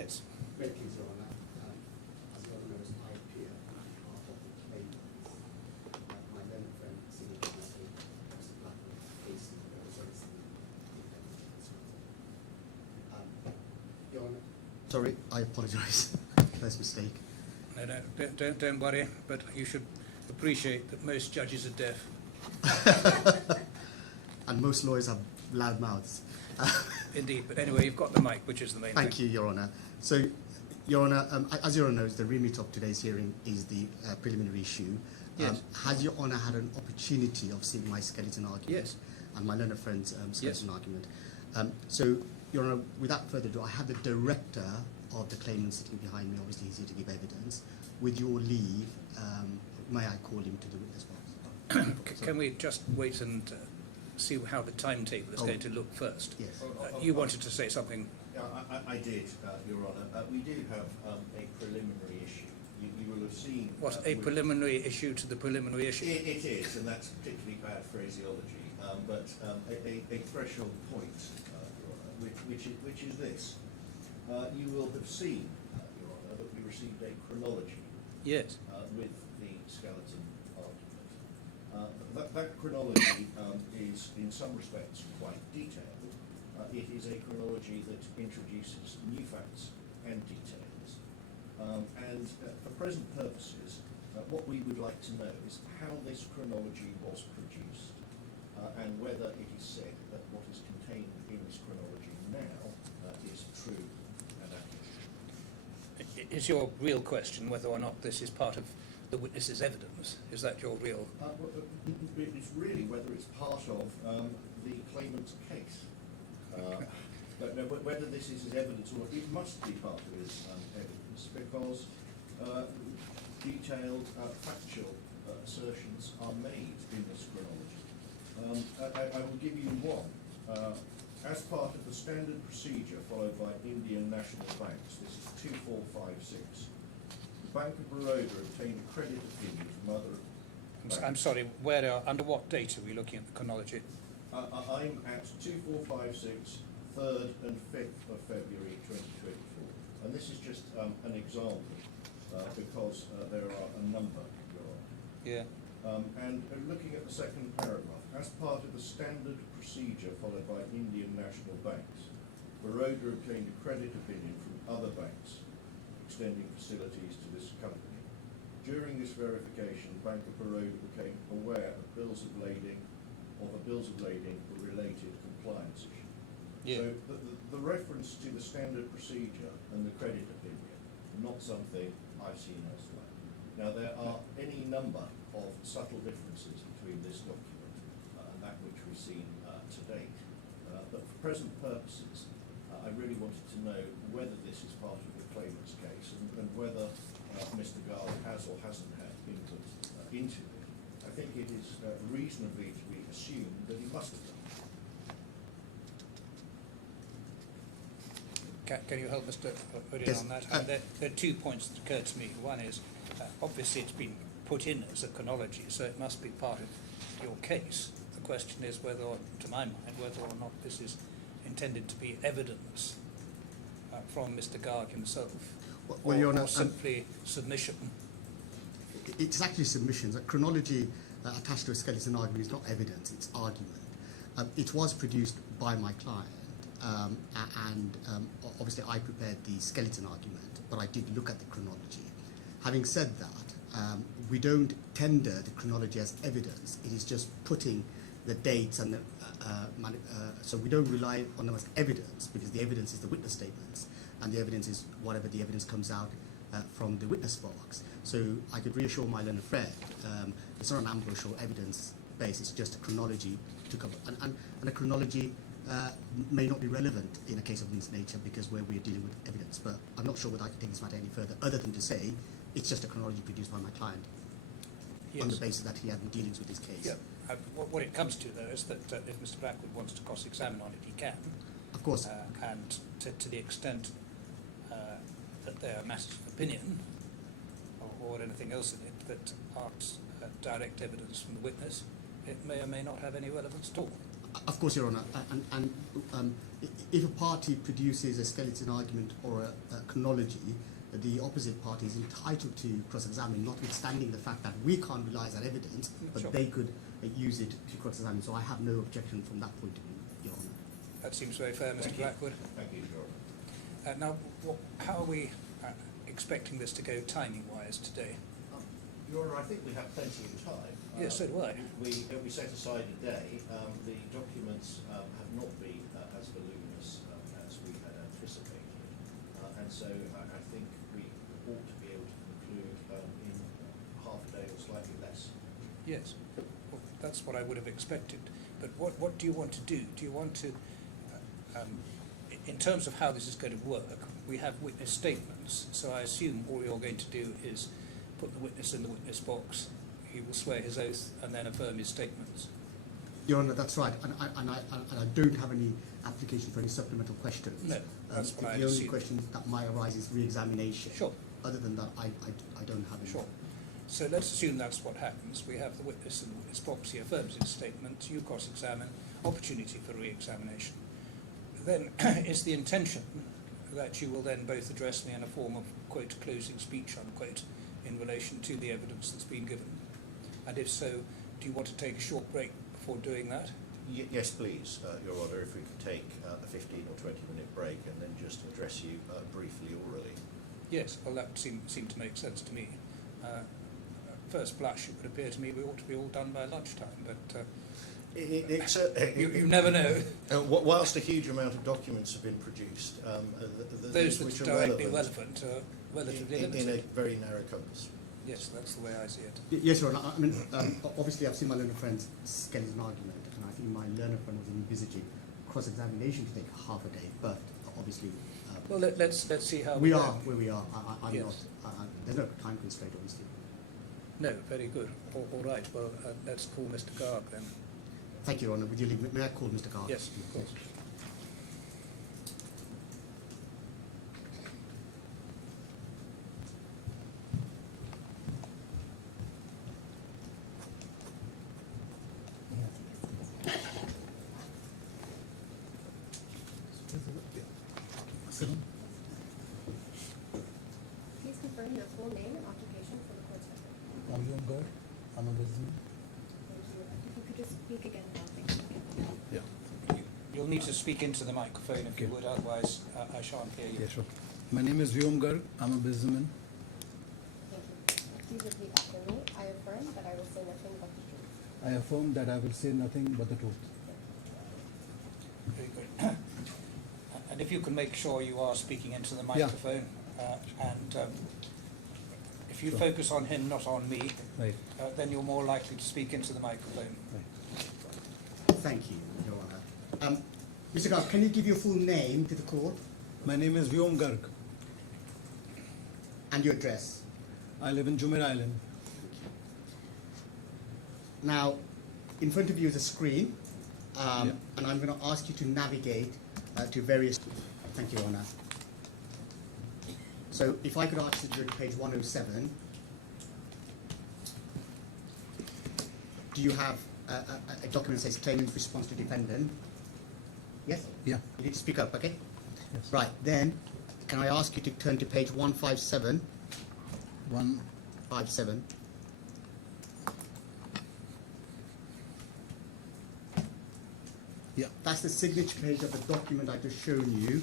Yes. Great things, Your Honour. As Your Honour knows, I appear on behalf of the claimants. My learned friend, senior counsel, Mr. Blackwood, case represents the defendant. Your Honour. Sorry, I apologise. First mistake. No, don't worry, but you should appreciate that most judges are deaf. And most lawyers have loud mouths. Indeed, but anyway, you've got the mic, which is the main thing. Thank you, Your Honour. So, Your Honour, as Your Honour knows, the remit of today's hearing is the preliminary issue. Yes. Has Your Honour had an opportunity of seeing my skeleton argument? Yes. And my learned friend's skeleton Yes. argument? So, Your Honour, without further ado, I have the director of the claimant sitting behind me. Obviously, he's here to give evidence. With your leave, may I call him to the witness box? Can we just wait and see how the timetable is going to look first? Yes. You wanted to say something. Yeah, I did, Your Honour. We do have a preliminary issue. You will have seen... What, a preliminary issue to the preliminary issue? It is, and that's particularly bad phraseology, but a threshold point, Your Honour, which is this. You will have seen, Your Honour, that we received a chronology Yes. with the skeleton argument. That chronology is, in some respects, quite detailed. It is a chronology that introduces new facts and details. And for present purposes, what we would like to know is how this chronology was produced and whether it is said that what is contained in this chronology now is true and accurate. Is your real question whether or not this is part of the witness's evidence? Is that your real... It's really whether it's part of the claimant's case. But no, whether this is his evidence or not, it must be part of his evidence because detailed factual assertions are made in this chronology. I will give you one. As part of the standard procedure followed by Indian national banks, this is 2456, the Bank of Baroda obtained a credit opinion from other banks. I'm sorry, under what date are we looking at the chronology? I'm at 2456, 3rd and 5th of February 2024. And this is just an example because there are a number. Yeah. And looking at the second paragraph, as part of the standard procedure followed by Indian national banks, Baroda obtained a credit opinion from other banks extending facilities to this company. During this verification, Bank of Baroda became aware of bills of lading or related compliance issue. Yeah. So the reference to the standard procedure and the credit opinion, not something I've seen elsewhere. Now there are any number of subtle differences between this document and that which we've seen to date. But for present purposes, I really wanted to know whether this is part of the claimant's case and whether Mr. Garland has or hasn't had input into it. I think it is reasonably to be assumed that he must have done. Can you help Mr. Hoodin Yes. on that? There are 2 points that occur to me. One is, obviously it's been put in as a chronology, so it must be part of your case. The question is whether, to my mind, whether or not this is intended to be evidence from Mr. Garg himself, Well, Your Honour, or simply submission. It's actually submissions. A chronology attached to a skeleton argument is not evidence, it's argument. It was produced by my client, and obviously I prepared the skeleton argument, but I did look at the chronology. Having said that, we don't tender the chronology as evidence. It is just putting the dates and the, so we don't rely on them as evidence because the evidence is the witness statements and the evidence is whatever the evidence comes out from the witness box. So I could reassure my learned friend, it's not an ambush or evidence base, it's just a chronology to cover. And a chronology may not be relevant in a case of this nature because where we're dealing with evidence, but I'm not sure whether I can take this matter any further other than to say it's just a chronology produced by my client. Yes. On the basis that he had dealings with his case. Yeah. What it comes to, though, is that if Mr. Blackwood wants to cross-examine on it, he can. Of course. And to the extent that there are matters of opinion or anything else in it that aren't direct evidence from the witness, it may or may not have any relevance at all. Of course, Your Honour, and if a party produces a skeleton argument or a chronology, the opposite party is entitled to cross-examine, notwithstanding the fact that we can't rely as evidence, but Sure. they could use it to cross-examine. So I have no objection from that point of view, Your Honour. That seems very fair, Mr. Thank you. Blackwood. Thank you, Your Honour. Now, how are we expecting this to go timing-wise today? Your Honour, I think we have plenty of time. Yes, so do I. We set aside a day. The documents have not been as voluminous as we had anticipated. And so I think we ought to be able to conclude in half a day or slightly less. Yes, well, that's what I would have expected. But what do you want to do? Do you want to, in terms of how this is going to work, we have witness statements, so I assume all you're going to do is put the witness in the witness box, he will swear his oath and then affirm his statements. Your Honour, that's right, and I don't have any application for any supplemental questions. No, that's what I The only assumed. question that might arise is re-examination. Sure. Other than that, I don't have any. Sure. So let's assume that's what happens. We have the witness in the witness box, he affirms his statement, you cross-examine, opportunity for re-examination. Then is the intention that you will then both address me in a form of, quote, closing speech, unquote, in relation to the evidence that's been given? And if so, do you want to take a short break before doing that? Yes, please, Your Honour, if we could take a 15 or 20-minute break and then just address you briefly orally. Yes, well, that seemed to make sense to me. First blush, it would appear to me we ought to be all done by lunchtime, but you never know. Whilst a huge amount of documents have been produced, Those which which are are directly relevant relevant are relatively in a limited. very narrow compass. Yes, that's the way I see it. Yes, Your Honour. I mean, obviously I've seen my learner friend's skeleton argument, and I think my learner friend was envisaging cross-examination to take half a day, but obviously Well, let's see how we go. are where we are. I'm Yes. not. There's no time constraint, obviously. No, very good. All right. Well, let's call Mr. Garg then. Thank you, Your Honour. Would you leave? May I call Mr. Garg? Yes, of course. Please confirm your full name and occupation for the court's record. I'm young girl. I'm a businessman. Thank you. If you could just speak again now, thank you. Yeah. You'll need to speak into the microphone if you would, otherwise I shan't hear you. Yeah, sure. My name is Vyom Garg. I'm a businessman. Thank you. Please repeat after me. I affirm that I will say nothing but the truth. I affirm that I will say nothing but the truth. Very good. And if you can make sure you are speaking into the microphone, and if you Sure. focus on him, not on me, Right. then you're more likely to speak into the microphone. Right. Thank you, Your Honour. Mr. Garg, can you give your full name to the court My name is Vyom Garg. and your address? I live in Jumeirah Island. Now, in front of you is a screen, Yeah. and I'm going to ask you to navigate to various. Thank you, Your Honour. So, if I could ask you to go to page 107, do you have a document that says claimant response to defendant? Yes? Yeah. You need to speak up, okay? Yes. Right, then, can I ask you to turn to page 157? 157. Yeah. That's the signature page of the document I've just shown you.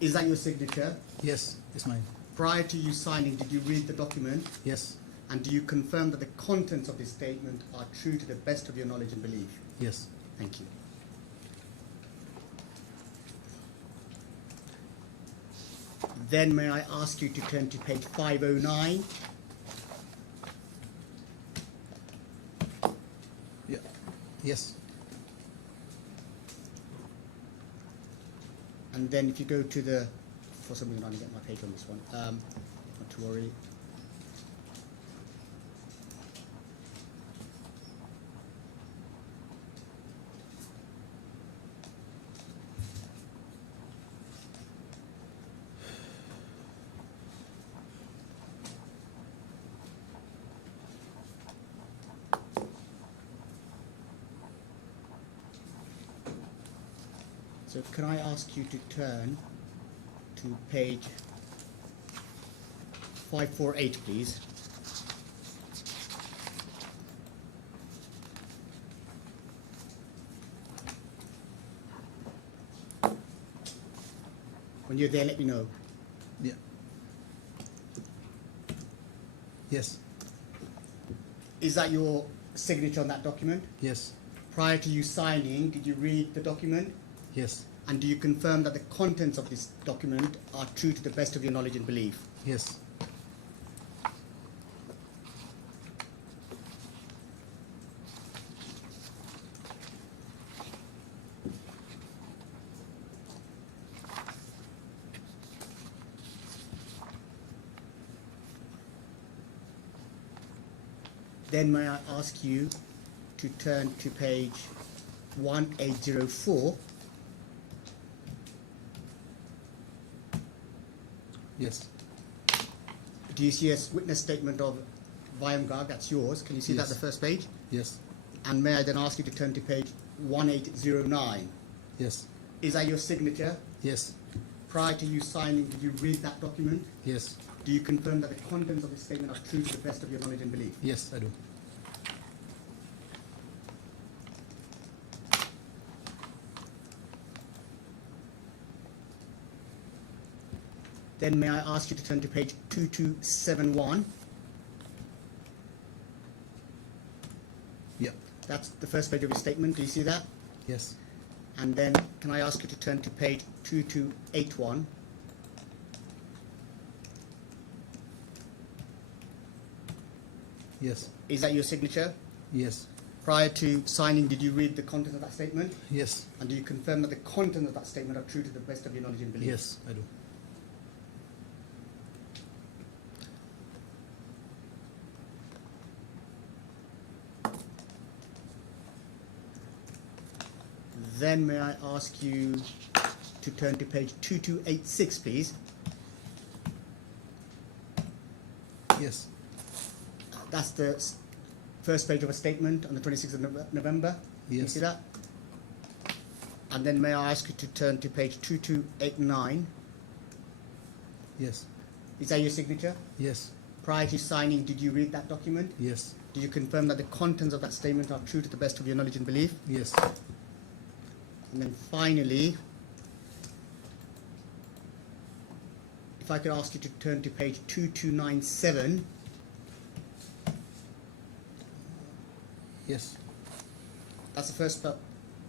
Is that your signature? Yes, it's mine. Prior to you signing, did you read the document? Yes. And do you confirm that the contents of this statement are true to the best of your knowledge and belief? Yes. Thank you. Then may I ask you to turn to page 509? Yeah. Yes. And then if you go to the, for some reason I didn't get my page on this one, not to worry. So can I ask you to turn to page 548, please? When you're there, let me know. Yeah. Yes. Is that your signature on that document? Yes. Prior to you signing, did you read the document? Yes. And do you confirm that the contents of this document are true to the best of your knowledge and belief? Yes. Then may I ask you to turn to page 1804. Yes. Do you see a witness statement of Vyamgarg? That's yours. Can you see Yes. that, the first page? Yes. And may I then ask you to turn to page 1809? Yes. Is that your signature? Yes. Prior to you signing, did you read that document? Yes. Do you confirm that the contents of this statement are true to the best of your knowledge and belief? Yes, I do. Then may I ask you to turn to page 2271? Yeah. That's the first page of your statement. Do you see that? Yes. And then can I ask you to turn to page 2281? Yes. Is that your signature? Yes. Prior to signing, did you read the content of that statement? Yes. And do you confirm that the content of that statement are true to the best of your knowledge and belief? Yes, I do. Then may I ask you to turn to page 2286, please? Yes. That's the first page of a statement on the 26th of November. Can you Yes. see that? And then may I ask you to turn to page 2289? Yes. Is that your signature? Yes. Prior to signing, did you read that document? Yes. Do you confirm that the contents of that statement are true to the best of your knowledge and belief? Yes. And then finally, if I could ask you to turn to page 2297. Yes. That's the first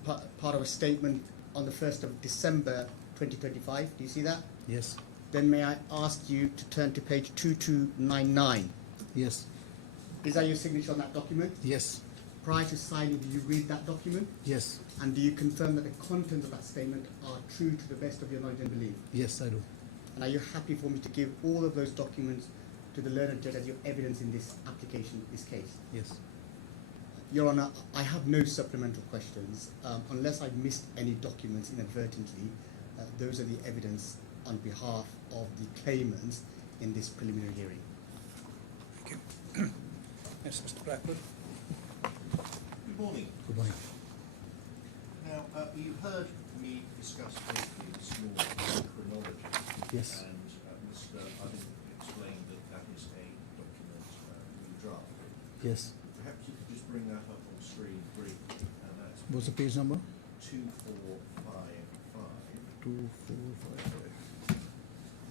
part of a statement on the 1st of December 2025. Do you see that? Yes. Then may I ask you to turn to page 2299. Yes. Is that your signature on that document? Yes. Prior to signing, did you read that document? Yes. And do you confirm that the contents of that statement are true to the best of your knowledge and belief? Yes, I do. And are you happy for me to give all of those documents to the learned judge as your evidence in this application, this case? Yes. Your Honour, I have no supplemental questions. Unless I missed any documents inadvertently, those are the evidence on behalf of the claimants in this preliminary hearing. Thank you. Yes, Mr. Blackwood. Good morning. Good morning. Now, you heard me discuss briefly this morning chronology. Yes. And Mr. I think explained that that is a document we drafted. Yes. Perhaps you could just bring that up on screen briefly, and that's What's the page number? 2455. 2455.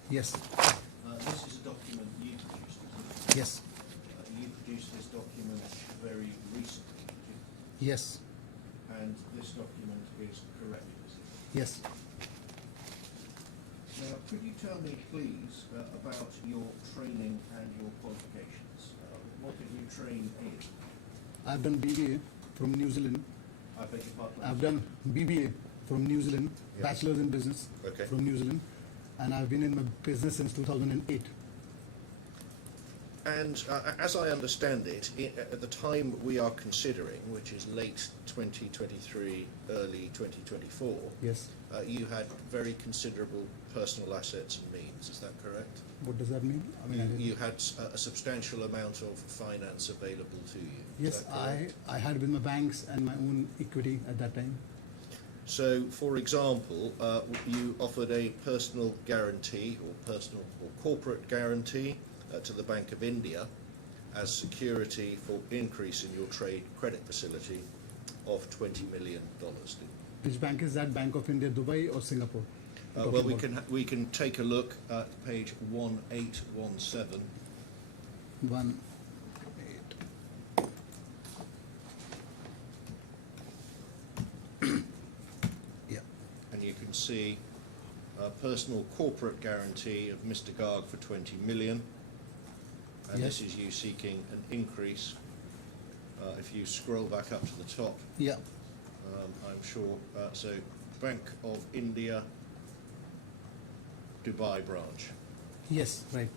Yes. This is a document you produced, isn't it? Yes. You produced this document very recently, did you? Yes. And this document is correct, is it? Yes. Now, could you tell me, please, about your training and your qualifications? What did you train in? I've done BBA from New Zealand. I beg your pardon? I've done BBA from New Zealand, Yes. Bachelor's in Business Okay. from New Zealand, and I've been in my business since 2008. And as I understand it, at the time we are considering, which is late 2023, early 2024, Yes. you had very considerable personal assets and means, is that correct? What does that mean? I mean, I didn't- You had a substantial amount of finance available to you. is yes, that correct? I had with my banks and my own equity at that time. So, for example, you offered a personal guarantee or personal or corporate guarantee to the Bank of India as security for increase in your trade credit facility of $20 million. Which bank is that? Bank of India, Dubai or Singapore? Well, we can take a look at page 1817. 1, 8. Yeah. And you can see a personal corporate guarantee of Mr. Garg for 20 million. And Yes. this is you seeking an increase. If you scroll back up to the top, Yeah. I'm sure, so Bank of India, Dubai branch. Yes, right.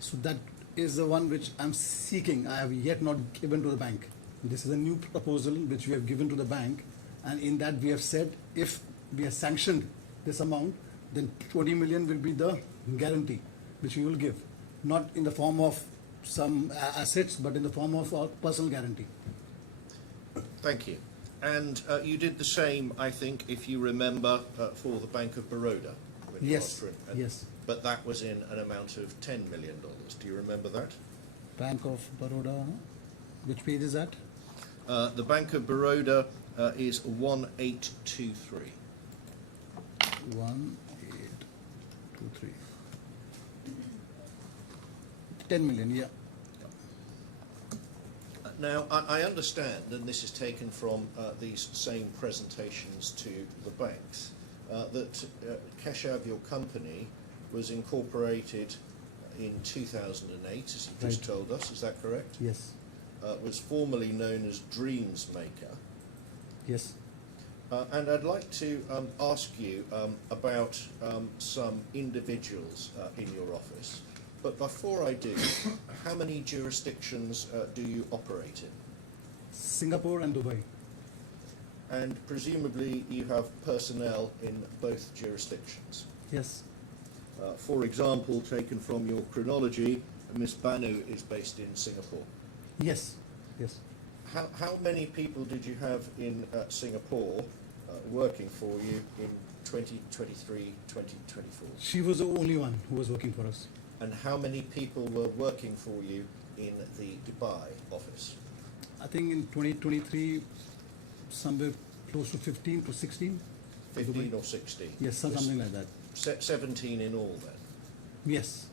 So that is the one which I'm seeking. I have yet not given to the bank. This is a new proposal which we have given to the bank, and in that we have said if we have sanctioned this amount, then 20 million will be the guarantee which we will give, not in the form of some assets, but in the form of our personal guarantee. Thank you. And you did the same, I think, if you remember, for the Bank of Baroda. when you asked Yes, for it. yes. But that was in an amount of $10 million. Do you remember that? Bank of Baroda, which page is that? The Bank of Baroda is 1823. 1, 8, 2, 3. 10 million, yeah. Now, I understand, and this is taken from these same presentations to the banks, that Keshav, your company, was incorporated in 2008, as you just Right. told us. Is that correct? Yes, Was formerly known as Dreams Maker. yes. And I'd like to ask you about some individuals in your office. But before I do, how many jurisdictions do you operate in? Singapore and Dubai. And presumably you have personnel in both jurisdictions. Yes, For example, taken from your chronology, Miss Banu is based in Singapore. yes, yes. How many people did you have in Singapore working for you in 2023, 2024? She was the only one who was working for us. And how many people were working for you in the Dubai office? I think in 2023, somewhere close to 15 to 16. 15 or 16? Yes, something like that. 17 in all then? Yes.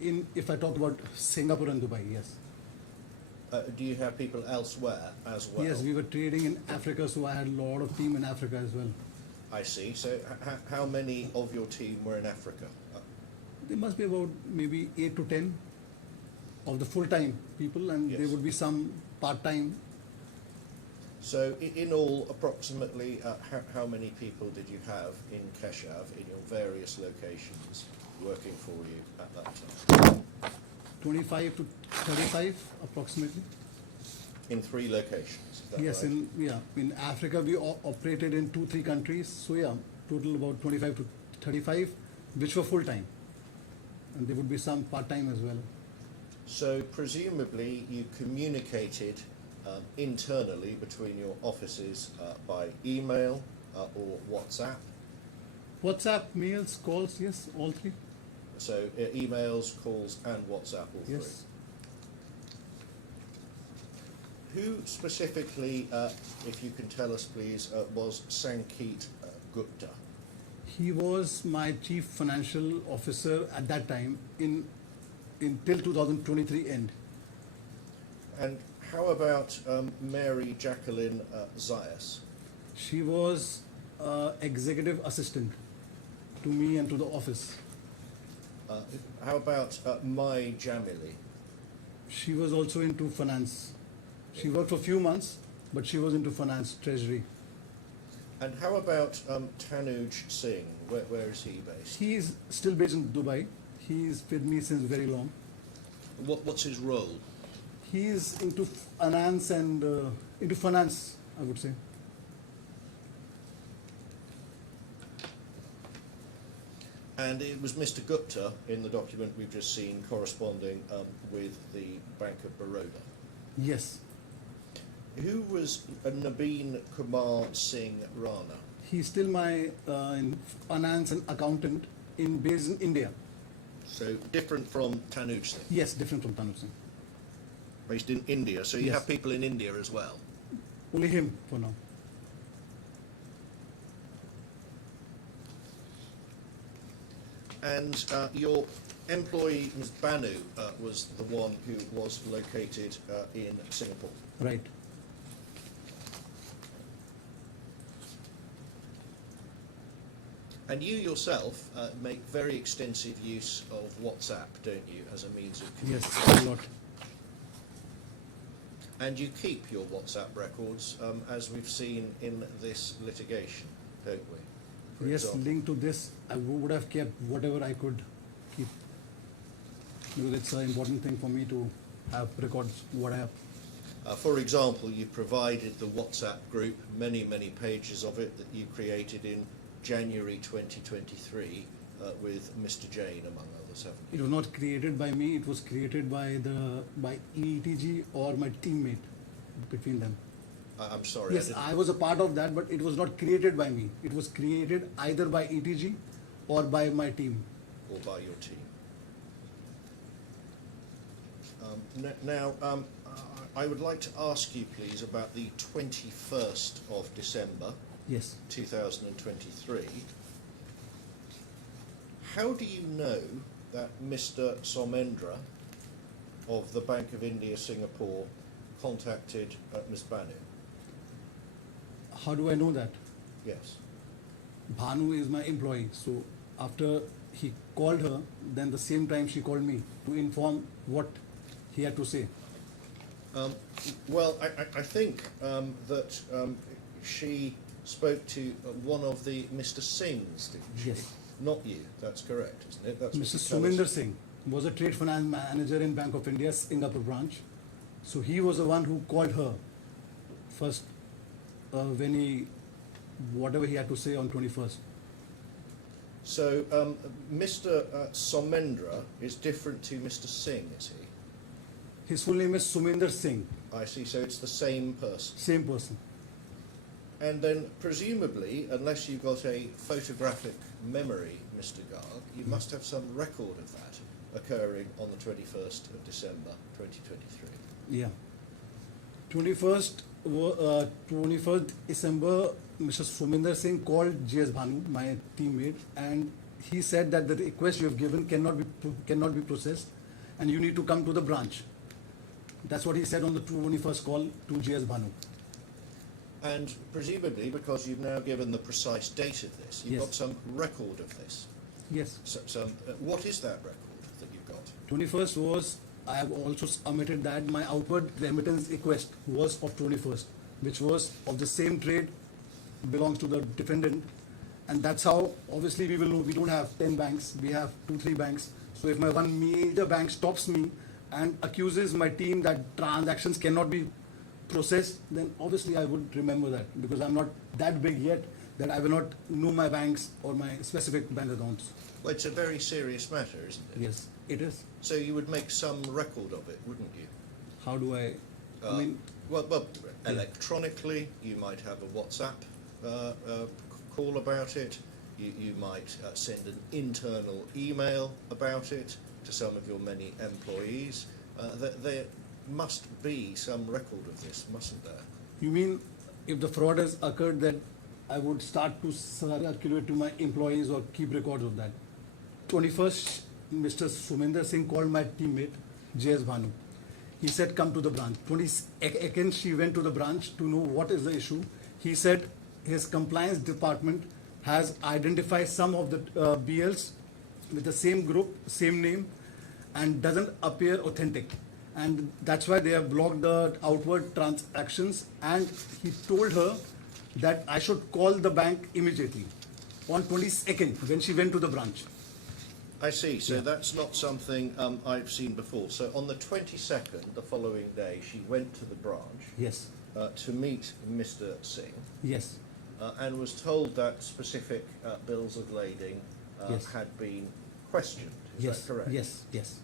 If I talk about Singapore and Dubai, yes. Do you have people elsewhere as well? Yes, we were trading in Africa, so I had a lot of team in Africa as well. I see. So how many of your team were in Africa? There must be about maybe 8 to 10 of the full-time people, and there Yes. would be some part-time. So in all, approximately how many people did you have in Keshav in your various locations working for you at that time? 25 to 35 approximately. In 3 locations, is that Yes, right? in Africa we operated in 2-3 countries, so yeah, total about 25 to 35, which were full-time, and there would be some part-time as well. So presumably you communicated internally between your offices by email or WhatsApp. WhatsApp, mails, calls, yes, all 3. So emails, calls and WhatsApp, all 3. Yes. Who specifically, if you can tell us please, was Sankeet Gupta? He was my chief financial officer at that time till 2023 end. And how about Mary Jacqueline Zayas? She was executive assistant to me and to the office. How about Mai Jamili? She was also into finance. She worked for a few months, but she was into finance, treasury. And how about Tanuj Singh? Where is he based? He is still based in Dubai. He is with me since very long. What's his role? He is into finance and I would say. And it was Mr. Gupta in the document we've just seen corresponding with the Bank of Baroda. Yes. Who was Nabeen Kumar Singh Rana? He's still my finance and accountant based in India. So different from Tanuj Singh, Yes, different from Tanuj Singh. based in India. So you Yes. have people in India as well. Only him for now. And your employee, Ms. Banu, was the one who was located in Singapore. Right. And you yourself make very extensive use of WhatsApp, don't you, as a means of communication? Yes, a lot. And you keep your WhatsApp records, as we've seen in this litigation, don't we? For Yes, example. linked to this, I would have kept whatever I could keep. Because it's an important thing for me to have records what I have. For example, you provided the WhatsApp group, many pages of it that you created in January 2023 with Mr. Jain, among others, haven't It you? was not created by me, it was created by ETG or my teammate between them. I'm sorry. Yes, I was a part of that, but it was not created by me. It was created either by ETG or by my team. Or by your team. Now, I would like to ask you, please, about the 21st of December Yes. 2023. How do you know that Mr. Somendra of the Bank of India Singapore contacted Ms. Banu? How do I know that? Yes. Bhanu is my employee, so after he called her, then the same time she called me to inform what he had to say. Well, I think that she spoke to one of the Mr. Singhs, didn't she? Yes. Not you, that's correct, isn't it? That's what Mr. you tell us. Suminder Singh was a trade finance manager in Bank of India, Singapore branch. So he was the one who called her first when whatever he had to say on 21st. So, Mr. Somendra is different to Mr. Singh, is he? His full name is Suminder Singh, I see, so it's the same person. same person. And then, presumably, unless you've got a photographic memory, Mr. Garg, you must have some record of that occurring on the 21st of December 2023. Yeah. 21st December, Mr. Suminder Singh called GS Bhanu, my teammate, and he said that the request you have given cannot be processed, and you need to come to the branch. That's what he said on the 21st call to GS Bhanu. And presumably, because you've now given the precise date of this, you've Yes. got some record of this. Yes. So, what is that record that you've got? 21st was, I have also submitted that my outward remittance request was of 21st, which was of the same trade, belongs to the defendant, and that's how, obviously we will know, we don't have 10 banks, we have 2-3 banks, so if my one major bank stops me and accuses my team that transactions cannot be processed, then obviously I would remember that, because I'm not that big yet that I will not know my banks or my specific bank accounts. Well, it's a very serious matter, isn't it? Yes, it is. So you would make some record of it, wouldn't you? How do I mean, Well, electronically, you might have a WhatsApp call about it. You might send an internal email about it to some of your many employees. There must be some record of this, mustn't there? you mean if the fraud has occurred, that I would start to circulate to my employees or keep records of that? 21st, Mr. Suminder Singh called my teammate, JS Bhanu. He said, come to the branch. 22nd, she went to the branch to know what is the issue. He said his compliance department has identified some of the BLs with the same group, same name, and doesn't appear authentic. And that's why they have blocked the outward transactions. And he told her that I should call the bank immediately on 22nd when she went to the branch. I see. So Yeah. that's not something I've seen before. So on the 22nd, the following day, she went to the branch Yes, to meet Mr. Singh yes, and was told that specific bills of lading Yes. had been questioned. Is yes, that correct? yes, yes,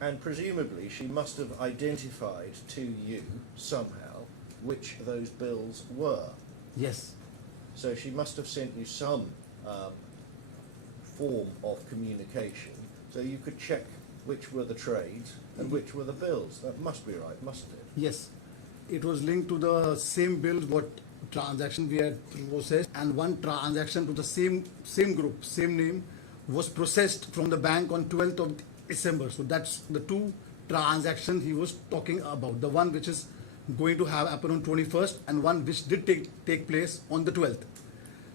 And presumably she must have identified to you somehow which those bills were. Yes. So she must have sent you some form of communication so you could check which were the trades and which were the bills. That must be right, mustn't it? Yes. It was linked to the same bills what transaction we had processed, and one transaction to the same group, same name, was processed from the bank on 12th of December. So that's the two transactions he was talking about. The one which is going to have happen on 21st and one which did take place on the 12th.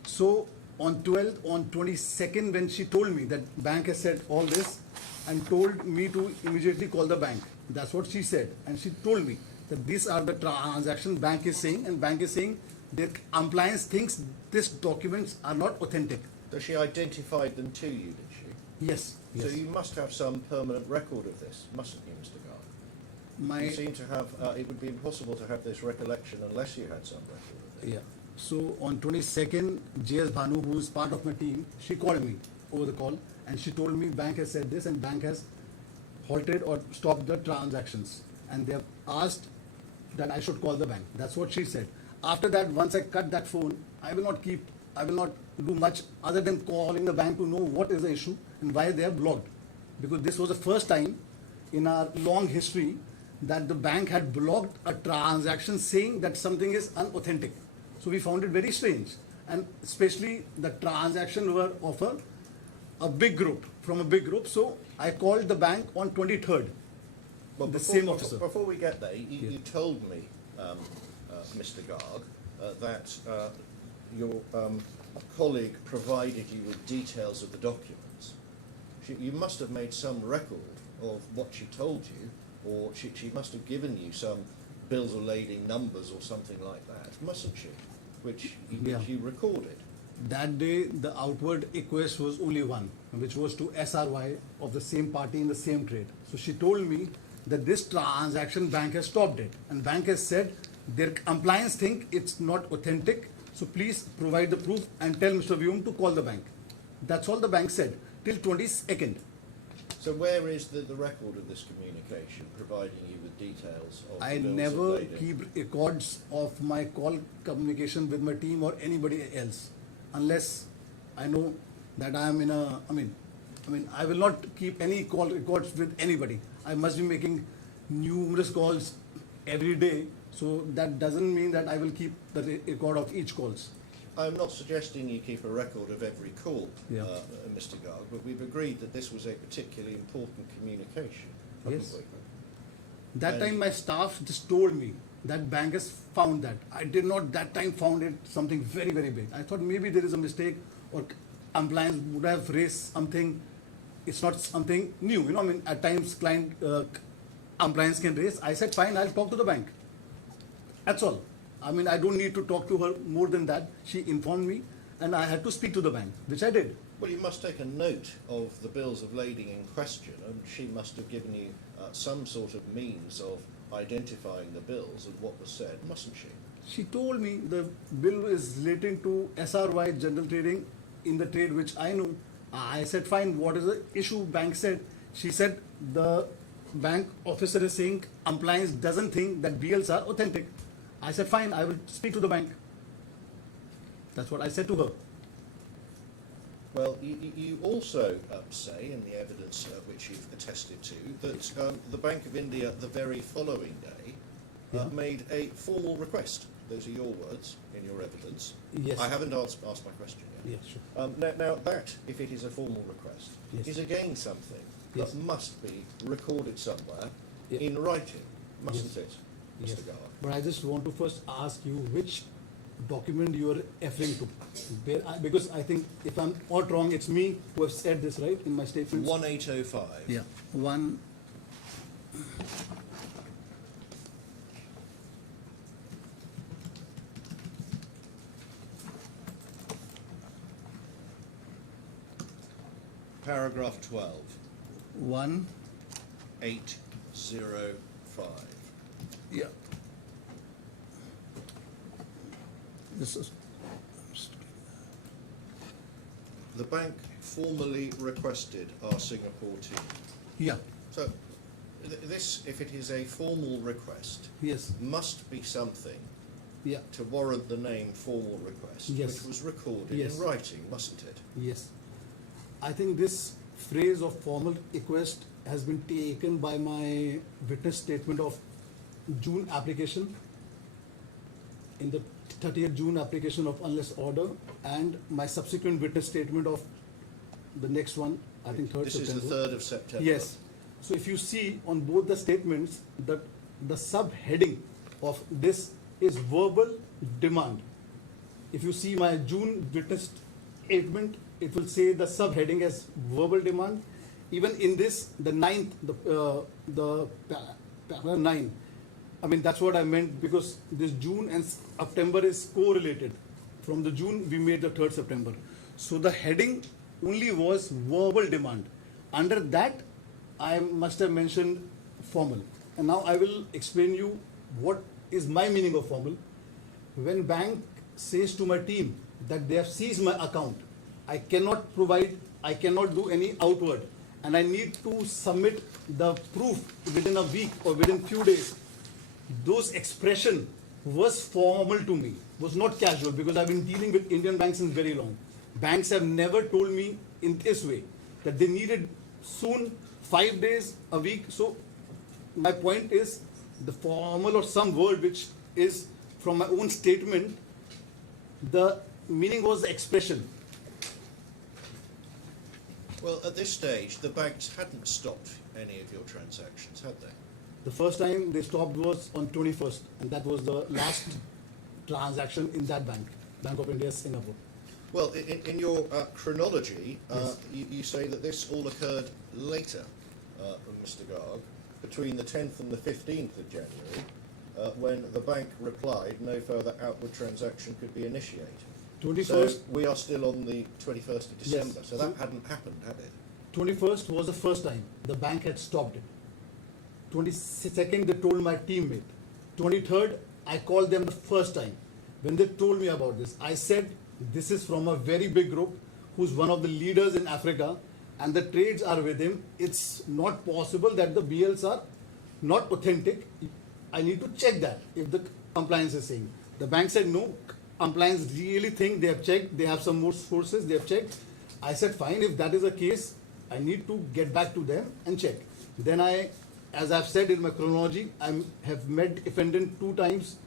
So on 12th, on 22nd, when she told me that bank has said all this and told me to immediately call the bank. That's what she said. And she told me that these are the transactions bank is saying, and bank is saying their compliance thinks these documents are not authentic. So she identified them to you, did she? Yes. So Yes. you must have some permanent record of this, mustn't you, Mr. Garg? My You seem to have, it would be impossible to have this recollection unless you had some record of it. Yeah. So on 22nd, JS Bhanu, who is part of my team, she called me over the call and she told me bank has said this and bank has halted or stopped the transactions. And they have asked that I should call the bank. That's what she said. After that, once I cut that phone, I will not do much other than calling the bank to know what is the issue and why they are blocked. Because this was the first time in our long history that the bank had blocked a transaction saying that something is unauthentic. So we found it very strange. And especially the transaction were of a big group, from a big group. So I called the bank on 23rd. Well, The before, same officer. Before we get there, you Yeah. told me, Mr. Garg, that your colleague provided you with details of the documents. You must have made some record of what she told you, or she must have given you some bills of lading numbers or something like that, mustn't she? Which Yeah. you recorded. That day, the outward request was only one, which was to SRY of the same party in the same trade. So she told me that this transaction bank has stopped it, and bank has said their compliance think it's not authentic. So please provide the proof and tell Mr. Vyom to call the bank. That's all the bank said till 22nd. So where is the record of this communication, providing you with details of I the bills of never lading? keep records of my call communication with my team or anybody else, unless I know that I am in a. I mean, I will not keep any call records with anybody. I must be making numerous calls every day, so that doesn't mean that I will keep the record of each calls. I'm not suggesting you keep a record of every call, Yeah. Mr. Garg, but we've agreed that this was a particularly important communication, haven't Yes. we? That And- time my staff just told me that bank has found that. I did not that time found it something very, very big. I thought maybe there is a mistake or compliance would have raised something. It's not something new. You know, I mean, at times client compliance can raise. I said, fine, I'll talk to the bank. That's all. I mean, I don't need to talk to her more than that. She informed me and I had to speak to the bank, which I did. Well, you must take a note of the bills of lading in question, and she must have given you some sort of means of identifying the bills and what was said, mustn't she? She told me the bill is relating to SRY general trading in the trade which I know. I said, fine, what is the issue? Bank said. She said the bank officer is saying compliance doesn't think that BLs are authentic. I said, fine, I will speak to the bank. That's what I said to her. Well, you also say in the evidence which you've attested to that the Bank of India the very following day Yeah. made a formal request. Those are your words in your evidence. Yes. I haven't asked my question yet. Yes, sure. Now that, if it is a formal request, Yes. is again something Yes. that must be recorded somewhere Yeah. in writing, mustn't Yes. it, Mr. Yes. Garg? But I just want to first ask you which document you are referring to. Because I think if I'm not wrong, it's me who have said this, right, in my statements? 1805. Yeah, one. Paragraph 12. 1, 805. yeah. This is, The bank formally requested our Singapore team. yeah, So this, if it is a formal request, yes, must be something Yeah. to warrant the name formal request, Yes. which was recorded Yes. in writing, wasn't it? Yes. I think this phrase of formal request has been taken by my witness statement of June application, in the 30th June application of unless order, and my subsequent witness statement of the next one, I think 3rd This September. is the 3rd of September. Yes. So if you see on both the statements that the subheading of this is verbal demand. If you see my June witness statement, it will say the subheading as verbal demand. Even in this, the 9th, the paragraph 9, I mean, that's what I meant, because this June and September is correlated. From the June, we made the 3rd September. So the heading only was verbal demand. Under that, I must have mentioned formal. And now I will explain you what is my meaning of formal. When bank says to my team that they have seized my account, I cannot provide, I cannot do any outward, and I need to submit the proof within a week or within few days. Those expression was formal to me, was not casual, because I've been dealing with Indian banks since very long. Banks have never told me in this way that they needed soon, 5 days, a week. So my point is the formal or some word which is from my own statement, the meaning was the expression. Well, at this stage, the banks hadn't stopped any of your transactions, had they? The first time they stopped was on 21st, and that was the last transaction in that bank, Bank of India, Singapore. Well, in your chronology, Yes. you say that this all occurred later, Mr. Garg, between the 10th and the 15th of January, when the bank replied no further outward transaction could be initiated. 21st, So we are still on the 21st of December, Yes. so that hadn't happened, had it? 21st was the first time the bank had stopped it. 22nd, they told my teammate. 23rd, I called them the first time. When they told me about this, I said, this is from a very big group who's one of the leaders in Africa, and the trades are with him. It's not possible that the BLs are not authentic. I need to check that if the compliance is saying. The bank said no, compliance really think they have checked, they have some more sources, they have checked. I said fine, if that is the case, I need to get back to them and check. Then I, as I've said in my chronology, I have met defendant 2 times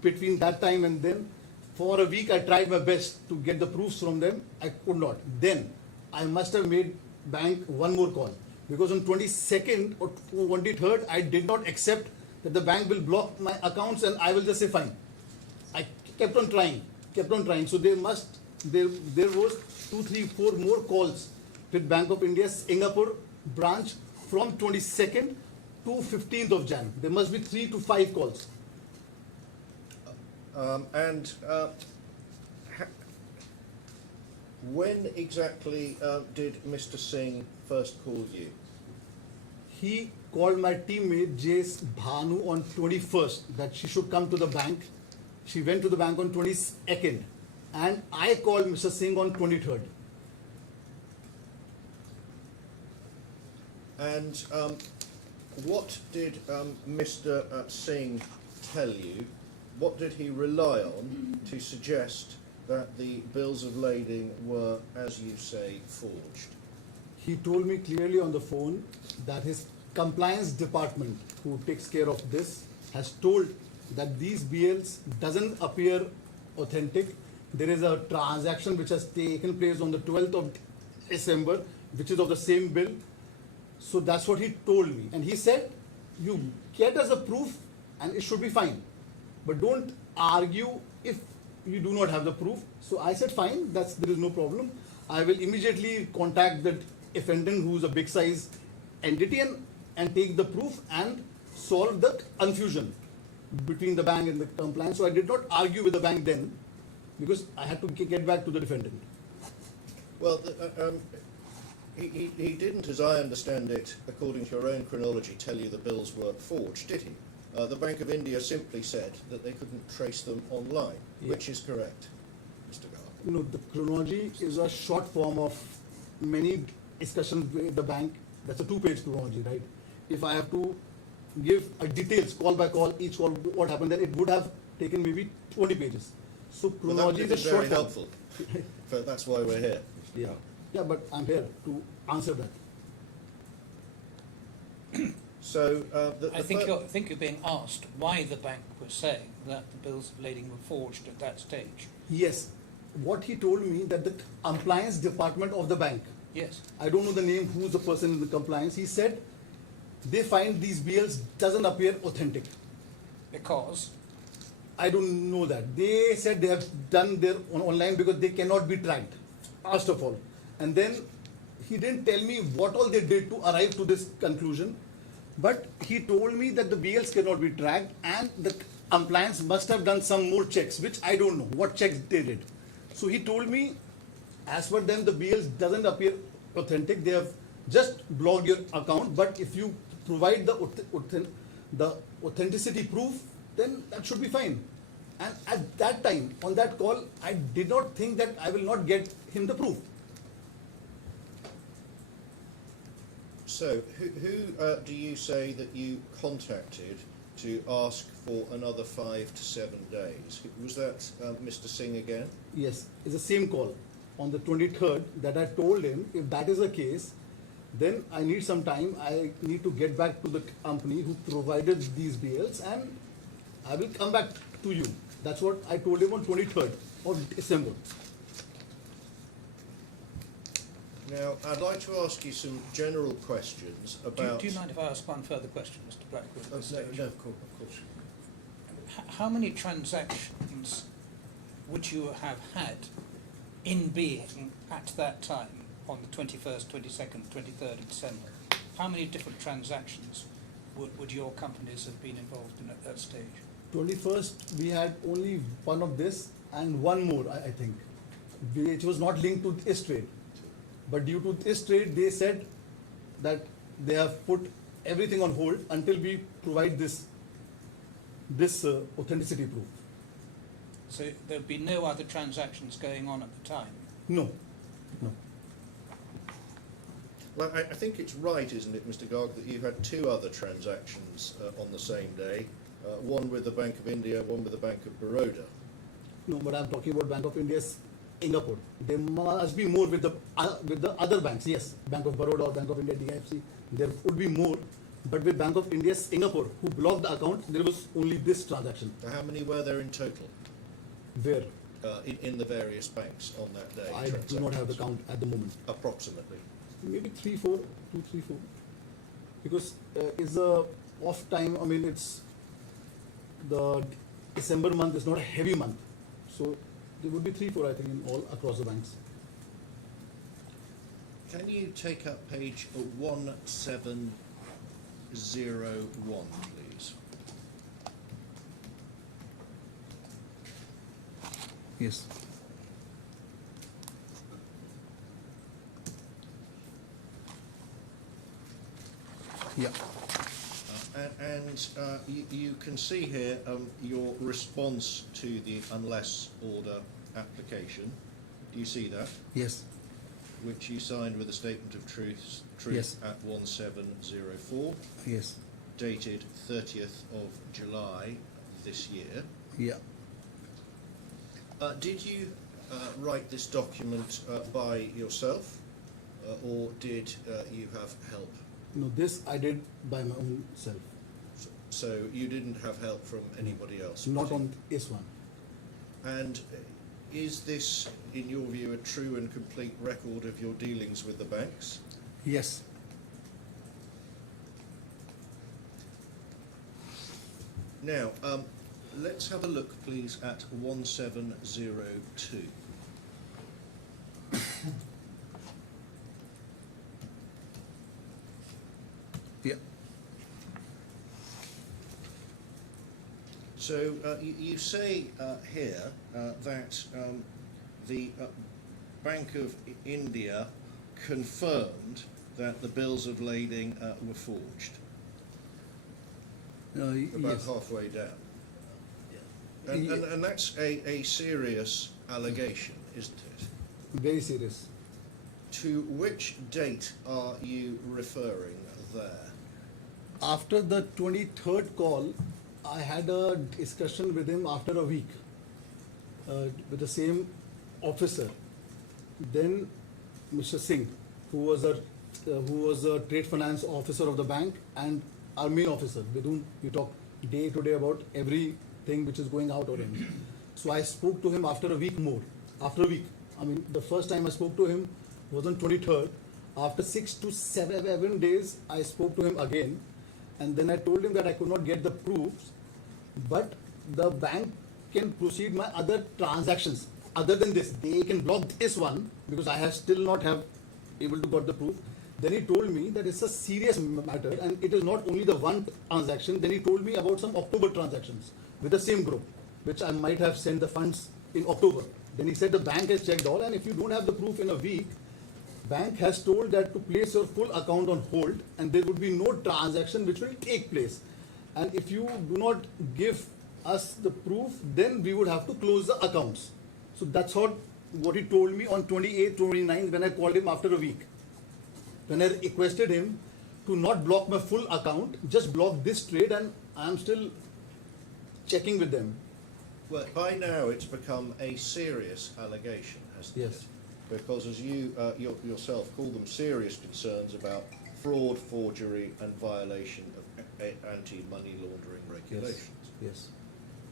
between that time and then. For a week I tried my best to get the proofs from them, I could not. Then I must have made bank one more call, because on 22nd or 23rd I did not accept that the bank will block my accounts and I will just say fine. I kept on trying. So there was 2, 3, 4 more calls with Bank of India Singapore branch from 22nd to 15th of Jan. There must be 3 to 5 calls. When exactly did Mr. Singh first call you? He called my teammate Jace Bhanu on 21st that she should come to the bank. She went to the bank on 22nd, and I called Mr. Singh on 23rd. And what did Mr. Singh tell you? What did he rely on to suggest that the bills of lading were, as you say, forged? He told me clearly on the phone that his compliance department, who takes care of this, has told that these BLs doesn't appear authentic. There is a transaction which has taken place on the 12th of December, which is of the same bill. So that's what he told me. And he said, you get us a proof and it should be fine. But don't argue if you do not have the proof. So I said, fine, there is no problem. I will immediately contact the defendant, who is a big size entity, and take the proof and solve the confusion between the bank and the compliance. So I did not argue with the bank then, because I had to get back to the defendant. Well, he didn't, as I understand it, according to your own chronology, tell you the bills were forged, did he? The Bank of India simply said that they couldn't trace them online, which is correct, Mr. Garg. No, the chronology is a short form of many discussions with the bank. That's a 2-page chronology, right? If I have to give details, call by call, each call, what happened, then it would have taken maybe 20 pages. So Well, that chronology would is a have been very short form. helpful. But that's why we're here. Yeah, but I'm here to answer that. So I think you're being asked why the bank was saying that the bills of lading were forged at that stage. Yes, what he told me that the compliance department of the bank, Yes. I don't know the name, who's the person in the compliance, he said they find these bills doesn't appear authentic. Because I don't know that. They said they have done their online because they cannot be tracked, first of all. And then he didn't tell me what all they did to arrive to this conclusion, but he told me that the BLs cannot be tracked and the compliance must have done some more checks, which I don't know what checks they did. So he told me, as per them, the BLs doesn't appear authentic. They have just blocked your account, but if you provide the authenticity proof, then that should be fine. And at that time, on that call, I did not think that I will not get him the proof. So, who do you say that you contacted to ask for another 5 to 7 days? Was that Mr. Singh again? Yes, it's the same call on the 23rd that I told him if that is the case, then I need some time. I need to get back to the company who provided these bills and I will come back to you. That's what I told him on 23rd of December. Now, I'd like to ask you some general questions about... Do you mind if I ask one further question, Mr. Blackwood? at this No, stage? no, of course. How many transactions would you have had in being at that time on the 21st, 22nd, 23rd of December? How many different transactions would your companies have been involved in at that stage? 21st, we had only one of this and one more, I think, which was not linked to this trade. But due to this trade, they said that they have put everything on hold until we provide this authenticity proof. So there would be no other transactions going on at the time? No. Well, I think it's right, isn't it, Mr. Garg, that you had 2 other transactions on the same day, one with the Bank of India, one with the Bank of Baroda. No, but I'm talking about Bank of India, Singapore. There must be more with the other banks. Yes, Bank of Baroda or Bank of India, DIFC. There would be more, but with Bank of India, Singapore, who blocked the account, there was only this transaction. How many were there in total Where in the various banks on that day? I do not have the count at the moment. Approximately. Maybe 2, 3, 4. Because it's a off time. I mean, it's the December month is not a heavy month, so there would be 3, 4, I think, in all across the banks. Can you take up page 1701, please? Yes. Yeah. You can see here your response to the unless order application. Do you see that? Yes. Which you signed with a statement of truth Yes. at 1704, Yes. dated 30th of July this year. Yeah. Did you write this document by yourself, or did you have help? No, this I did by my own self. So you didn't have help from anybody else? Not on this one. And is this, in your view, a true and complete record of your dealings with the banks? Yes. Now, let's have a look, please, at 1702. Yeah. So you say here that the Bank of India confirmed that the bills of lading were forged. About Yes. halfway down. And that's a serious allegation, isn't it? Very serious. To which date are you referring there? After the 23rd call, I had a discussion with him after a week with the same officer. Then Mr. Singh, who was a trade finance officer of the bank and our main officer, with whom we talk day to day about everything which is going out or in. So I spoke to him after a week more. After a week, I mean, the first time I spoke to him was on 23rd. After 6 to 7 days, I spoke to him again, and then I told him that I could not get the proofs, but the bank can proceed my other transactions. Other than this, they can block this one because I have still not have able to got the proof. Then he told me that it's a serious matter and it is not only the one transaction. Then he told me about some October transactions with the same group, which I might have sent the funds in October. Then he said the bank has checked all, and if you don't have the proof in a week, bank has told that to place your full account on hold and there would be no transaction which will take place. And if you do not give us the proof, then we would have to close the accounts. So that's what he told me on 28th, 29th when I called him after a week. When I requested him to not block my full account, just block this trade, and I'm still checking with them. Well, by now it's become a serious allegation, hasn't Yes. it? Because as you yourself call them, serious concerns about fraud, forgery and violation of anti-money laundering regulations. Yes.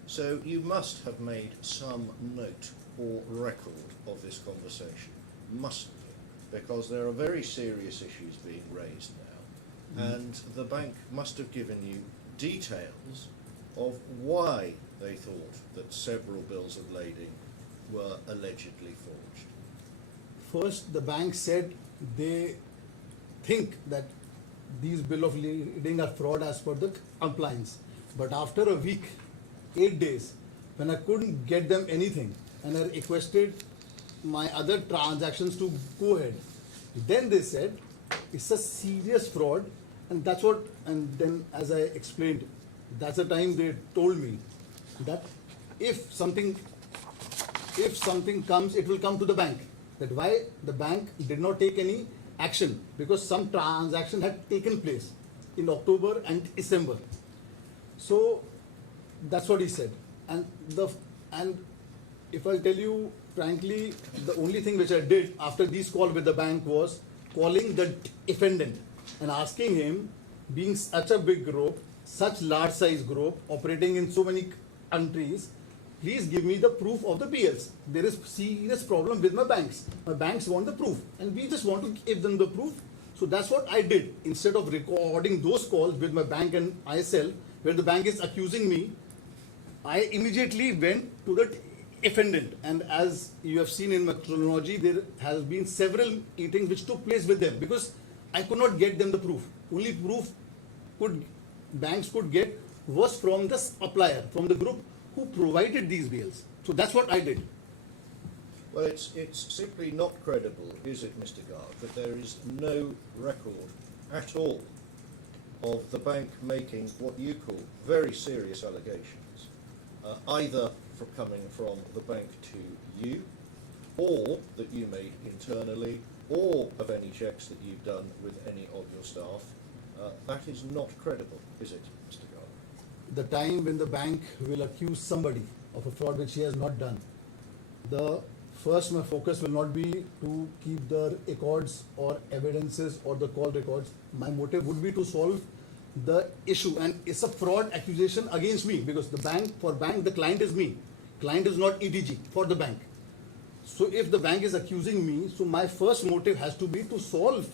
So you must have made some note or record of this conversation, mustn't you? Because there are very serious issues being raised now, and the bank must have given you details of why they thought that several bills of lading were allegedly forged. First, the bank said they think that these bill of lading are fraud as per the compliance. But after a week, 8 days, when I couldn't get them anything, and I requested my other transactions to go ahead, then they said it's a serious fraud, and that's what. And then, as I explained, that's the time they told me that if something comes, it will come to the bank. That why the bank did not take any action, because some transaction had taken place in October and December. So that's what he said. And if I tell you frankly, the only thing which I did after this call with the bank was calling the defendant and asking him, being such a big group, such large size group, operating in so many countries, please give me the proof of the PLs. There is serious problem with my banks. My banks want the proof, and we just want to give them the proof. So that's what I did. Instead of recording those calls with my bank and myself, where the bank is accusing me, I immediately went to the defendant. And as you have seen in my chronology, there has been several meetings which took place with them, because I could not get them the proof. Only proof banks could get was from the supplier, from the group who provided these bills. So that's what I did. Well, it's simply not credible, is it, Mr. Garg, that there is no record at all of the bank making what you call very serious allegations, either coming from the bank to you, or that you made internally, or of any checks that you've done with any of your staff. That is not credible, is it, Mr. Garg? The time when the bank will accuse somebody of a fraud which he has not done, my focus will not be to keep the records or evidences or the call records. My motive would be to solve the issue, and it's a fraud accusation against me, because the bank, the client is me. Client is not ETG for the bank. So if the bank is accusing me, so my first motive has to be to solve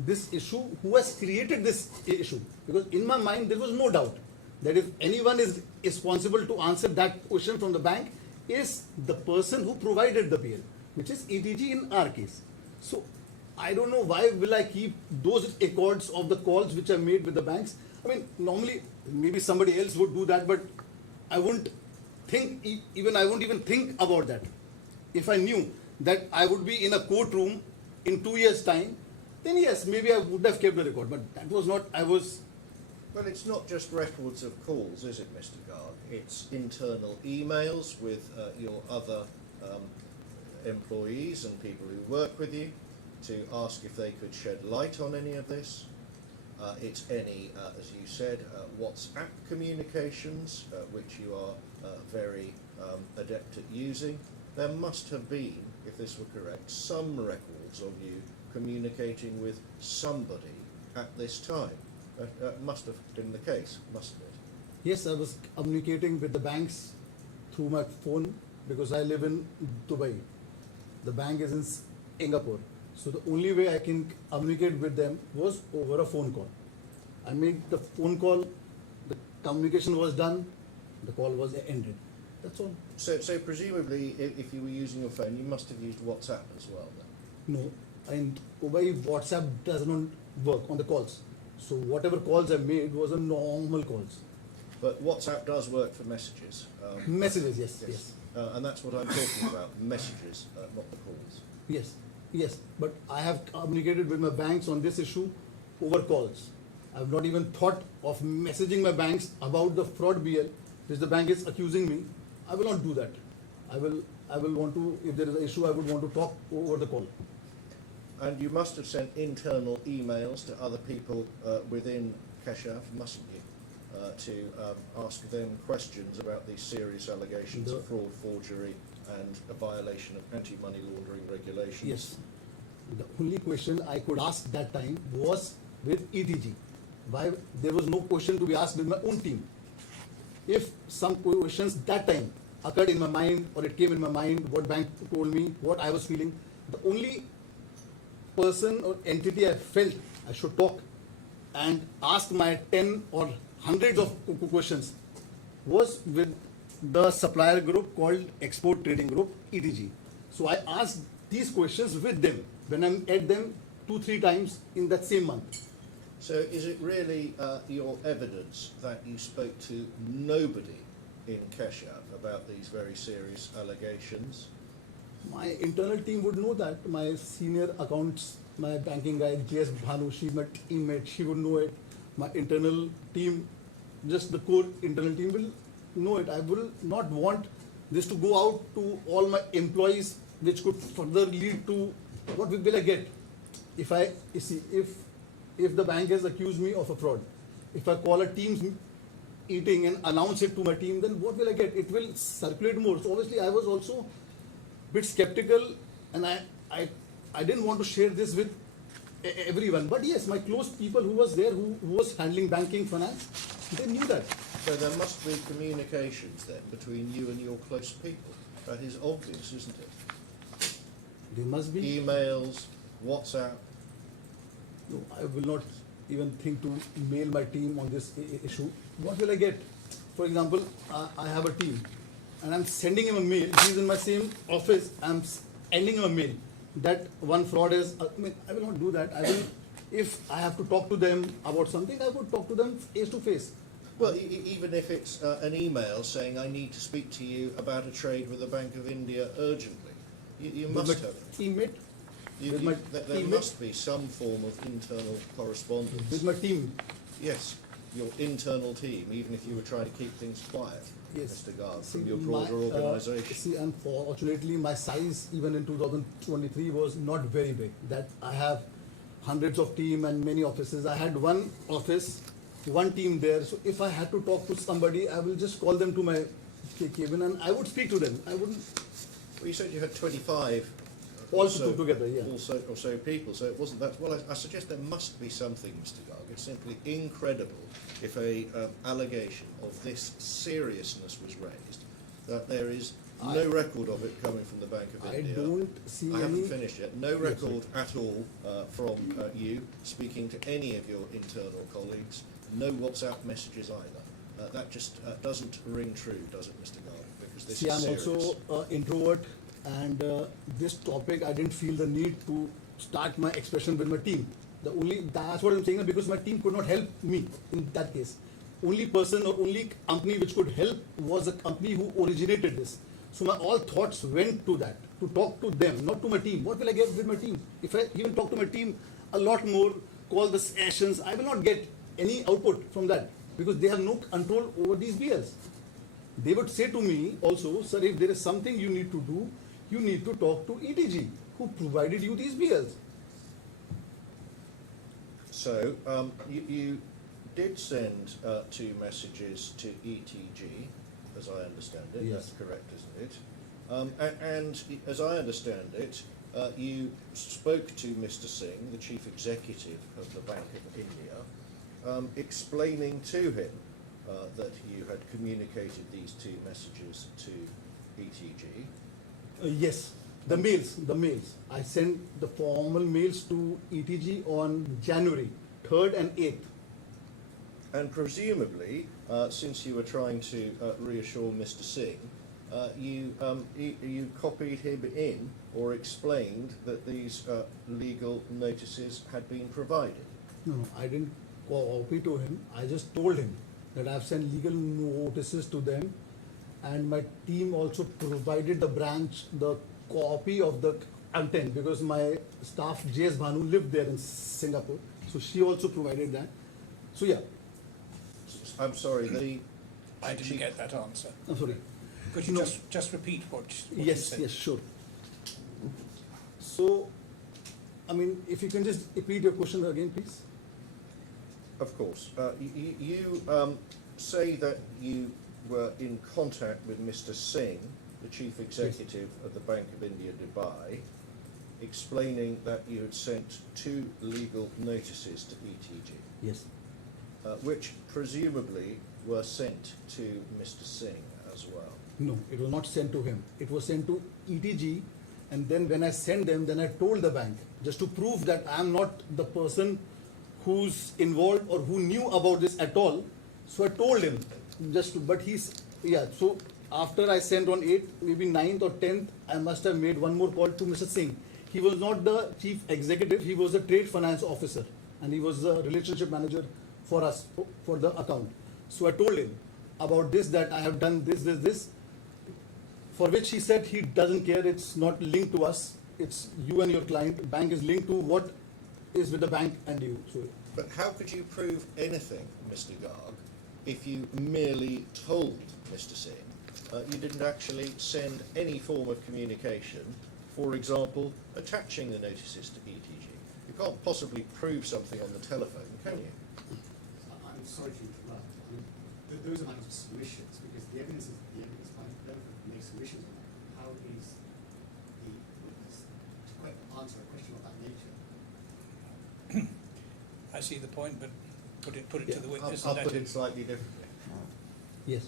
this issue, who has created this issue. Because in my mind, there was no doubt that if anyone is responsible to answer that question from the bank, is the person who provided the PL, which is ETG in our case. So I don't know why will I keep those records of the calls which I made with the banks. I mean, normally maybe somebody else would do that, but I wouldn't even think about that. If I knew that I would be in a courtroom in 2 years' time, then yes, maybe I would have kept the record. But that was not. Well, it's not just records of calls, is it, Mr. Garg? It's internal emails with your other employees and people who work with you to ask if they could shed light on any of this. it's any, as you said, WhatsApp communications, which you are very adept at using. There must have been, if this were correct, some records of you communicating with somebody at this time. That must have been the case, mustn't it? Yes, I was communicating with the banks through my phone because I live in Dubai. The bank is in Singapore. So the only way I can communicate with them was over a phone call. I made the phone call, the communication was done, the call was ended. That's all. So presumably, if you were using your phone, you must have used WhatsApp as well then? No, in Dubai, WhatsApp does not work on the calls. So whatever calls I made was a normal calls. But WhatsApp does work for messages. Messages, yes. And that's what I'm talking about, messages, not the calls. Yes. But I have communicated with my banks on this issue over calls. I've not even thought of messaging my banks about the fraud BL, which the bank is accusing me. I will not do that. I will want to, if there is an issue, I would want to talk over the call. And you must have sent internal emails to other people within Keshav, mustn't you, to ask them questions about these serious allegations of fraud, forgery, and a violation of anti-money laundering regulations? Yes. The only question I could ask that time was with ETG. Why there was no question to be asked with my own team. If some questions that time occurred in my mind or it came in my mind, what bank told me, what I was feeling, the only person or entity I felt I should talk and ask my 10 or hundreds of questions was with the supplier group called Export Trading Group, ETG. So I asked these questions with them when I met them 2-3 times in that same month. So is it really your evidence that you spoke to nobody in Keshav about these very serious allegations? My internal team would know that. My senior accounts, my banking guy, JS Bhanu, she's my teammate, she would know it. My internal team, just the core internal team will know it. I will not want this to go out to all my employees, which could further lead to what will I get if the bank has accused me of a fraud. If I call a team's meeting and announce it to my team, then what will I get? It will circulate more. So obviously I was also a bit skeptical, and I didn't want to share this with everyone. But yes, my close people who was there, who was handling banking, finance, they knew that. So there must be communications then between you and your close people. That is obvious, isn't it? There must be. Emails, WhatsApp. No, I will not even think to mail my team on this issue. What will I get? For example, I have a team and I'm sending him a mail. He's in my same office. I'm sending him a mail that one fraud is. I will not do that. If I have to talk to them about something, I would talk to them face to face. Well, even if it's an email saying I need to speak to you about a trade with the Bank of India urgently, you must have. Teammate. There must be some form of internal correspondence. With my team. Yes, your internal team, even if you were trying to keep things quiet, Yes. Mr. Garg, from your broader organisation. See, unfortunately, my size, even in 2023, was not very big. That I have hundreds of team and many offices. I had one office, one team there. So if I had to talk to somebody, I will just call them to my cabin and I would speak to them. I wouldn't. Well, you said you had 25 All together, yeah. or so people, so it wasn't that. Well, I suggest there must be something, Mr. Garg. It's simply incredible if a allegation of this seriousness was raised, that there is no record of it coming from the Bank of India. I don't see I haven't any. finished yet. No record at all from you speaking to any of your internal colleagues. No WhatsApp messages either. That just doesn't ring true, does it, Mr. Garg? Because this See, is I'm serious. also an introvert, and this topic I didn't feel the need to start my expression with my team. That's what I'm saying, because my team could not help me in that case. Only person or only company which could help was a company who originated this. So my all thoughts went to that, to talk to them, not to my team. What will I get with my team? If I even talk to my team a lot more, call the sessions, I will not get any output from that, because they have no control over these BLs. They would say to me also, sir, if there is something you need to do, you need to talk to ETG, who provided you these BLs. So, you did send two messages to ETG, as I understand it. Yes. That's correct, isn't it? And as I understand it, you spoke to Mr. Singh, the Chief Executive of the Bank of India, explaining to him that you had communicated these two messages to ETG. Yes, the mails. I sent the formal mails to ETG on January 3rd and 8th. And presumably, since you were trying to reassure Mr. Singh, you copied him in or explained that these legal notices had been provided. No, I didn't copy to him. I just told him that I've sent legal notices to them, and my team also provided the branch the copy of the content because my staff JS Bhanu lived there in Singapore, so she also provided that. So yeah, I'm sorry, I didn't get that answer. I'm sorry. Could you No. just repeat what you Yes, said? yes, sure. So, I mean, if you can just repeat your question again, please. Of course. You say that you were in contact with Mr. Singh, the Chief Executive of the Bank of India, Dubai, explaining that you had sent two legal notices to ETG, Yes. which presumably were sent to Mr. Singh as well. No, it was not sent to him. It was sent to ETG, and then when I sent them, then I told the bank just to prove that I am not the person who's involved or who knew about this at all. So I told him but so after I sent on 8th, maybe 9th or 10th, I must have made one more call to Mr. Singh. He was not the chief executive, he was a trade finance officer, and he was the relationship manager for us, for the account. So I told him about this, that I have done this, for which he said he doesn't care, it's not linked to us, it's you and your client, bank is linked to what is with the bank and you. So, But how could you prove anything, Mr. Garg, if you merely told Mr. Singh? You didn't actually send any form of communication, for example, attaching the notices to ETG. You can't possibly prove something on the telephone, can you? I'm sorry to interrupt. I mean, those are my submissions because the evidence is the evidence. My developer makes submissions on that. How is the witness to answer a question of that nature? I see the point, but put it Yeah, to the witness. I'll and put let it slightly differently. yes.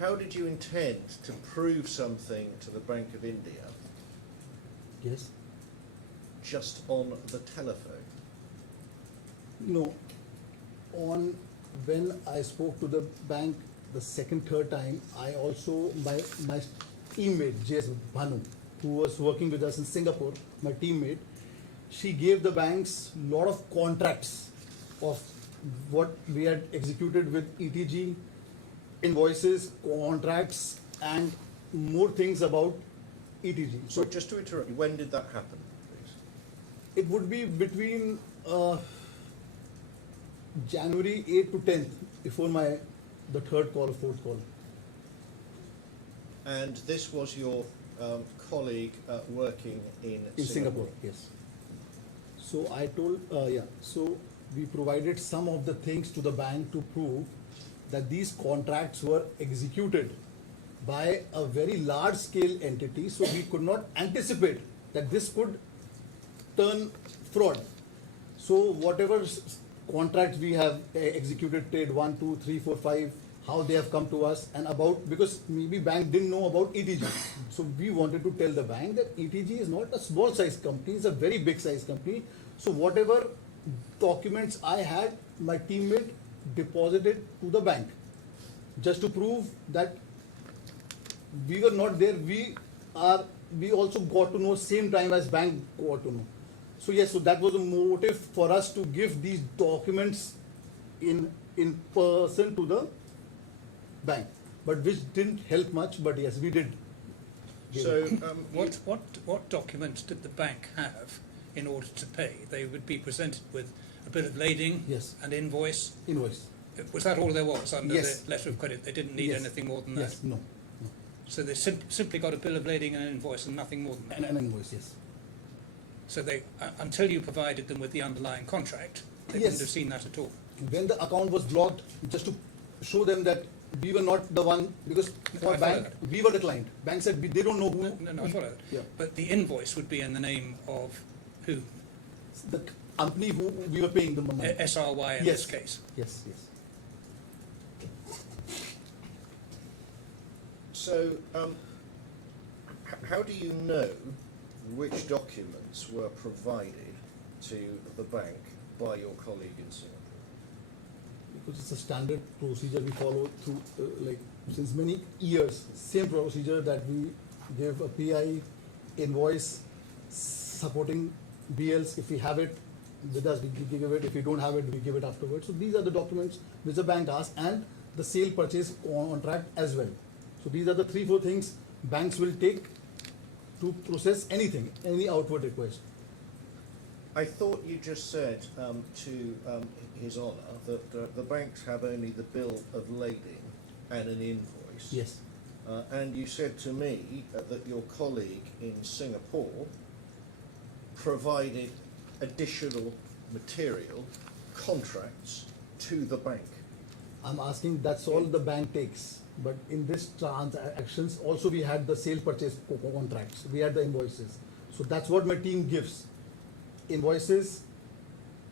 How did you intend to prove something to the Bank of India Yes. just on the telephone? No. When I spoke to the bank the third time, I also, my teammate, JS Bhanu, who was working with us in Singapore, my teammate, she gave the banks lot of contracts of what we had executed with ETG, invoices, contracts, and more things about ETG. So just to interrupt you, when did that happen, please? It would be between January 8th to 10th, before the third call or fourth call. And this was your colleague working in Singapore, yes. So I told, so we provided some of the things to the bank to prove that these contracts were executed by a very large scale entity, so we could not anticipate that this could turn fraud. So whatever contracts we have executed, trade 1, 2, 3, 4, 5, how they have come to us, and about, because maybe bank didn't know about ETG. So we wanted to tell the bank that ETG is not a small size company, it's a very big size company. So whatever documents I had, my teammate deposited to the bank, just to prove that we were not there. We also got to know same time as bank got to know. So yes, so that was a motive for us to give these documents in person to the bank, but which didn't help much. But yes, we did. give So, it. what documents did the bank have in order to pay? They would be presented with a bit of lading, Yes. an invoice. Invoice. Was that all there was under Yes. the letter of credit? They didn't need Yes. anything more than that. Yes. No. So they simply got a bill of lading and an invoice and nothing more than that. An invoice. Yes. So they, until you provided them with the underlying contract, they Yes. wouldn't have seen that at all. When the account was blocked, just to show them that we were not the one, because I for follow bank, that. we were the client. Bank said they don't know who. No, I follow that. Yeah. But the invoice would be in the name of who? The company who we were paying the money. SRY in Yes. this case. Yes, yes. So, how do you know which documents were provided to the bank by your colleague in Singapore? Because it's a standard procedure we follow through, like, since many years. Same procedure that we give a PI invoice supporting BLs. If we have it with us, we give it. If we don't have it, we give it afterwards. So these are the documents which the bank asks, and the sale purchase contract as well. So these are the 3-4 things banks will take to process anything, any outward request. I thought you just said to His Honour that the banks have only the bill of lading and an invoice. Yes. And you said to me that your colleague in Singapore provided additional material, contracts, to the bank. I'm asking, that's all the bank takes. But in this transactions, also we had the sale purchase contracts. We had the invoices. So that's what my team gives. Invoices,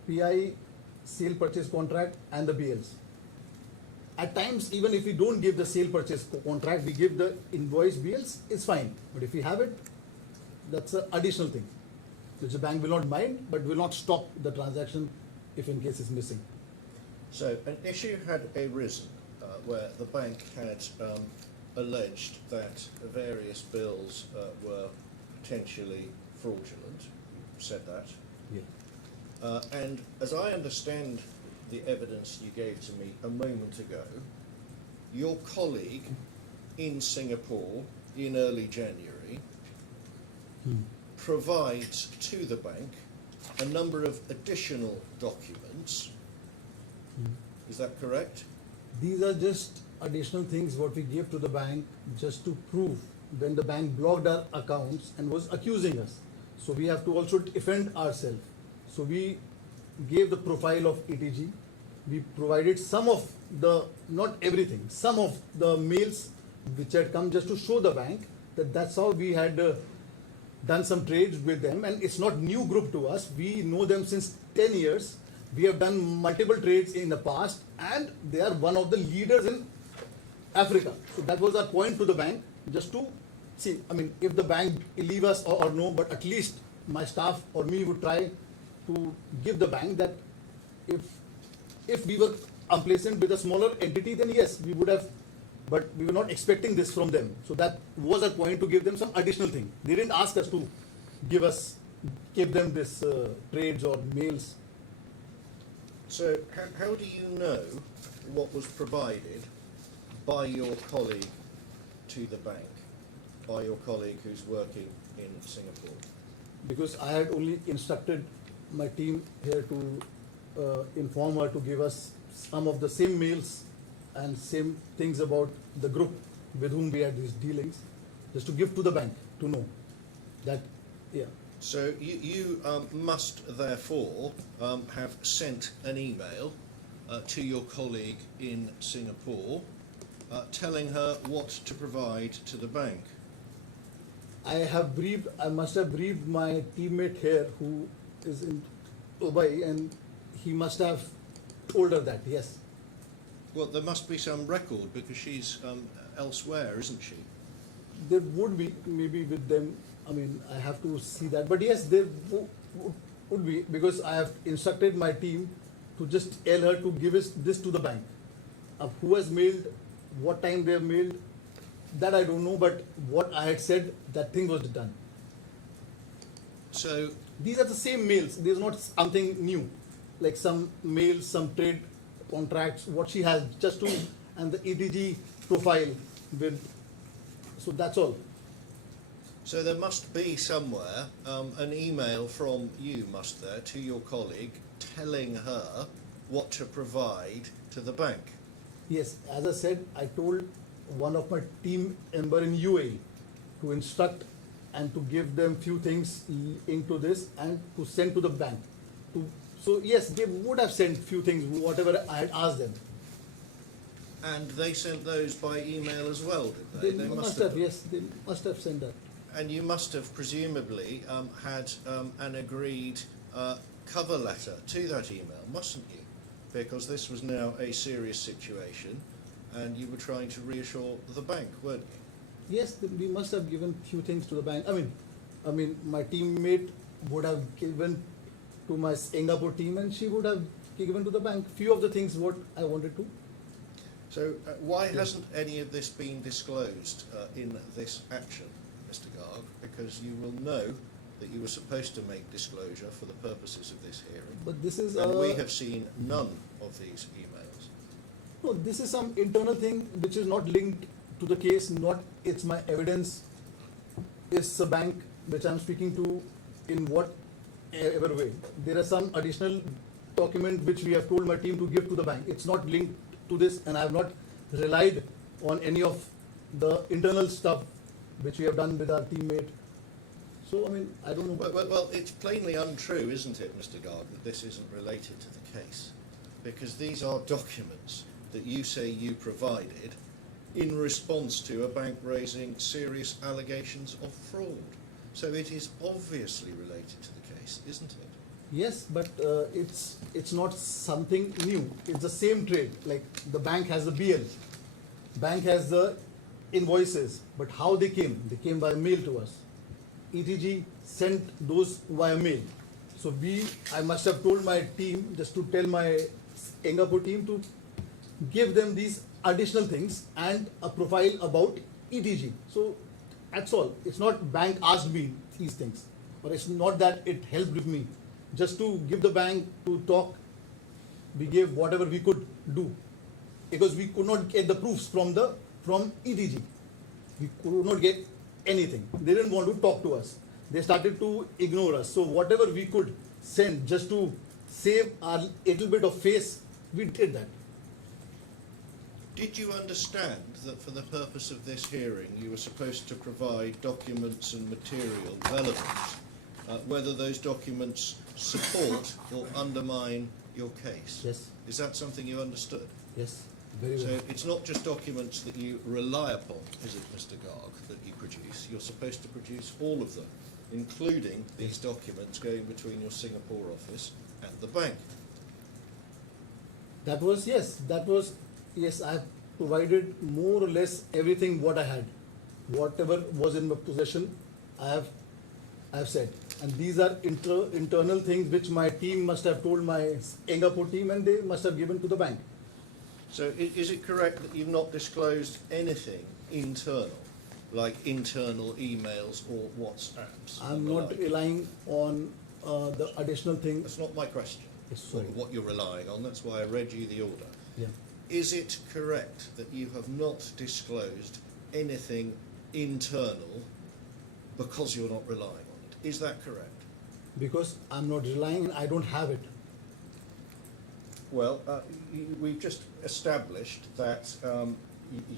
PI, sale purchase contract, and the BLs. At times, even if we don't give the sale purchase contract, we give the invoice BLs, it's fine. But if we have it, that's an additional thing, which the bank will not mind, but will not stop the transaction if in case it's missing. So an issue had arisen where the bank had alleged that various bills were potentially fraudulent. You said that. Yeah. And as I understand the evidence you gave to me a moment ago, your colleague in Singapore in early January provides to the bank a number of additional documents. Is that correct? These are just additional things what we give to the bank just to prove when the bank blocked our accounts and was accusing us. So we have to also defend ourselves. So we gave the profile of ETG. We provided some of the, not everything, some of the mails which had come just to show the bank that that's how we had done some trades with them. And it's not new group to us. We know them since 10 years. We have done multiple trades in the past, and they are one of the leaders in Africa. So that was our point to the bank, just to see, I mean, if the bank leave us or no, but at least my staff or me would try to give the bank that if we were complacent with a smaller entity, then yes, we would have, but we were not expecting this from them. So that was our point, to give them some additional thing. They didn't ask us to give them this trades or mails. So how do you know what was provided by your colleague to the bank, by your colleague who's working in Singapore? Because I had only instructed my team here to inform her to give us some of the same mails and same things about the group with whom we had these dealings, just to give to the bank to know that, yeah. So you must therefore have sent an email to your colleague in Singapore telling her what to provide to the bank. I must have briefed my teammate here who is in Dubai, and he must have told her that, yes. Well, there must be some record because she's elsewhere, isn't she? There would be, maybe with them, I mean, I have to see that. But yes, there would be, because I have instructed my team to just tell her to give us this to the bank. Who has mailed, what time they have mailed, that I don't know, but what I had said, that thing was done. So These are the same mails. There's not something new, like some mails, some trade contracts, what she has, just to, and the ETG profile with, so that's all. So there must be somewhere an email from you, must there, to your colleague telling her what to provide to the bank. Yes, as I said, I told one of my team member in UAE to instruct and to give them few things into this and to send to the bank. So yes, they would have sent few things, whatever I had asked them. And they sent those by email as well, did they? They must have, yes, they must have sent that. And you must have presumably had an agreed cover letter to that email, mustn't you? Because this was now a serious situation and you were trying to reassure the bank, weren't you? Yes, we must have given few things to the bank. I mean, my teammate would have given to my Singapore team and she would have given to the bank few of the things what I wanted to. So why hasn't any of this been disclosed in this action, Mr. Garg? Because you will know that you were supposed to make disclosure for the purposes of this hearing. But this is And we have seen none of these emails. no, this is some internal thing which is not linked to the case. Not it's my evidence. It's a bank which I'm speaking to in whatever way. There are some additional document which we have told my team to give to the bank. It's not linked to this, and I have not relied on any of the internal stuff which we have done with our teammate. So, I mean, I don't know. Well, it's plainly untrue, isn't it, Mr. Garg, that this isn't related to the case? Because these are documents that you say you provided in response to a bank raising serious allegations of fraud. So it is obviously related to the case, isn't it? Yes, but it's not something new. It's the same trade. Like the bank has the BL, bank has the invoices, but how they came? They came by mail to us. ETG sent those via mail. So I must have told my team just to tell my Singapore team to give them these additional things and a profile about ETG. So that's all. It's not bank asked me these things, or it's not that it helped with me. Just to give the bank to talk, we gave whatever we could do, because we could not get the proofs from ETG. We could not get anything. They didn't want to talk to us. They started to ignore us. So whatever we could send just to save our little bit of face, we did that. Did you understand that for the purpose of this hearing you were supposed to provide documents and material relevant, whether those documents support or undermine your case? Yes. Is that something you understood? Yes, very So well. it's not just documents that you rely upon, is it, Mr. Garg, that you produce? You're supposed to produce all of them, including these documents going between your Singapore office and the bank. That was, yes, I have provided more or less everything what I had. Whatever was in my possession, I have said. And these are internal things which my team must have told my Singapore team, and they must have given to the bank. So is it correct that you've not disclosed anything internal, like internal emails or WhatsApps? I'm and the not like? relying on the additional thing. That's not my question. Yes, sorry. What you're relying on, that's why I read you the order. Yeah. Is it correct that you have not disclosed anything internal because you're not relying on it? Is that correct? Because I'm not relying, I don't have it. Well, we've just established that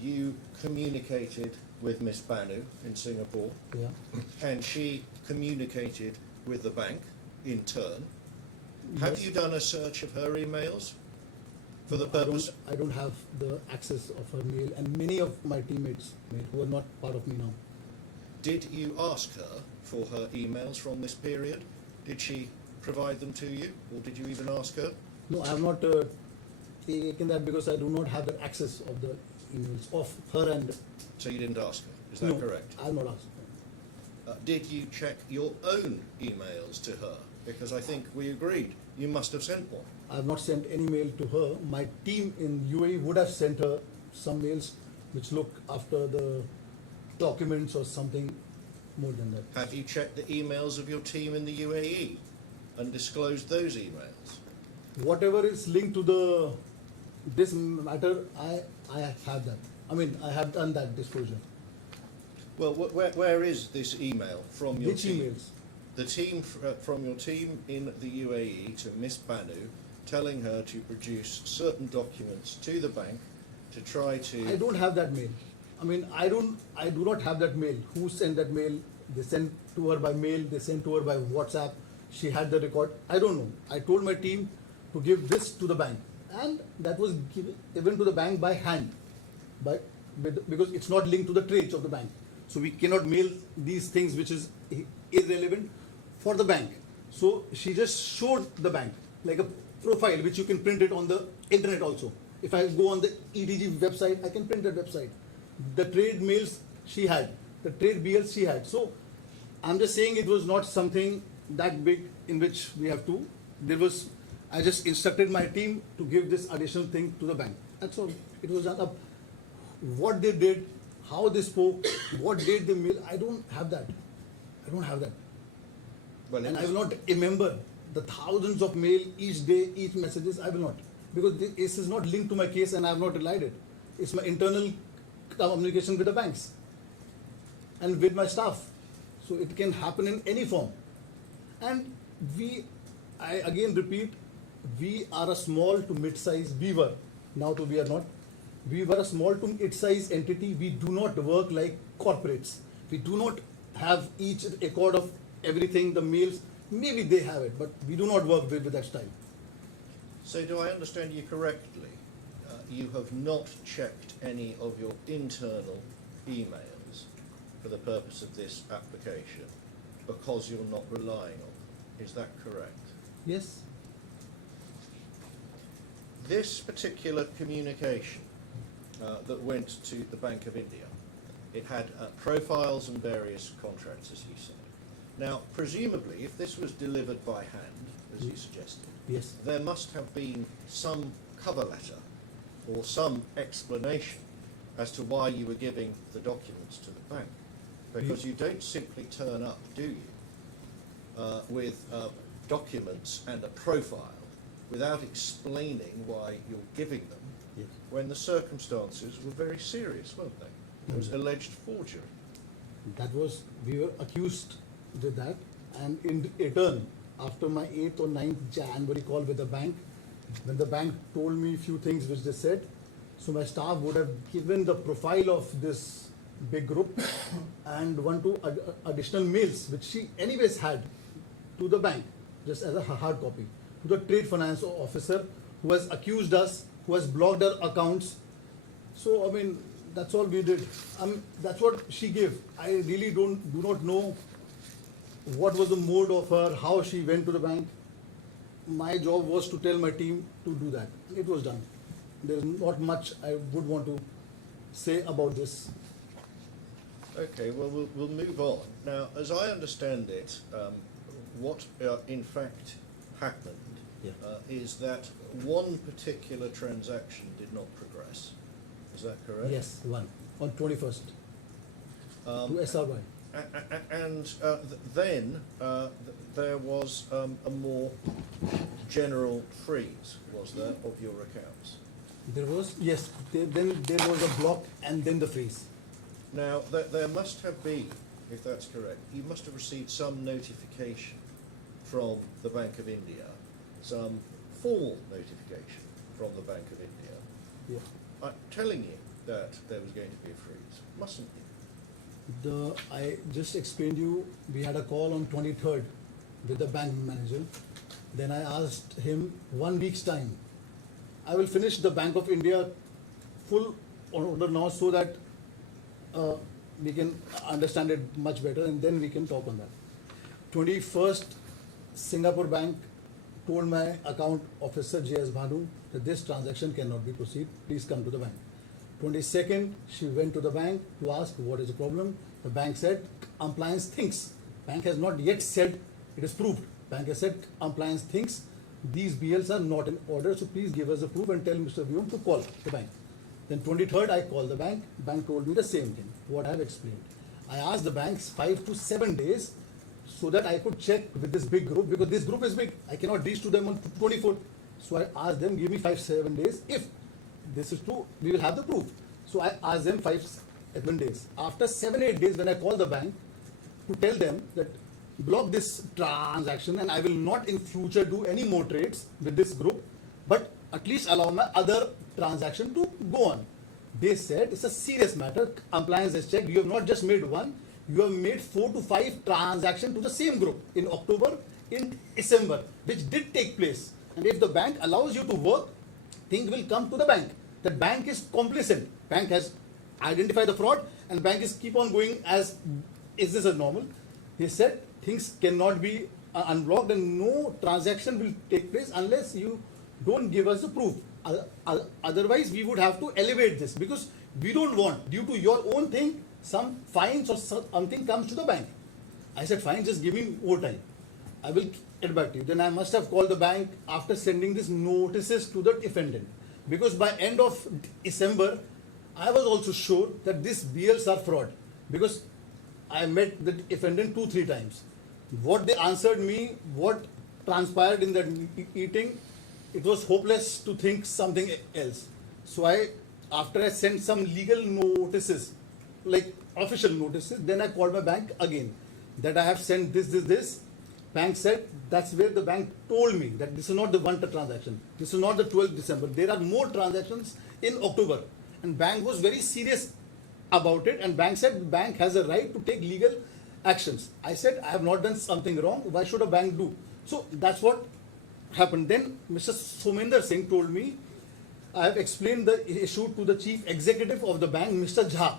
you communicated with Miss Banu in Singapore, Yeah. and she communicated with the bank in turn. Have Yes. you done a search of her emails for the purpose? I don't have the access of her mail, and many of my teammates who are not part of me now. Did you ask her for her emails from this period? Did she provide them to you, or did you even ask her? No, I have not taken that because I do not have the access of the emails of her and. So you didn't ask her, is that No, correct? I have not asked. Did you check your own emails to her? Because I think we agreed you must have sent one. I have not sent any mail to her. My team in UAE would have sent her some mails which look after the documents or something more than that. Have you checked the emails of your team in the UAE and disclosed those emails? Whatever is linked to this matter, I have that. I mean, I have done that disclosure. Well, where is this email from your Which team? emails? The team from your team in the UAE to Miss Banu, telling her to produce certain documents to the bank to try to. I don't have that mail. I mean, I do not have that mail. Who sent that mail? They sent to her by mail, they sent to her by WhatsApp. She had the record. I don't know. I told my team to give this to the bank, and that was given to the bank by hand, because it's not linked to the trades of the bank. So we cannot mail these things which is irrelevant for the bank. So she just showed the bank like a profile which you can print it on the internet also. If I go on the ETG website, I can print that website. The trade mails she had, the trade BLs she had. So I'm just saying it was not something that big in which we have to. I just instructed my team to give this additional thing to the bank. That's all. It was done up. What they did, how they spoke, what date they mail, I don't have that. I don't have that. Well, And I will not remember the thousands of mail each day, each messages. I will not, because this is not linked to my case, and I have not relied it. It's my internal communication with the banks and with my staff. So it can happen in any form. And I again repeat, we are a small to mid-size. We were. Now we are not. We were a small to mid-size entity. We do not work like corporates. We do not have each record of everything, the mails. Maybe they have it, but we do not work with that style. So do I understand you correctly? You have not checked any of your internal emails for the purpose of this application because you're not relying on them. Is that correct? Yes. This particular communication that went to the Bank of India, it had profiles and various contracts, as you said. Now, presumably, if this was delivered by hand, as you suggested, Yes. there must have been some cover letter or some explanation as to why you were giving the documents to the bank. Because you don't simply turn up, do you, with documents and a profile without explaining why you're giving them, Yes. when the circumstances were very serious, weren't they? It was alleged forgery. We were accused with that, and in return, after my 8th or 9th January call with the bank, when the bank told me a few things which they said, so my staff would have given the profile of this big group and one to additional mails which she anyways had to the bank, just as a hard copy, to the trade finance officer who has accused us, who has blocked our accounts. So I mean, that's all we did. That's what she gave. I really do not know what was the mode of her, how she went to the bank. My job was to tell my team to do that. It was done. There's not much I would want to say about this. Okay, well, we'll move on. Now, as I understand it, what in fact happened Yeah. is that one particular transaction did not progress. Is that correct? Yes, one on 21st to SRY. And then there was a more general freeze, was there, of your accounts? There was, yes, then there was a block and then the freeze. Now, there must have been, if that's correct, you must have received some notification from the Bank of India, some formal notification from the Bank of India, Yeah. telling you that there was going to be a freeze, mustn't you? I just explained you, we had a call on 23rd with the bank manager. Then I asked him 1 week's time. I will finish the Bank of India full order now so that we can understand it much better, and then we can talk on that. 21st, Singapore Bank told my account officer J.S. Bhanu that this transaction cannot be proceed. Please come to the bank. 22nd, she went to the bank to ask what is the problem. The bank said compliance thinks. Bank has not yet said it is proved. Bank has said compliance thinks these BLs are not in order, so please give us a proof and tell Mr. Vyom to call the bank. Then 23rd, I called the bank. Bank told me the same thing, what I have explained. I asked the banks 5 to 7 days so that I could check with this big group, because this group is big. I cannot reach to them on 24th. So I asked them, give me 5-7 days. If this is true, we will have the proof. So I asked them 5-7 days. After 7-8 days, when I called the bank to tell them that block this transaction and I will not in future do any more trades with this group, but at least allow my other transaction to go on. They said it's a serious matter. Compliance is checked. You have not just made one. you have made 4 to 5 transactions to the same group in October, in December, which did take place. And if the bank allows you to work, things will come to the bank. The bank is complicit. Bank has identified the fraud, and bank is keep on going as, is this a normal? He said things cannot be unblocked and no transaction will take place unless you don't give us the proof. Otherwise, we would have to elevate this, because we don't want, due to your own thing, some fines or something comes to the bank. I said, fine, just give me more time. I will get back to you. Then I must have called the bank after sending these notices to the defendant. Because by end of December, I was also sure that these BLs are fraud. Because I met the defendant 2-3 times. What they answered me, what transpired in that meeting, it was hopeless to think something else. So after I sent some legal notices, like official notices, then I called my bank again that I have sent this. Bank said, that's where the bank told me that this is not the one transaction. This is not the 12th December. There are more transactions in October. And bank was very serious about it. And bank said bank has a right to take legal actions. I said, I have not done something wrong. Why should a bank do? So that's what happened. Then Mr. Somender Singh told me, I have explained the issue to the chief executive of the bank, Mr. Jha.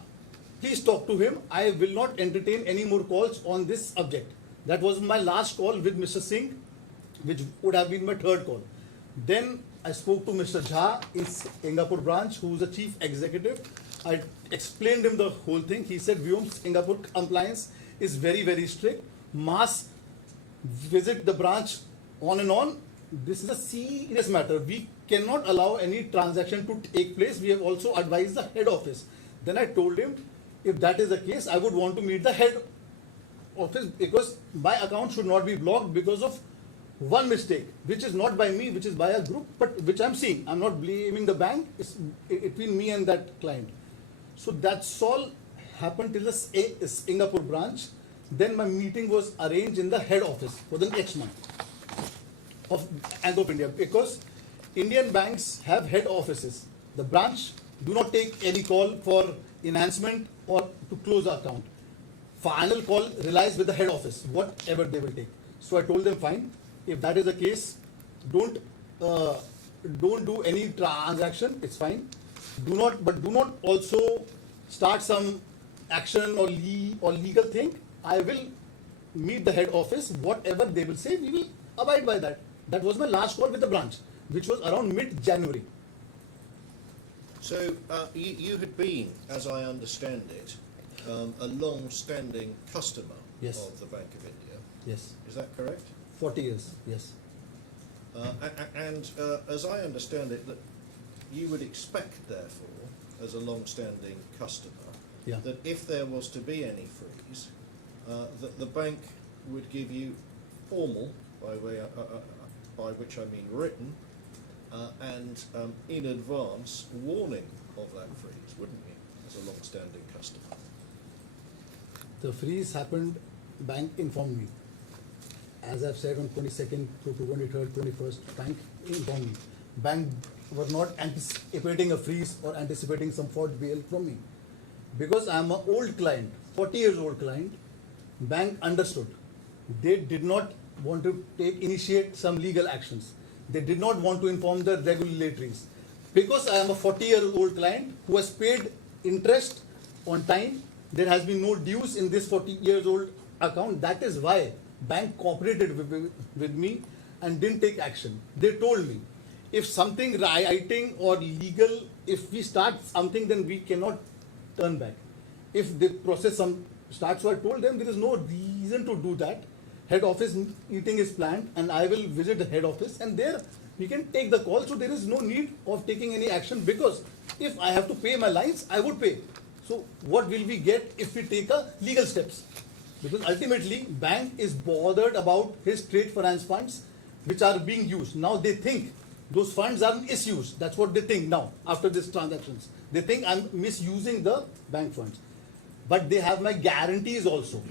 Please talk to him. I will not entertain any more calls on this subject. That was my last call with Mr. Singh, which would have been my third call. Then I spoke to Mr. Jha in Singapore branch, who is the chief executive. I explained him the whole thing. He said, Vyom, Singapore compliance is very, very strict. Mass visit the branch on and on. This is a serious matter. We cannot allow any transaction to take place. We have also advised the head office. Then I told him, if that is the case, I would want to meet the head office, because my account should not be blocked because of one mistake, which is not by me, which is by a group, but which I'm seeing. I'm not blaming the bank. It's between me and that client. So that's all happened till the Singapore branch. Then my meeting was arranged in the head office for the next month of Bank of India, because Indian banks have head offices. The branch do not take any call for enhancement or to close the account. Final call relies with the head office, whatever they will take. So I told them, fine, if that is the case, don't do any transaction. It's fine. Do not also start some action or legal thing. I will meet the head office. Whatever they will say, we will abide by that. That was my last call with the branch, which was around mid-January. So you had been, as I understand it, a long-standing customer Yes. of the Bank of India. Yes. Is that correct? 40 years, yes. And as I understand it, that you would expect, therefore, as a long-standing customer, Yeah. that if there was to be any freeze, that the bank would give you formal, by which I mean written, and in advance warning of that freeze, wouldn't you, as a long-standing customer? The freeze happened, bank informed me. As I've said, on 22nd to 23rd, 21st, bank informed me. Bank were not anticipating a freeze or anticipating some fraud BL from me. Because I'm an old client, 40 years old client, bank understood. They did not want to initiate some legal actions. They did not want to inform the regulatories. Because I am a 40-year-old client who has paid interest on time, there has been no dues in this 40-year-old account. That is why bank cooperated with me and didn't take action. They told me, if something writing or legal, if we start something, then we cannot turn back. If the process starts, so I told them there is no reason to do that. Head office meeting is planned, and I will visit the head office, and there we can take the call. So there is no need of taking any action, because if I have to pay my lines, I would pay. So what will we get if we take a legal steps? Because ultimately, bank is bothered about his trade finance funds, which are being used. Now they think those funds are misused. That's what they think now after these transactions. They think I'm misusing the bank funds. But they have my guarantees also.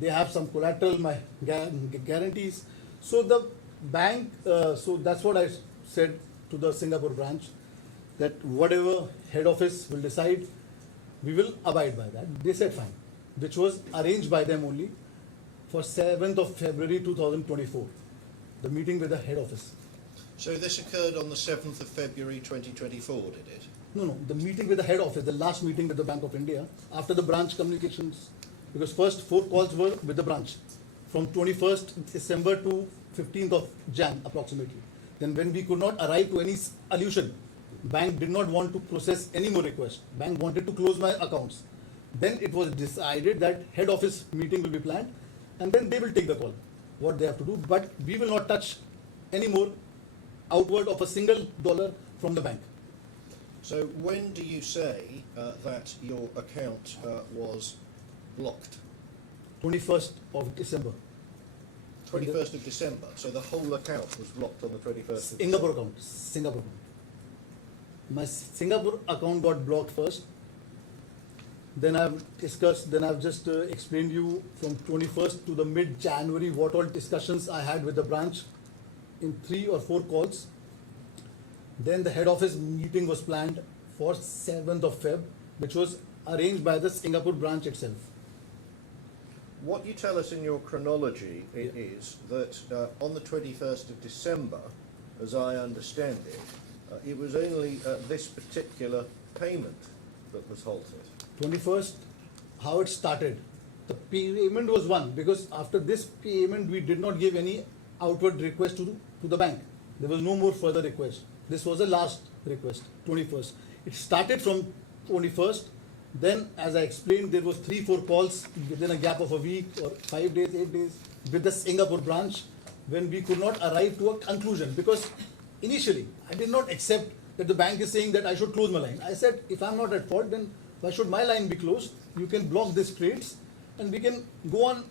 They have some collateral, my guarantees. So the bank, so that's what I said to the Singapore branch, that whatever head office will decide, we will abide by that. They said fine. which was arranged by them only for 7th of February 2024, the meeting with the head office. So this occurred on the 7th of February 2024, did it? No, the meeting with the head office, the last meeting with the Bank of India, after the branch communications, because first 4 calls were with the branch, from 21st December to 15th of Jan approximately. Then when we could not arrive to any solution, bank did not want to process any more requests. Bank wanted to close my accounts. Then it was decided that head office meeting will be planned, and then they will take the call, what they have to do, but we will not touch any more outward of a single dollar from the bank. So when do you say that your account was blocked? 21st of December. 21st of December. So the whole account was blocked on the 21st of Singapore account. Singapore account. My Singapore account got blocked first. Then I've discussed, then I've just explained you from 21st to the mid-January what all discussions I had with the branch in 3 or 4 calls. Then the head office meeting was planned for 7th of Feb, which was arranged by the Singapore branch itself. What you tell us in your chronology is that on the 21st of December, as I understand it, it was only this particular payment that was halted. 21st, how it started. The payment was one, because after this payment, we did not give any outward request to the bank. There was no more further request. This was the last request, 21st. It started from 21st. Then, as I explained, there was 3-4 calls within a gap of a week or 5 days, 8 days with the Singapore branch when we could not arrive to a conclusion. Because initially, I did not accept that the bank is saying that I should close my line. I said, if I'm not at fault, then why should my line be closed? You can block these trades and we can go on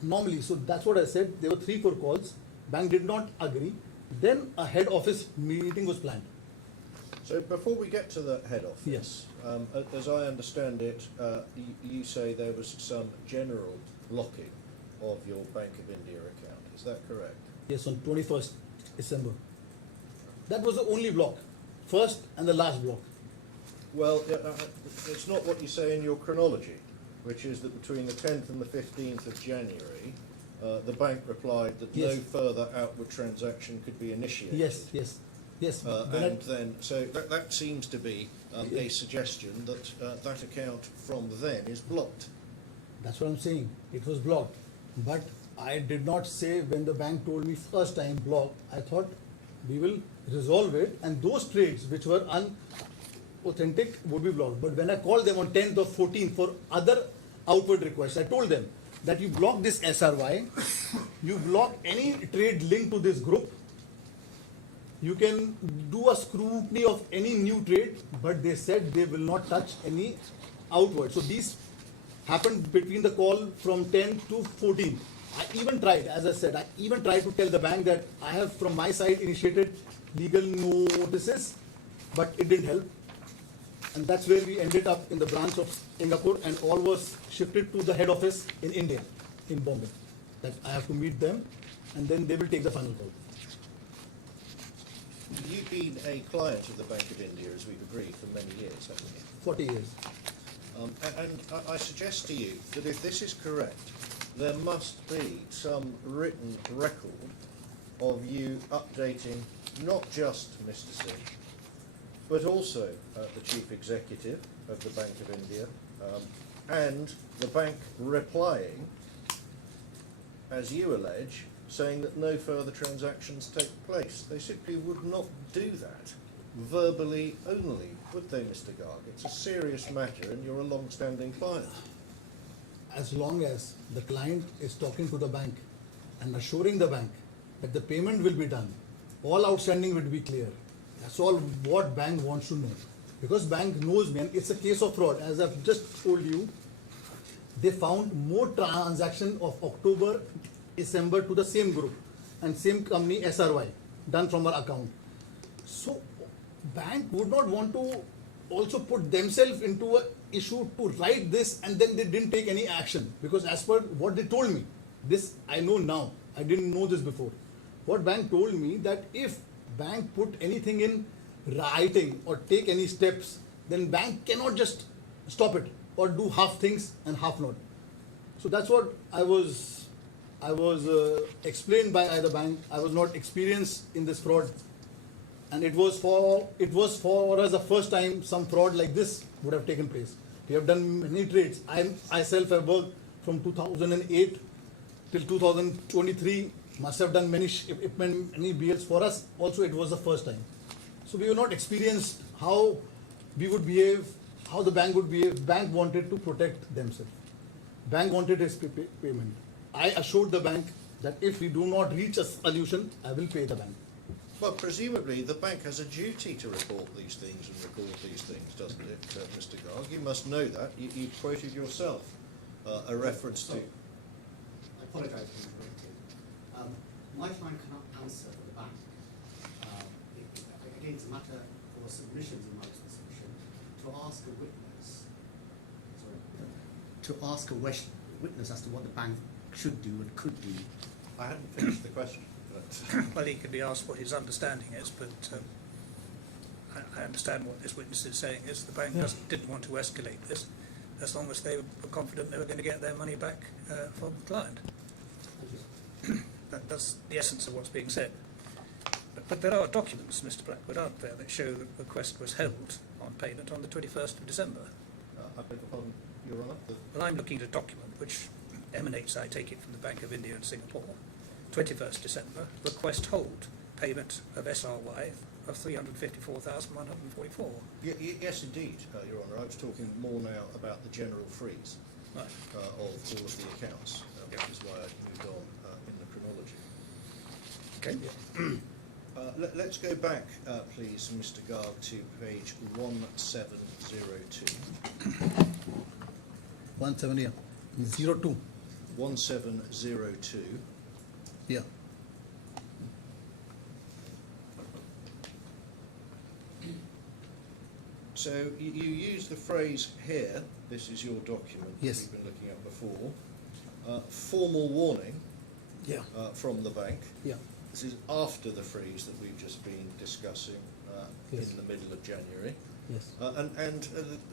normally. So that's what I said. There were 3-4 calls. Bank did not agree. Then a head office meeting was planned. So before we get to the head office, Yes. As I understand it, you say there was some general blocking of your Bank of India account. Is that correct? Yes, on 21st December. That was the only block. First and the last block. Well, it's not what you say in your chronology, which is that between the 10th and the 15th of January, the bank replied that Yes. no further outward transaction could be initiated. Yes. So that seems to be a suggestion that that account from then is blocked. That's what I'm saying. It was blocked. But I did not say when the bank told me first time blocked, I thought we will resolve it and those trades which were unauthentic would be blocked. But when I called them on 10th or 14th for other outward requests, I told them that you block this SRY, you block any trade linked to this group, you can do a scrutiny of any new trade, but they said they will not touch any outward. So these happened between the call from 10 to 14. I even tried, as I said, I even tried to tell the bank that I have from my side initiated legal notices, but it didn't help. And that's where we ended up in the branch of Singapore and all was shifted to the head office in India, in Bombay. That I have to meet them and then they will take the final call. You've been a client of the Bank of India, as we've agreed, for many years, haven't you? 40 years. And I suggest to you that if this is correct, there must be some written record of you updating not just Mr. Singh, but also the Chief Executive of the Bank of India, and the bank replying, as you allege, saying that no further transactions take place. They simply would not do that verbally only, would they, Mr. Garg? It's a serious matter and you're a long-standing client. As long as the client is talking to the bank and assuring the bank that the payment will be done, all outstanding will be clear. That's all what bank wants to know. Because bank knows me and it's a case of fraud. As I've just told you, they found more transaction of October, December to the same group and same company SRY done from our account. So bank would not want to also put themselves into a issue to write this and then they didn't take any action, because as per what they told me, this I know now, I didn't know this before. What bank told me that if bank put anything in writing or take any steps, then bank cannot just stop it or do half things and half not. So that's what I was explained by either bank. I was not experienced in this fraud, and it was for us the first time some fraud like this would have taken place. We have done many trades. I myself have worked from 2008 till 2023. Must have done many BLs. For us also it was the first time. So we were not experienced how we would behave, how the bank would behave. Bank wanted to protect themselves. Bank wanted his payment. I assured the bank that if we do not reach a solution, I will pay the bank. Well, presumably the bank has a duty to report these things and record these things, doesn't it, Mr. Garg? You must know that. You quoted yourself a reference to... I apologise for interrupting. My client cannot answer for the bank. Again, it's a matter for submissions in my submission to ask a witness. Sorry, to ask a witness as to what the bank should do and could do. I hadn't finished the question. Well, he can be asked what his understanding is, but I understand what this witness is saying is the bank didn't want to escalate this as long as they were confident they were going to get their money back from the client. That's the essence of what's being said. But there are documents, Mr. Blackwood, aren't there, that show that the request was held on payment on the 21st of December. I beg your pardon, Your Honour? Well, I'm looking at a document which emanates, I take it, from the Bank of India and Singapore. 21st December, request hold, payment of SRY of 354,144. Yes, indeed, Your Honour. I was talking more now about the general freeze Right. of all of the accounts, which is why I moved on in the chronology. Okay. Let's go back, please, Mr. Garg, to page 1702. 1702. 1702. Yeah. So you use the phrase here, this is your document Yes. that we've been looking at before, formal warning Yeah. from the bank. Yeah. This is after the freeze that we've just been discussing Yes. in the middle of January. Yes.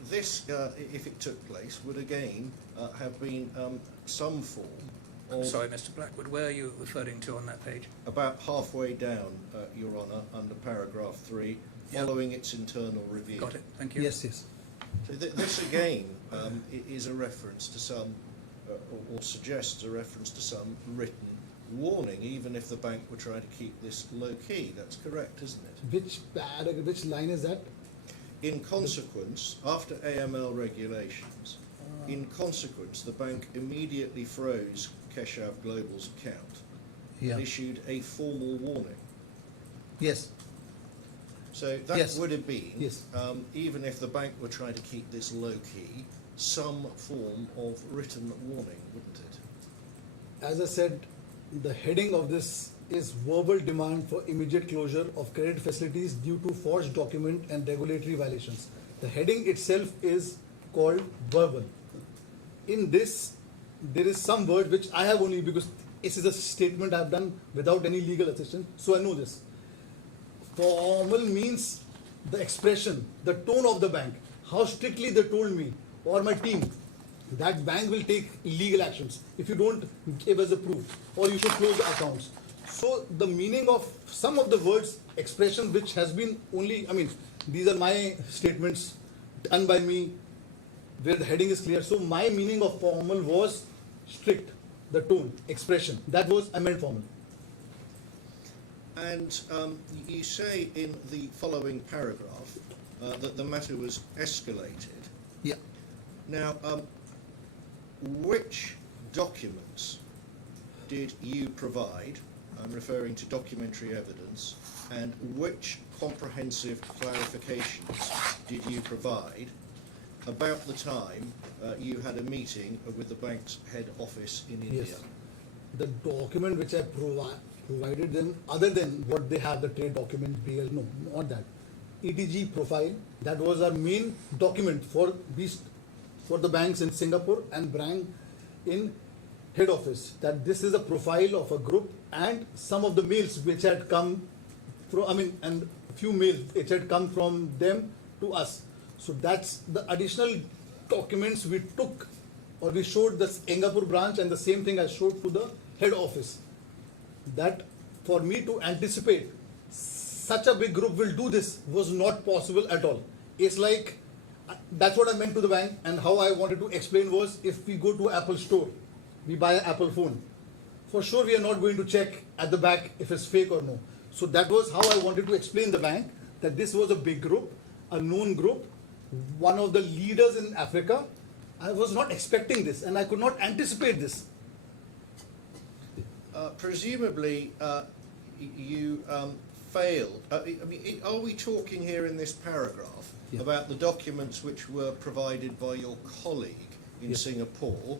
This, if it took place, would again have been some form of... Sorry, Mr. Blackwood, where are you referring to on that page? About halfway down, Your Honour, under paragraph 3, Yeah. following its internal review. Got it, thank you. Yes. Yes. So this again is a reference to some, or suggests a reference to some written warning, even if the bank were trying to keep this low key. That's correct, isn't it? Which line is that? In consequence, after AML regulations, in consequence, the bank immediately froze Keshav Global's account Yeah. and issued a formal warning. Yes. So that Yes. would have been, Yes. even if the bank were trying to keep this low key, some form of written warning, wouldn't it? As I said, the heading of this is verbal demand for immediate closure of credit facilities due to forged document and regulatory violations. The heading itself is called verbal. In this, there is some word which I have only because this is a statement I have done without any legal assistance, so I know this. Formal means the expression, the tone of the bank, how strictly they told me or my team that bank will take legal actions if you don't give us a proof or you should close the accounts. So the meaning of some of the words, expression which has been only, these are my statements done by me where the heading is clear. So my meaning of formal was strict, the tone, expression. That was, I meant formal. And you say in the following paragraph that the matter was escalated. Yeah. Now, which documents did you provide? I'm referring to documentary evidence. And which comprehensive clarifications did you provide about the time you had a meeting with the bank's head office in India? Yes. The document which I provided them, other than what they have, the trade document, BL, no, not that. ETG profile, that was our main document for the banks in Singapore and bank in head office. That this is a profile of a group and some of the mails which had come from, and a few mails which had come from them to us. So that's the additional documents we took or we showed the Singapore branch, and the same thing I showed to the head office. That for me to anticipate such a big group will do this was not possible at all. It's like, that's what I meant to the bank, and how I wanted to explain was, if we go to Apple store, we buy an Apple phone, for sure we are not going to check at the back if it's fake or no. So that was how I wanted to explain the bank, that this was a big group, a known group, one of the leaders in Africa. I was not expecting this, and I could not anticipate this. Presumably, you failed. Are we talking here in this paragraph about the documents which were provided by your colleague in Singapore,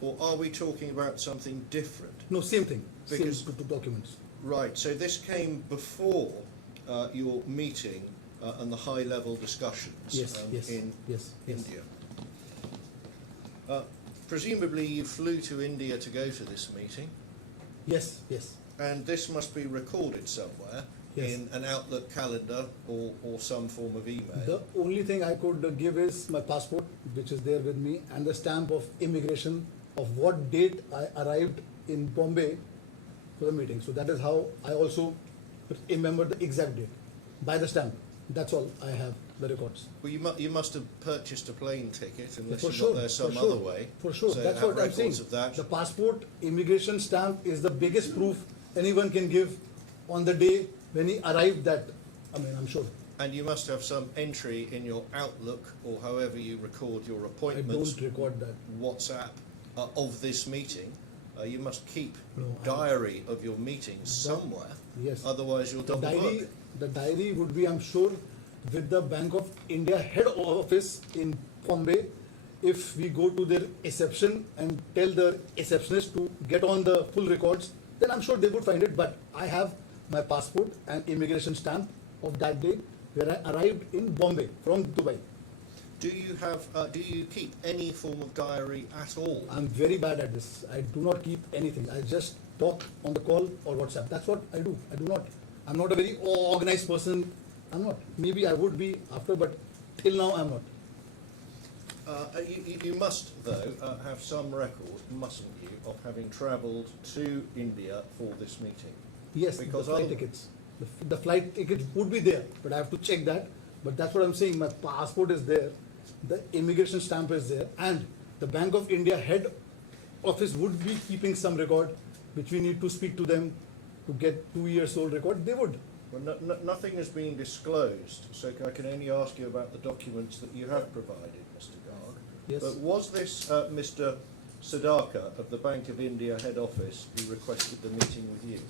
or are we talking about something different? No, same thing, Because- same two documents. Right, so this came before your meeting and the high-level discussions in yes. India. Presumably you flew to India to go to this meeting, Yes. and this must be recorded somewhere Yes. in an Outlook calendar or some form of email. The only thing I could give is my passport, which is there with me, and the stamp of immigration of what date I arrived in Bombay for the meeting. So that is how I also remember the exact date by the stamp. That's all I have, the records. Well, you must have purchased a plane ticket unless For you sure, got there some for sure, other way. For sure, So that's have what I'm saying. records of that. The passport immigration stamp is the biggest proof anyone can give on the day when he arrived that, I'm sure. And you must have some entry in your Outlook or however you record your I appointments, don't record that. WhatsApp of this meeting. You must keep No, a diary of your meetings somewhere. Yes. Otherwise, you'll The double diary, book. the diary would be, I'm sure, with the Bank of India head office in Bombay. If we go to their reception and tell the receptionist to get on the full records, then I'm sure they would find it. But I have my passport and immigration stamp of that day where I arrived in Bombay from Dubai. Do you keep any form of diary at all? I'm very bad at this. I do not keep anything. I just talk on the call or WhatsApp. That's what I do. I'm not a very organized person. I'm not. Maybe I would be after, but till now I'm not. You must, though, have some record, mustn't you, of having travelled to India for this meeting? Yes, Because the flight other- tickets. The flight tickets would be there, but I have to check that. But that's what I'm saying. My passport is there, the immigration stamp is there, and the Bank of India head office would be keeping some record, which we need to speak to them to get 2 years old record. They would. Well, nothing has been disclosed, so I can only ask you about the documents that you have provided, Mr. Garg. Yes. But was this Mr. Sadaka of the Bank of India head office who requested the meeting with you?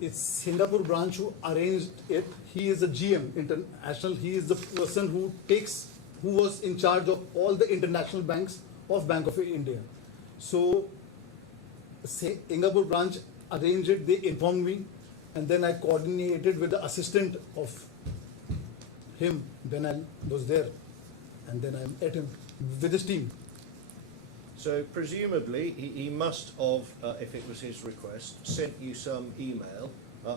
It's Singapore branch who arranged it. He is a GM international. He is the person who was in charge of all the international banks of Bank of India. So Singapore branch arranged it. They informed me, and then I coordinated with the assistant of him when I was there, and then I met him with his team. So presumably he must have, if it was his request, sent you some email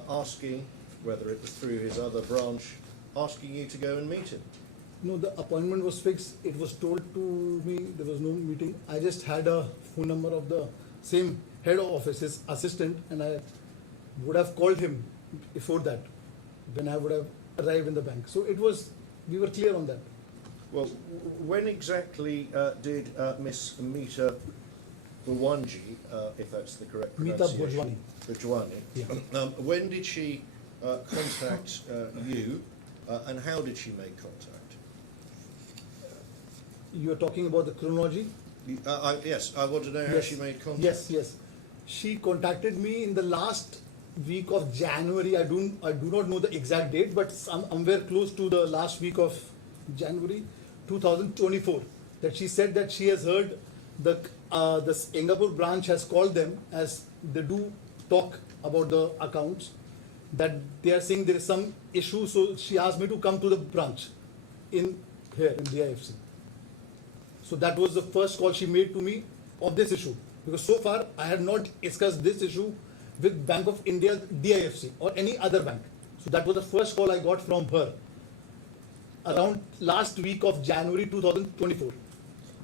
asking, whether it was through his other branch, asking you to go and meet him. No, the appointment was fixed. It was told to me there was no meeting. I just had a phone number of the same head of office, his assistant, and I would have called him before that when I would have arrived in the bank. So we were clear on that. Well, when exactly did Miss Meeta Bhawanaji, if that's the correct Meeta pronunciation, Bhawanaji, Yeah. when did she contact you, and how did she make contact? You are talking about the chronology? Yes, I want to know how she made contact. Yes. She contacted me in the last week of January. I do not know the exact date, but somewhere close to the last week of January 2024. That she said that she has heard the Singapore branch has called them, as they do talk about the accounts, that they are saying there is some issue. So she asked me to come to the branch in the IFC. So that was the first call she made to me of this issue, because so far I had not discussed this issue with Bank of India, DIFC, or any other bank. So that was the first call I got from her around last week of January 2024.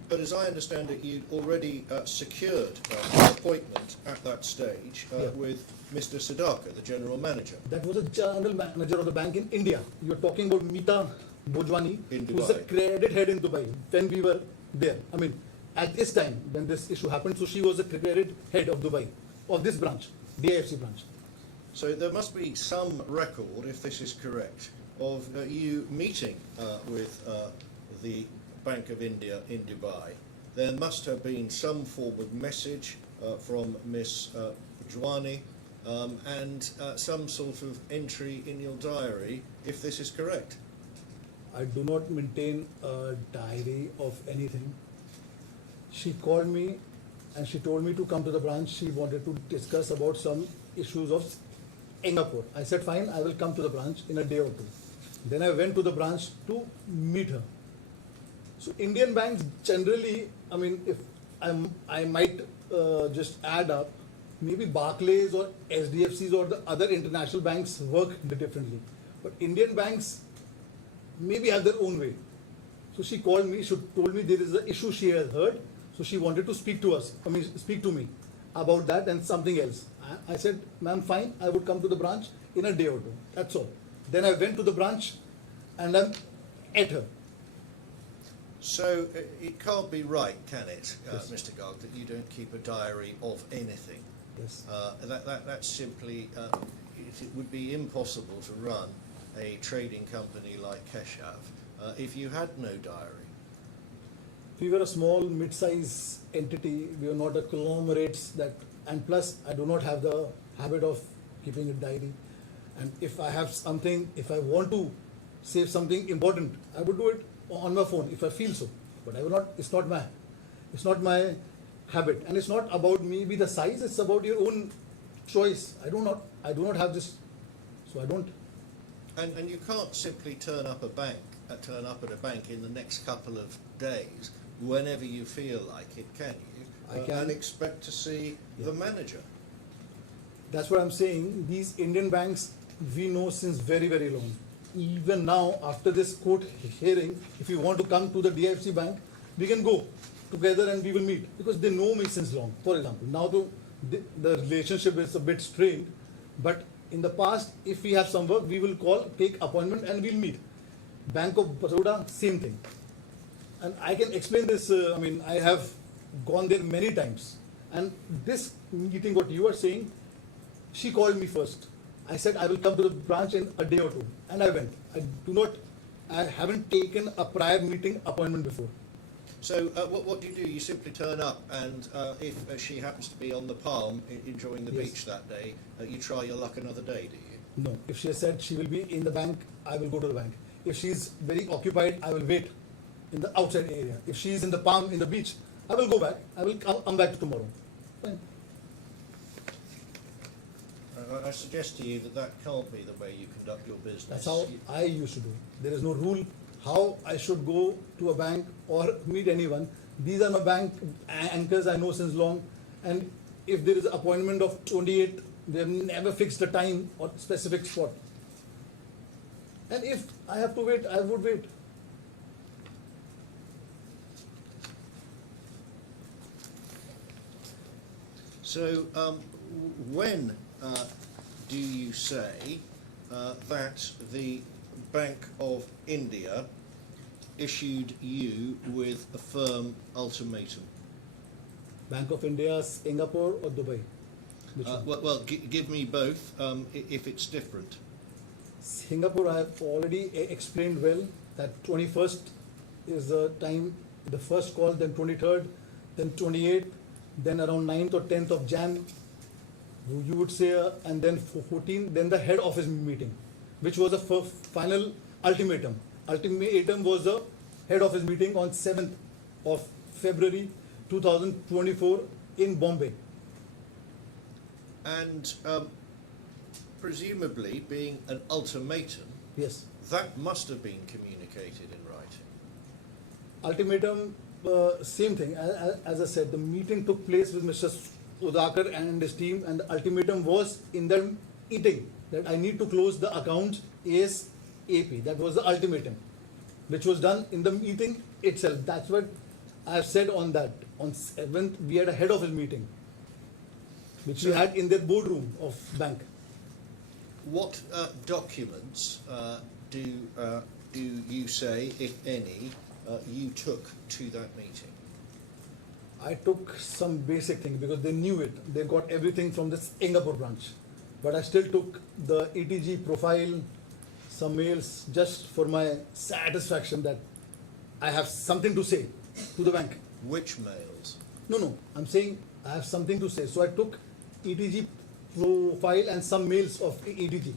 But as I understand it, you'd already secured an appointment at that stage Yeah. with Mr. Sadaka, the general manager. That was a general manager of the bank in India. You're talking about Mita Bojwani, In who's the Dubai. credit head in Dubai when we were there. I mean, at this time when this issue happened, so she was the credit head of Dubai, of this branch, DIFC branch. So there must be some record, if this is correct, of you meeting with the Bank of India in Dubai. There must have been some forward message from Miss Bojwani and some sort of entry in your diary, if this is correct. I do not maintain a diary of anything. She called me and she told me to come to the branch. She wanted to discuss about some issues of Singapore. I said, fine, I will come to the branch in a day or two. Then I went to the branch to meet her. So Indian banks generally, I mean, if I might just add up, maybe Barclays or SDFCs or the other international banks work differently. But Indian banks maybe have their own way. So she called me, she told me there is an issue she has heard, so she wanted to speak to me about that and something else. I said, ma'am, fine, I would come to the branch in a day or two. That's all. Then I went to the branch and I met her. So it can't be right, can it, Yes. Mr. Garg, that you don't keep a diary of anything? Yes. That's simply, it would be impossible to run a trading company like Keshav if you had no diary. We were a small, mid-size entity. We were not a conglomerate and plus I do not have the habit of keeping a diary. And if I have something, if I want to save something important, I would do it on my phone if I feel so. But I will not. It's not my habit, and it's not about maybe the size. It's about your own choice. I do not have this, so I don't. And you can't simply turn up at a bank in the next couple of days whenever you feel like it, can you? I can. And expect to see the manager. That's what I'm saying. These Indian banks we know since very, very long. Even now, after this court hearing, if you want to come to the DIFC bank, we can go together and we will meet because they know me since long. For example, now the relationship is a bit strained, but in the past, if we have some work, we will call, take appointment and we'll meet. Bank of Baroda, same thing. And I can explain this, I have gone there many times. And this meeting, what you are saying, she called me first. I said I will come to the branch in a day or two, and I went. I haven't taken a prior meeting appointment before. So what do? You simply turn up, and if she happens to be on the Palm enjoying the Yes. beach that day, you try your luck another day, do you? No, if she has said she will be in the bank, I will go to the bank. If she's very occupied, I will wait in the outside area. If she's in the Palm, in the beach, I will go back. I will come back tomorrow. Fine. I suggest to you that can't be the way you conduct your business. That's how I used to do. There is no rule how I should go to a bank or meet anyone. These are my bank anchors I know since long. And if there is an appointment of 28, they have never fixed the time or specific spot. And if I have to wait, I would wait. So when do you say that the Bank of India issued you with a firm ultimatum? Bank of India, Singapore or Dubai? Which one? Give me both if it's different. Singapore, I have already explained well that 21st is the time, the first call, then 23rd, then 28th, then around 9th or 10th of Jan, you would say, and then 14th, then the head office meeting, which was the final ultimatum. Ultimatum was the head office meeting on 7th of February 2024 in Bombay. And presumably, being an ultimatum, Yes. that must have been communicated in writing. Ultimatum, same thing. As I said, the meeting took place with Mr. Udakar and his team, and the ultimatum was in the meeting that I need to close the account ASAP. That was the ultimatum, which was done in the meeting itself. That's what I've said on that, on 7th, we had a head office meeting, which we had in the boardroom of bank. What documents do you say, if any, you took to that meeting? I took some basic thing because they knew it. They got everything from this Singapore branch. But I still took the ETG profile, some mails, just for my satisfaction that I have something to say to the bank. Which mails? No, I'm saying I have something to say. So I took ETG profile and some mails of ETG.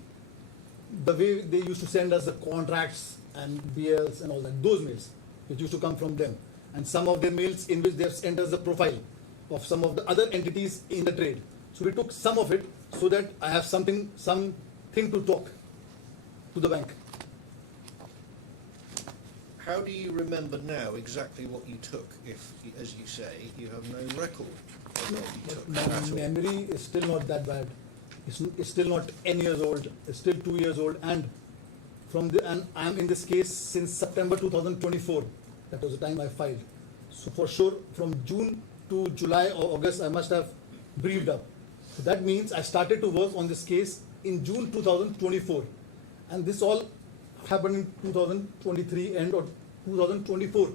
The way they used to send us the contracts and BLs and all that, those mails, which used to come from them. And some of their mails in which they have sent us the profile of some of the other entities in the trade. So we took some of it so that I have something to talk to the bank. How do you remember now exactly what you took, if, as you say, you have no record of what you took My at all? memory is still not that bad. It's still not 10 years old. It's still 2 years old. And I'm in this case since September 2024. That was the time I filed. So for sure, from June to July or August, I must have briefed up. So that means I started to work on this case in June 2024. And this all happened in 2023 end or 2024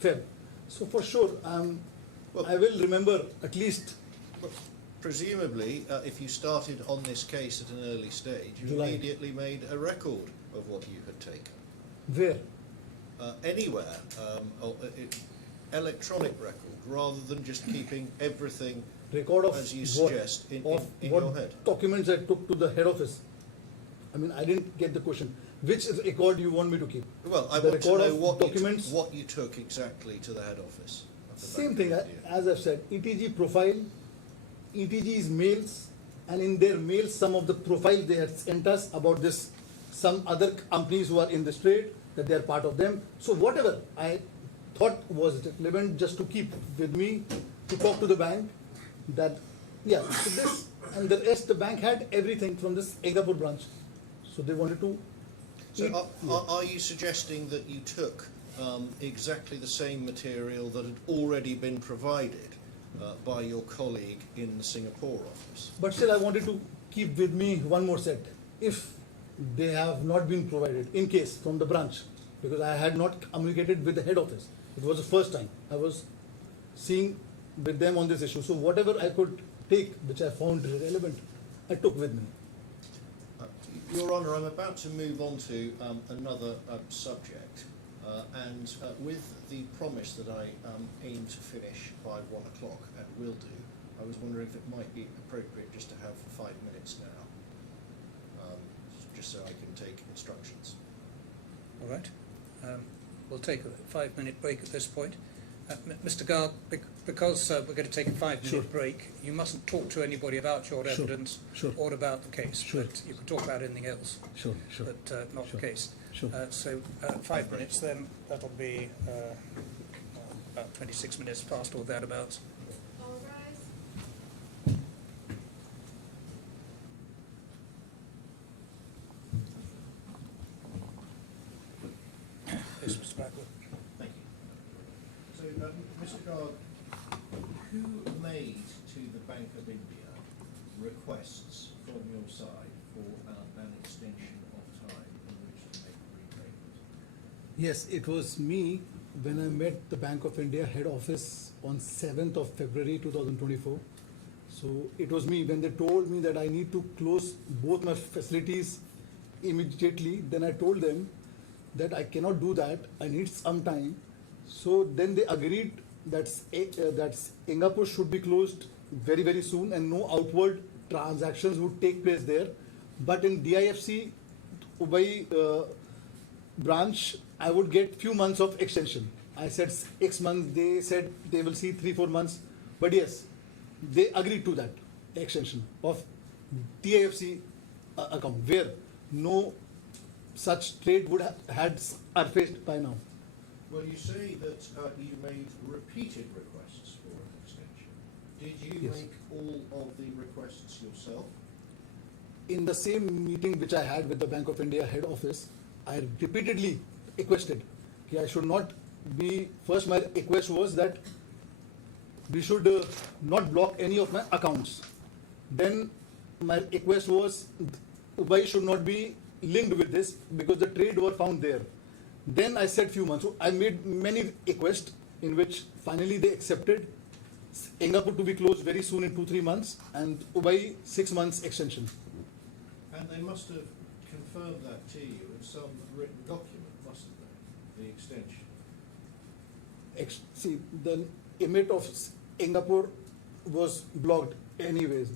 Feb. So for sure, I will remember at least Well, presumably, if you started on this case at an early stage, you July. immediately made a record of what you had taken. where. Anywhere, electronic record, rather than just keeping everything, Record of as you what? suggest, in Of your what head. documents I took to the head office. I mean, I didn't get the question. Which record you want me to keep? Well, I The want to record know of what documents? what you took exactly to the head office. of the Same Bank thing, of India. as I've said, ETG profile, ETG's mails, and in their mails, some of the profiles they had sent us about this, some other companies who are in this trade, that they are part of them. So whatever I thought was relevant just to keep with me, to talk to the bank, that, yeah, so this, and the rest, the bank had everything from this Singapore branch. So they wanted to. So Yeah. are you suggesting that you took exactly the same material that had already been provided by your colleague in the Singapore office? But still, I wanted to keep with me one more set. If they have not been provided, in case from the branch, because I had not communicated with the head office. It was the first time I was seeing with them on this issue. So whatever I could take, which I found relevant, I took with me. Your Honour, I'm about to move on to another subject, and with the promise that I aim to finish by 1 o'clock and will do, I was wondering if it might be appropriate just to have 5 minutes now, just so I can take instructions. All right. We'll take a 5-minute break at this point. Mr. Garg, because we're going to take a 5-minute Sure. break, you mustn't talk to anybody about your Sure. evidence Sure. or about the case. Sure. But you can talk about anything else, Sure, sure. but not Sure. the case. Sure. So 5 minutes, then that'll be about 26 minutes past or thereabouts. All rise. Yes, Mr. Blackwell. Thank you. So, Mr. Garg, who made to the Bank of India requests from your side for an extension of time in which to make repayment? Yes, it was me when I met the Bank of India head office on 7th of February 2024. So it was me when they told me that I need to close both my facilities immediately. Then I told them that I cannot do that. I need some time. So then they agreed that Singapore should be closed very, very soon and no outward transactions would take place there. But in DIFC Dubai branch, I would get few months of extension. I said 6 months. They said they will see 3-4 months. But yes, they agreed to that extension of DIFC account where no such trade would have had surfaced by now. Well, you say that you made repeated requests for an extension. Did you Yes. make all of the requests yourself? In the same meeting which I had with the Bank of India head office, I repeatedly requested that I should not first my request was that we should not block any of my accounts. Then my request was why should not be linked with this because the trade were found there. Then I said few months. So I made many requests in which finally they accepted Singapore to be closed very soon in 2-3 months and Dubai 6 months extension. And they must have confirmed that to you in some written document, mustn't they? The extension. See, the limit of Singapore was blocked anyways.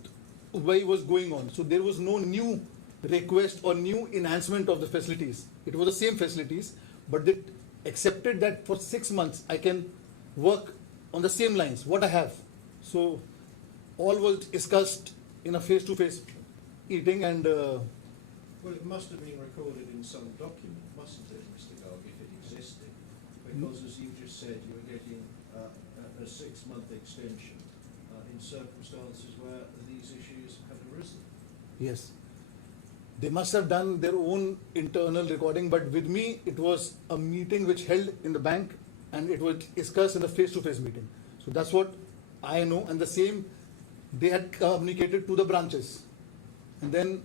Dubai was going on. So there was no new request or new enhancement of the facilities. It was the same facilities, but they accepted that for 6 months I can work on the same lines, what I have. So all was discussed in a face-to-face meeting and Well, it must have been recorded in some document, mustn't it, Mr. Garg, if it existed? Because as you just said, you were getting a 6-month extension in circumstances where these issues had arisen. yes, they must have done their own internal recording, but with me it was a meeting which held in the bank and it was discussed in the face-to-face meeting. So that's what I know, and the same they had communicated to the branches. And then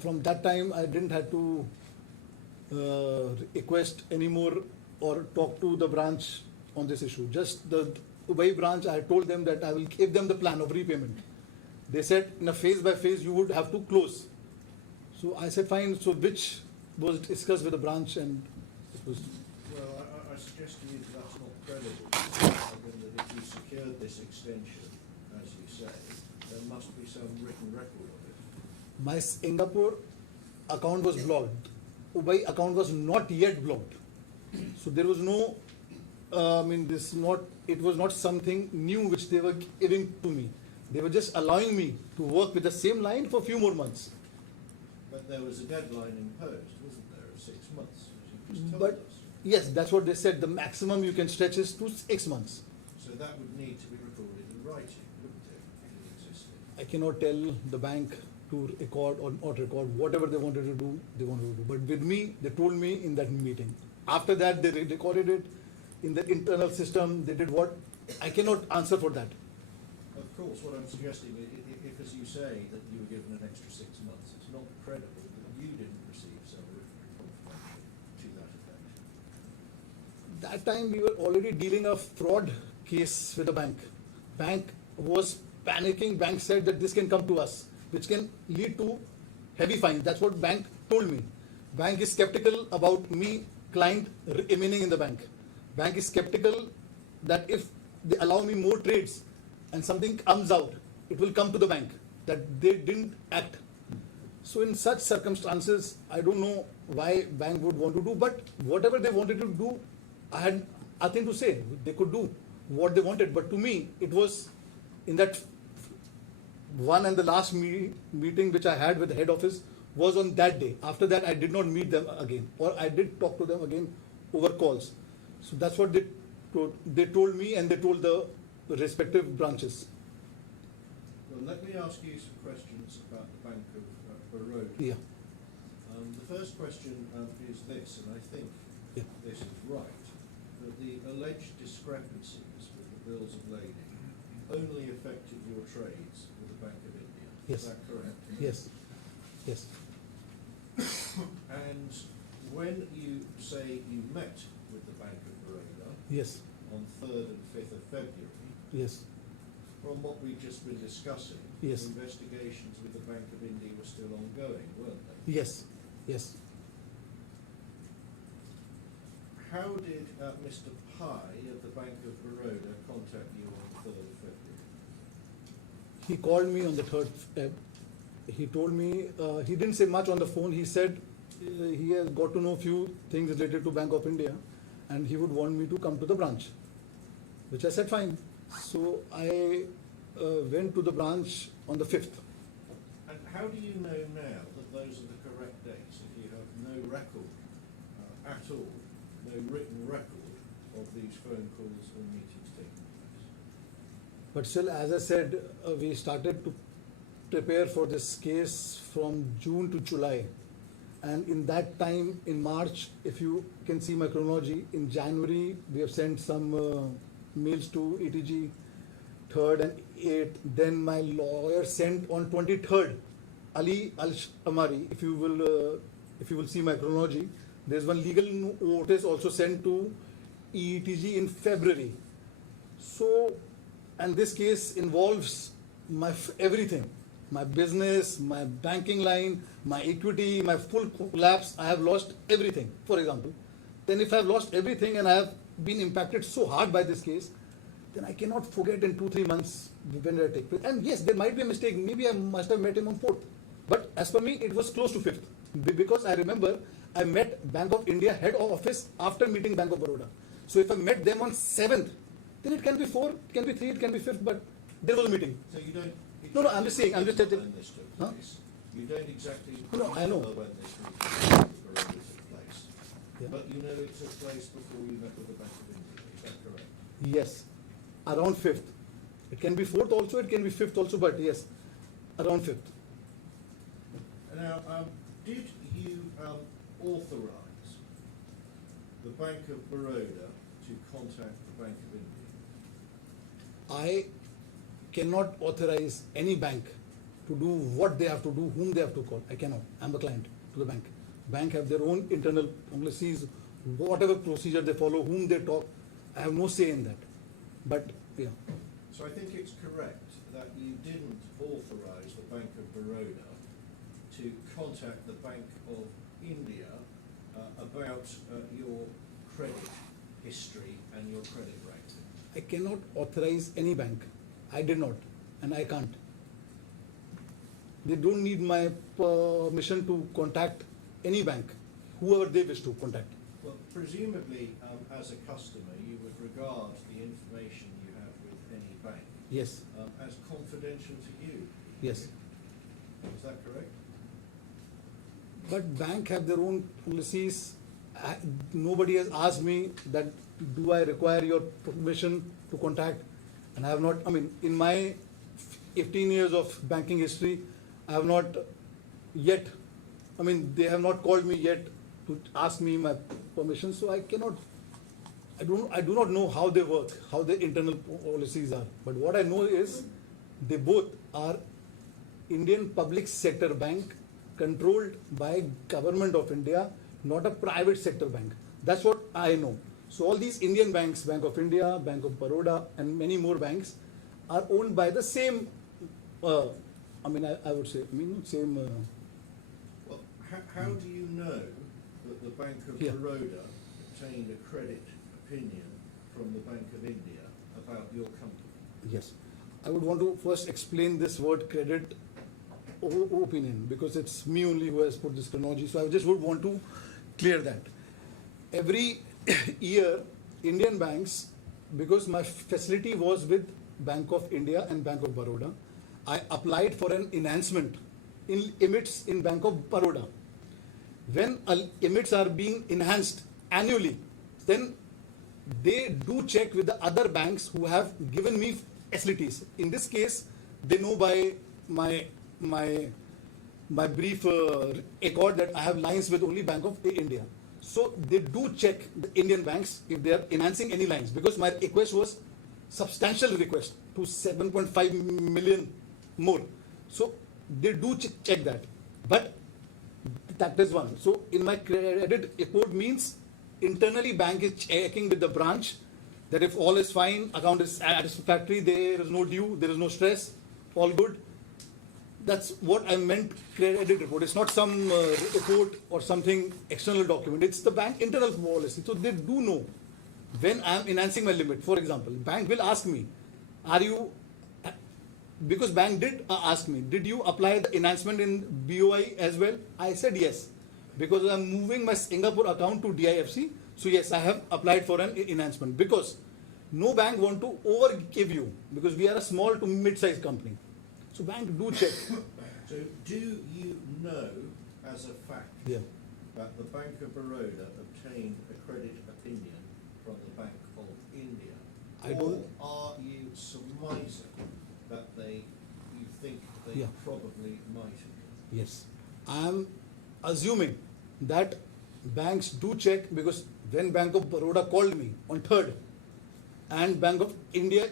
from that time I didn't have to request anymore or talk to the branch on this issue. Just the Dubai branch, I told them that I will give them the plan of repayment. They said in a phase by phase you would have to close. So I said fine, so which was discussed with the branch and it was. Well, I suggest to you that that's not credible, given that if you secured this extension, as you say, there must be some written record of it. My Singapore account was blocked. Dubai account was not yet blocked. So there was no, it was not something new which they were giving to me. They were just allowing me to work with the same line for a few more months. But there was a deadline imposed, wasn't there, of 6 months, as you just told But us? yes, that's what they said. The maximum you can stretch is to 6 months. So that would need to be recorded in writing, wouldn't it, if it existed? I cannot tell the bank to record or not record. Whatever they wanted to do, they wanted to do. But with me, they told me in that meeting. After that, they recorded it in the internal system. They did what? I cannot answer for that. Of course, what I'm suggesting, if as you say, that you were given an extra 6 months, it's not credible that you didn't receive some written confirmation to that effect. That time we were already dealing a fraud case with the bank. Bank was panicking. Bank said that this can come to us, which can lead to heavy fines. That's what bank told me. Bank is skeptical about me, client remaining in the bank. Bank is skeptical that if they allow me more trades and something comes out, it will come to the bank, that they didn't act. So in such circumstances, I don't know why bank would want to do, but whatever they wanted to do, I had nothing to say. They could do what they wanted, but to me, it was in that one and the last meeting which I had with the head office was on that day. After that, I did not meet them again, or I did talk to them again over calls. So that's what they told me, and they told the respective branches. Well, let me ask you some questions about the Bank of Baroda. Yeah. The first question is this, and I think Yeah. this is right, that the alleged discrepancies with the bills of lading only affected your trades with the Bank of India. Yes. Is that correct? Yes. Yes. And when you say you met with the Bank of Baroda Yes. on 3rd and 5th of February, Yes. from what we've just been discussing, Yes. investigations with the Bank of India were still ongoing, weren't they? Yes. Yes. How did Mr. Pai of the Bank of Baroda contact you on 3rd of February? He called me on the 3rd. He told me, he didn't say much on the phone. He said he has got to know few things related to Bank of India and he would want me to come to the branch, which I said fine. So I went to the branch on the 5th. And how do you know now that those are the correct dates if you have no record at all, no written record of these phone calls or meetings taking place? But still, as I said, we started to prepare for this case from June to July. And in that time, in March, if you can see my chronology, in January, we have sent some mails to ETG, 3rd and 8th. Then my lawyer sent on 23rd, Ali Al-Amari, if you will see my chronology, there's one legal notice also sent to ETG in February. So, and this case involves my everything, my business, my banking line, my equity, my full collapse. I have lost everything, for example. Then if I have lost everything and I have been impacted so hard by this case, then I cannot forget in 2-3 months when I take place. And yes, there might be a mistake. Maybe I must have met him on 4th. But as per me, it was close to 5th. Because I remember I met Bank of India head office after meeting Bank of Baroda. So if I met them on 7th, then it can be 4, it can be 3, it can be 5th, but there was a meeting. So you don't. No, I'm just saying, I'm just telling. When this took Huh? place. You don't exactly No, I know. remember when this meeting took place. Yeah. But you know it took place before you met with the Bank of India, is that correct? Yes, around 5th. It can be 4th also, it can be 5th also, but yes, around 5th. Now, did you authorise the Bank of Baroda to contact the Bank of India? I cannot authorize any bank to do what they have to do, whom they have to call. I cannot. I'm a client to the bank. Bank have their own internal policies, whatever procedure they follow, whom they talk. I have no say in that. But yeah, So I think it's correct that you didn't authorise the Bank of Baroda to contact the Bank of India about your credit history and your credit rating. I cannot authorize any bank. I did not, and I can't. They don't need my permission to contact any bank, whoever they wish to contact. Well, presumably, as a customer, you would regard the information you have with any bank Yes, as confidential to you. yes. Is that correct? But bank have their own policies. Nobody has asked me that, do I require your permission to contact? And I have not, I mean, in my 15 years of banking history, I have not yet, I mean, they have not called me yet to ask me my permission, so I cannot, I do not know how they work, how their internal policies are. But what I know is they both are Indian public sector bank controlled by Government of India, not a private sector bank. That's what I know. So all these Indian banks, Bank of India, Bank of Baroda, and many more banks are owned by the same, I would say, same. Well, how do you know that the Bank of Yeah. Baroda obtained a credit opinion from the Bank of India about your company? Yes. I would want to first explain this word credit opinion, because it's me only who has put this chronology. So I just would want to clear that. Every year, Indian banks, because my facility was with Bank of India and Bank of Baroda, I applied for an enhancement in limits in Bank of Baroda. When limits are being enhanced annually, then they do check with the other banks who have given me facilities. In this case, they know by my brief record that I have lines with only Bank of India. So they do check the Indian banks if they are enhancing any lines, because my request was substantial request to 7.5 million more. So they do check that. But that is one. So in my credit report means internally bank is checking with the branch that if all is fine, account is satisfactory, there is no due, there is no stress, all good. That's what I meant credit report. It's not some report or something external document. It's the bank internal policy. So they do know when I am enhancing my limit. For example, bank will ask me, are you, because bank did ask me, did you apply the enhancement in BOI as well? I said yes, because I'm moving my Singapore account to DIFC. So yes, I have applied for an enhancement, because no bank want to overgive you, because we are a small to mid-sized company. So bank do check. So do you know as a fact Yeah. that the Bank of Baroda obtained a credit opinion from the Bank of India? I don't- Or are you surmising that you think they Yeah. probably might have? Yes. I'm assuming that banks do check, because when Bank of Baroda called me on 3rd and Bank of India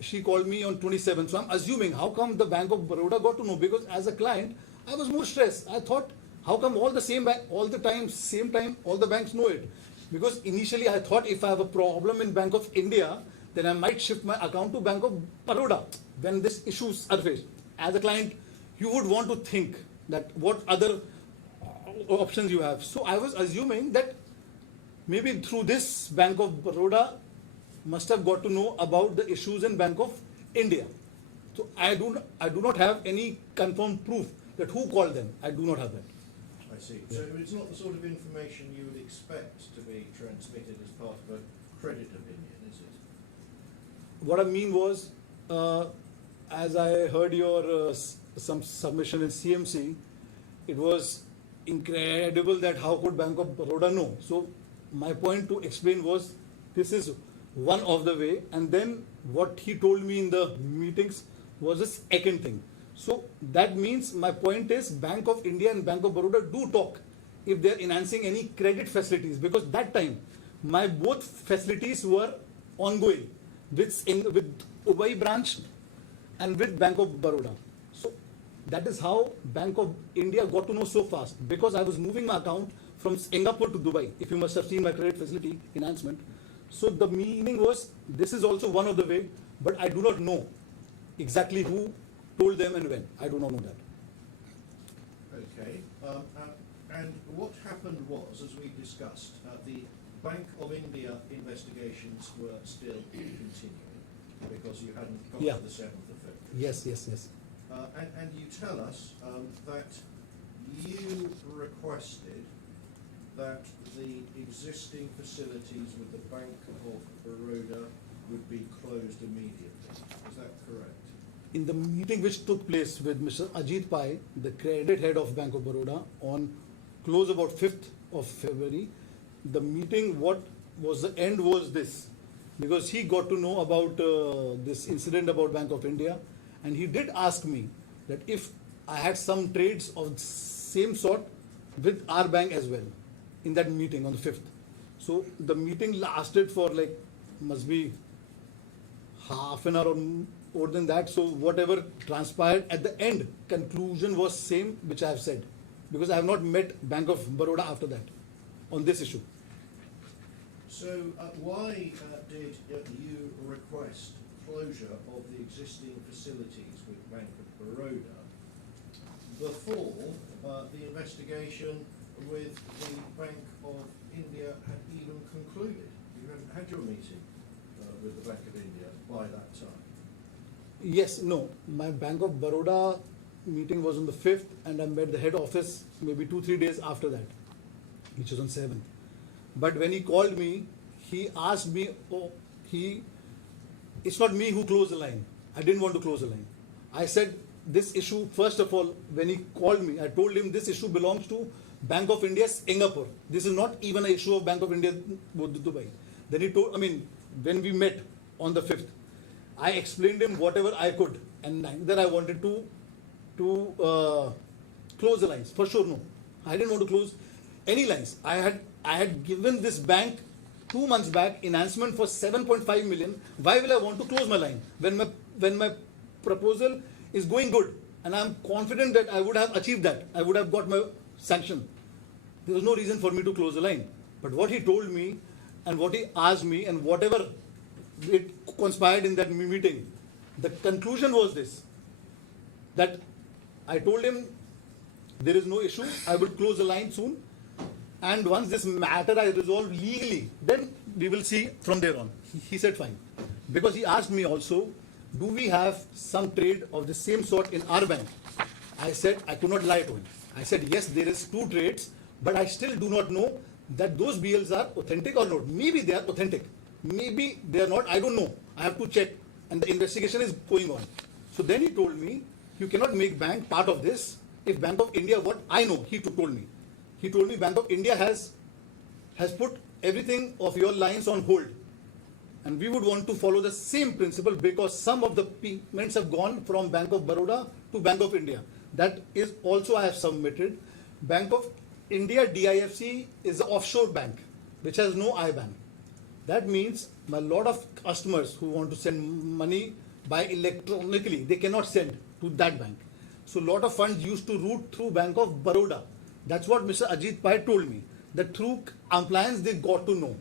she called me on 27th. So I'm assuming, how come the Bank of Baroda got to know? Because as a client, I was more stressed. I thought, how come all the same bank, all the time, same time, all the banks know it? Because initially I thought if I have a problem in Bank of India, then I might shift my account to Bank of Baroda when this issue surfaced. As a client, you would want to think that what other options you have. So I was assuming that maybe through this Bank of Baroda must have got to know about the issues in Bank of India. So I do not have any confirmed proof that who called them. I do not have that. I see. So it's not the sort of information you would expect to be transmitted as part of a credit opinion, is it? What I mean was, as I heard your some submission in CMC, it was incredible that how could Bank of Baroda know. So my point to explain was, this is one of the way, and then what he told me in the meetings was the second thing. So that means my point is Bank of India and Bank of Baroda do talk if they're enhancing any credit facilities, because that time my both facilities were ongoing with Dubai branch and with Bank of Baroda. So that is how Bank of India got to know so fast, because I was moving my account from Singapore to Dubai, if you must have seen my credit facility enhancement. So the meaning was, this is also one of the way, but I do not know exactly who told them and when. I do not know that. Okay. And what happened was, as we discussed, the Bank of India investigations were still continuing because you hadn't got Yeah. to the 7th of February. Yes. And you tell us that you requested that the existing facilities with the Bank of Baroda would be closed immediately. Is that correct? In the meeting which took place with Mr. Ajit Pai, the credit head of Bank of Baroda, on close about 5th of February, the meeting, what was the end was this, because he got to know about this incident about Bank of India, and he did ask me that if I had some trades of same sort with our bank as well in that meeting on the 5th. So the meeting lasted for like, must be half an hour or more than that. So whatever transpired at the end, conclusion was same which I have said, because I have not met Bank of Baroda after that on this issue. So why did you request closure of the existing facilities with Bank of Baroda before the investigation with the Bank of India had even concluded? You hadn't had your meeting with the Bank of India by that time. Yes, no, my Bank of Baroda meeting was on the 5th, and I met the head office maybe 2-3 days after that, which was on 7th. But when he called me, he asked me, it's not me who closed the line. I didn't want to close the line. I said, this issue, first of all, when he called me, I told him this issue belongs to Bank of India, Singapore. This is not even an issue of Bank of India, Dubai. Then he told, when we met on the 5th, I explained him whatever I could, and neither I wanted to close the lines. For sure, no. I didn't want to close any lines. I had given this bank 2 months back enhancement for 7.5 million. Why will I want to close my line when my proposal is going good, and I'm confident that I would have achieved that. I would have got my sanction. There was no reason for me to close the line. But what he told me and what he asked me and whatever it conspired in that meeting, the conclusion was this, that I told him there is no issue, I will close the line soon, and once this matter I resolve legally, then we will see from there on. He said fine, because he asked me also, do we have some trade of the same sort in our bank? I said I could not lie to him. I said yes, there is 2 trades, but I still do not know that those BLs are authentic or not. Maybe they are authentic, maybe they are not, I don't know. I have to check, and the investigation is going on. So then he told me, you cannot make bank part of this. If Bank of India, what I know, he told me Bank of India has put everything of your lines on hold. And we would want to follow the same principle, because some of the payments have gone from Bank of Baroda to Bank of India. That is also I have submitted. Bank of India DIFC is an offshore bank which has no IBAN. That means a lot of customers who want to send money by electronically, they cannot send to that bank. So a lot of funds used to route through Bank of Baroda. That's what Mr. Ajit Pai told me. That through compliance they got to know.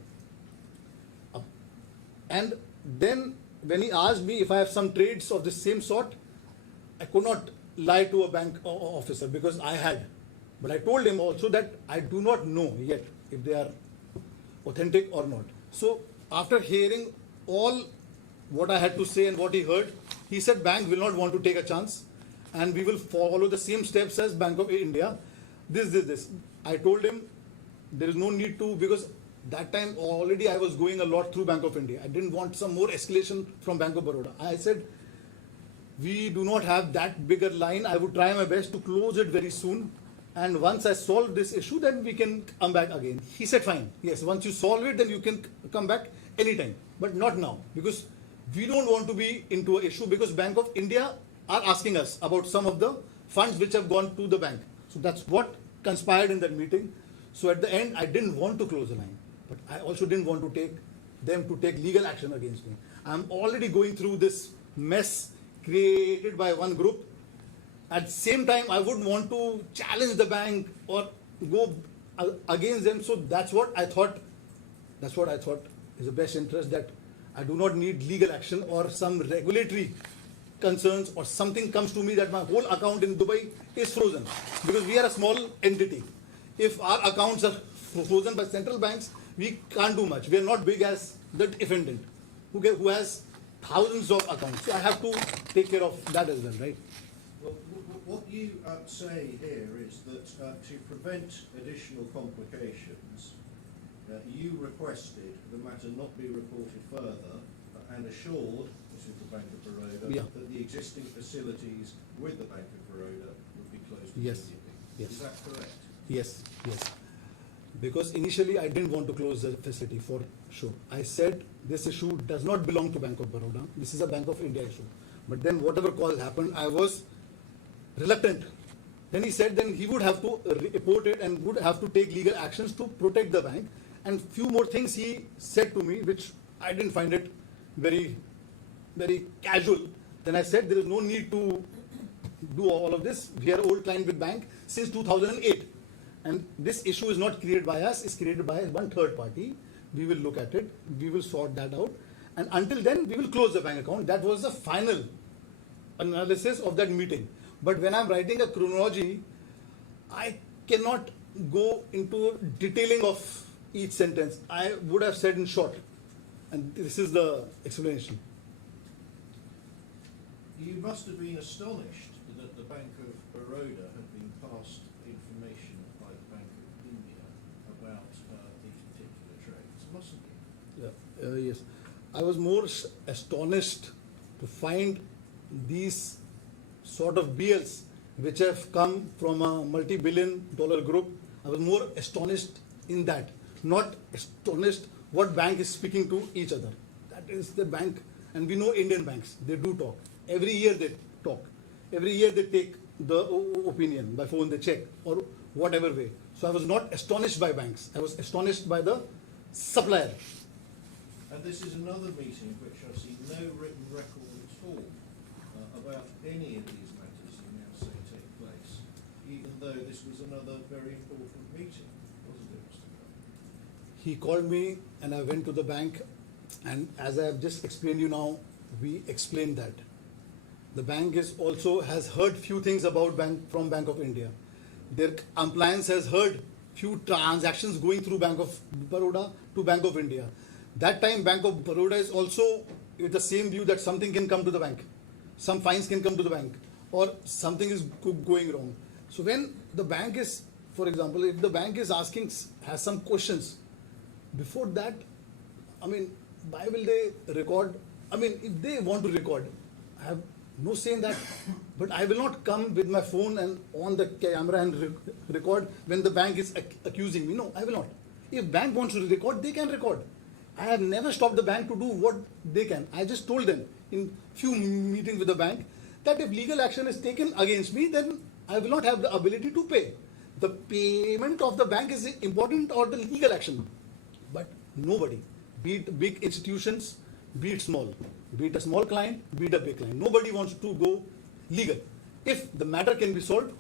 And then when he asked me if I have some trades of the same sort, I could not lie to a bank officer because I had. But I told him also that I do not know yet if they are authentic or not. So after hearing all what I had to say and what he heard, he said bank will not want to take a chance and we will follow the same steps as Bank of India. This. I told him there is no need to, because that time already I was going a lot through Bank of India. I didn't want some more escalation from Bank of Baroda. I said, we do not have that bigger line. I would try my best to close it very soon. And once I solve this issue, then we can come back again. He said, fine. Yes, once you solve it, then you can come back anytime. But not now, because we don't want to be into an issue, because Bank of India are asking us about some of the funds which have gone to the bank. So that's what conspired in that meeting. So at the end, I didn't want to close the line. But I also didn't want to take them to take legal action against me. I'm already going through this mess created by one group. At the same time, I wouldn't want to challenge the bank or go against them. So that's what I thought. That's what I thought is the best interest, that I do not need legal action or some regulatory concerns or something comes to me that my whole account in Dubai is frozen, because we are a small entity. If our accounts are frozen by central banks, we can't do much. We are not big as the defendant who has thousands of accounts. So I have to take care of that as well, right? Well, what you say here is that to prevent additional complications, you requested the matter not be reported further and assured, this is the Bank of Baroda, Yeah. that the existing facilities with the Bank of Baroda would be closed Yes. immediately. Yes. Is that correct? Yes. Because initially I didn't want to close the facility for sure. I said this issue does not belong to Bank of Baroda. This is a Bank of India issue. But then whatever cause happened, I was reluctant. Then he said then he would have to report it and would have to take legal actions to protect the bank. And few more things he said to me, which I didn't find it very, very casual. Then I said there is no need to do all of this. We are old client with bank since 2008. And this issue is not created by us, it's created by one third party. We will look at it, we will sort that out. And until then, we will close the bank account. That was the final analysis of that meeting. But when I'm writing a chronology, I cannot go into detailing of each sentence. I would have said in short. And this is the explanation. You must have been astonished that the Bank of Baroda had been passed information by the Bank of India about these particular trades, mustn't you? Yeah, yes. I was more astonished to find these sort of BLs which have come from a multi-billion-dollar group. I was more astonished in that, not astonished what bank is speaking to each other. That is the bank, and we know Indian banks, they do talk. Every year they talk. Every year they take the opinion by phone, they check, or whatever way. So I was not astonished by banks. I was astonished by the supplier. And this is another meeting which I see no written record at all about any of these matters you now say take place, even though this was another very important meeting, wasn't it, Mr. Cooke? He called me and I went to the bank, and as I have just explained you now, we explained that. The bank is also has heard few things about from Bank of India. Their compliance has heard few transactions going through Bank of Baroda to Bank of India. That time Bank of Baroda is also with the same view that something can come to the bank. Some fines can come to the bank, or something is going wrong. So when the bank is, for example, if the bank is has some questions, before that, I mean, why will they record? I mean, if they want to record, I have no say in that, but I will not come with my phone and on the camera and record when the bank is accusing me. No, I will not. If bank wants to record, they can record. I have never stopped the bank to do what they can. I just told them in few meetings with the bank that if legal action is taken against me, then I will not have the ability to pay. the payment of the bank is important or the legal action. But nobody, be it big institutions, be it small, be it a small client, be it a big client, nobody wants to go legal. If the matter can be solved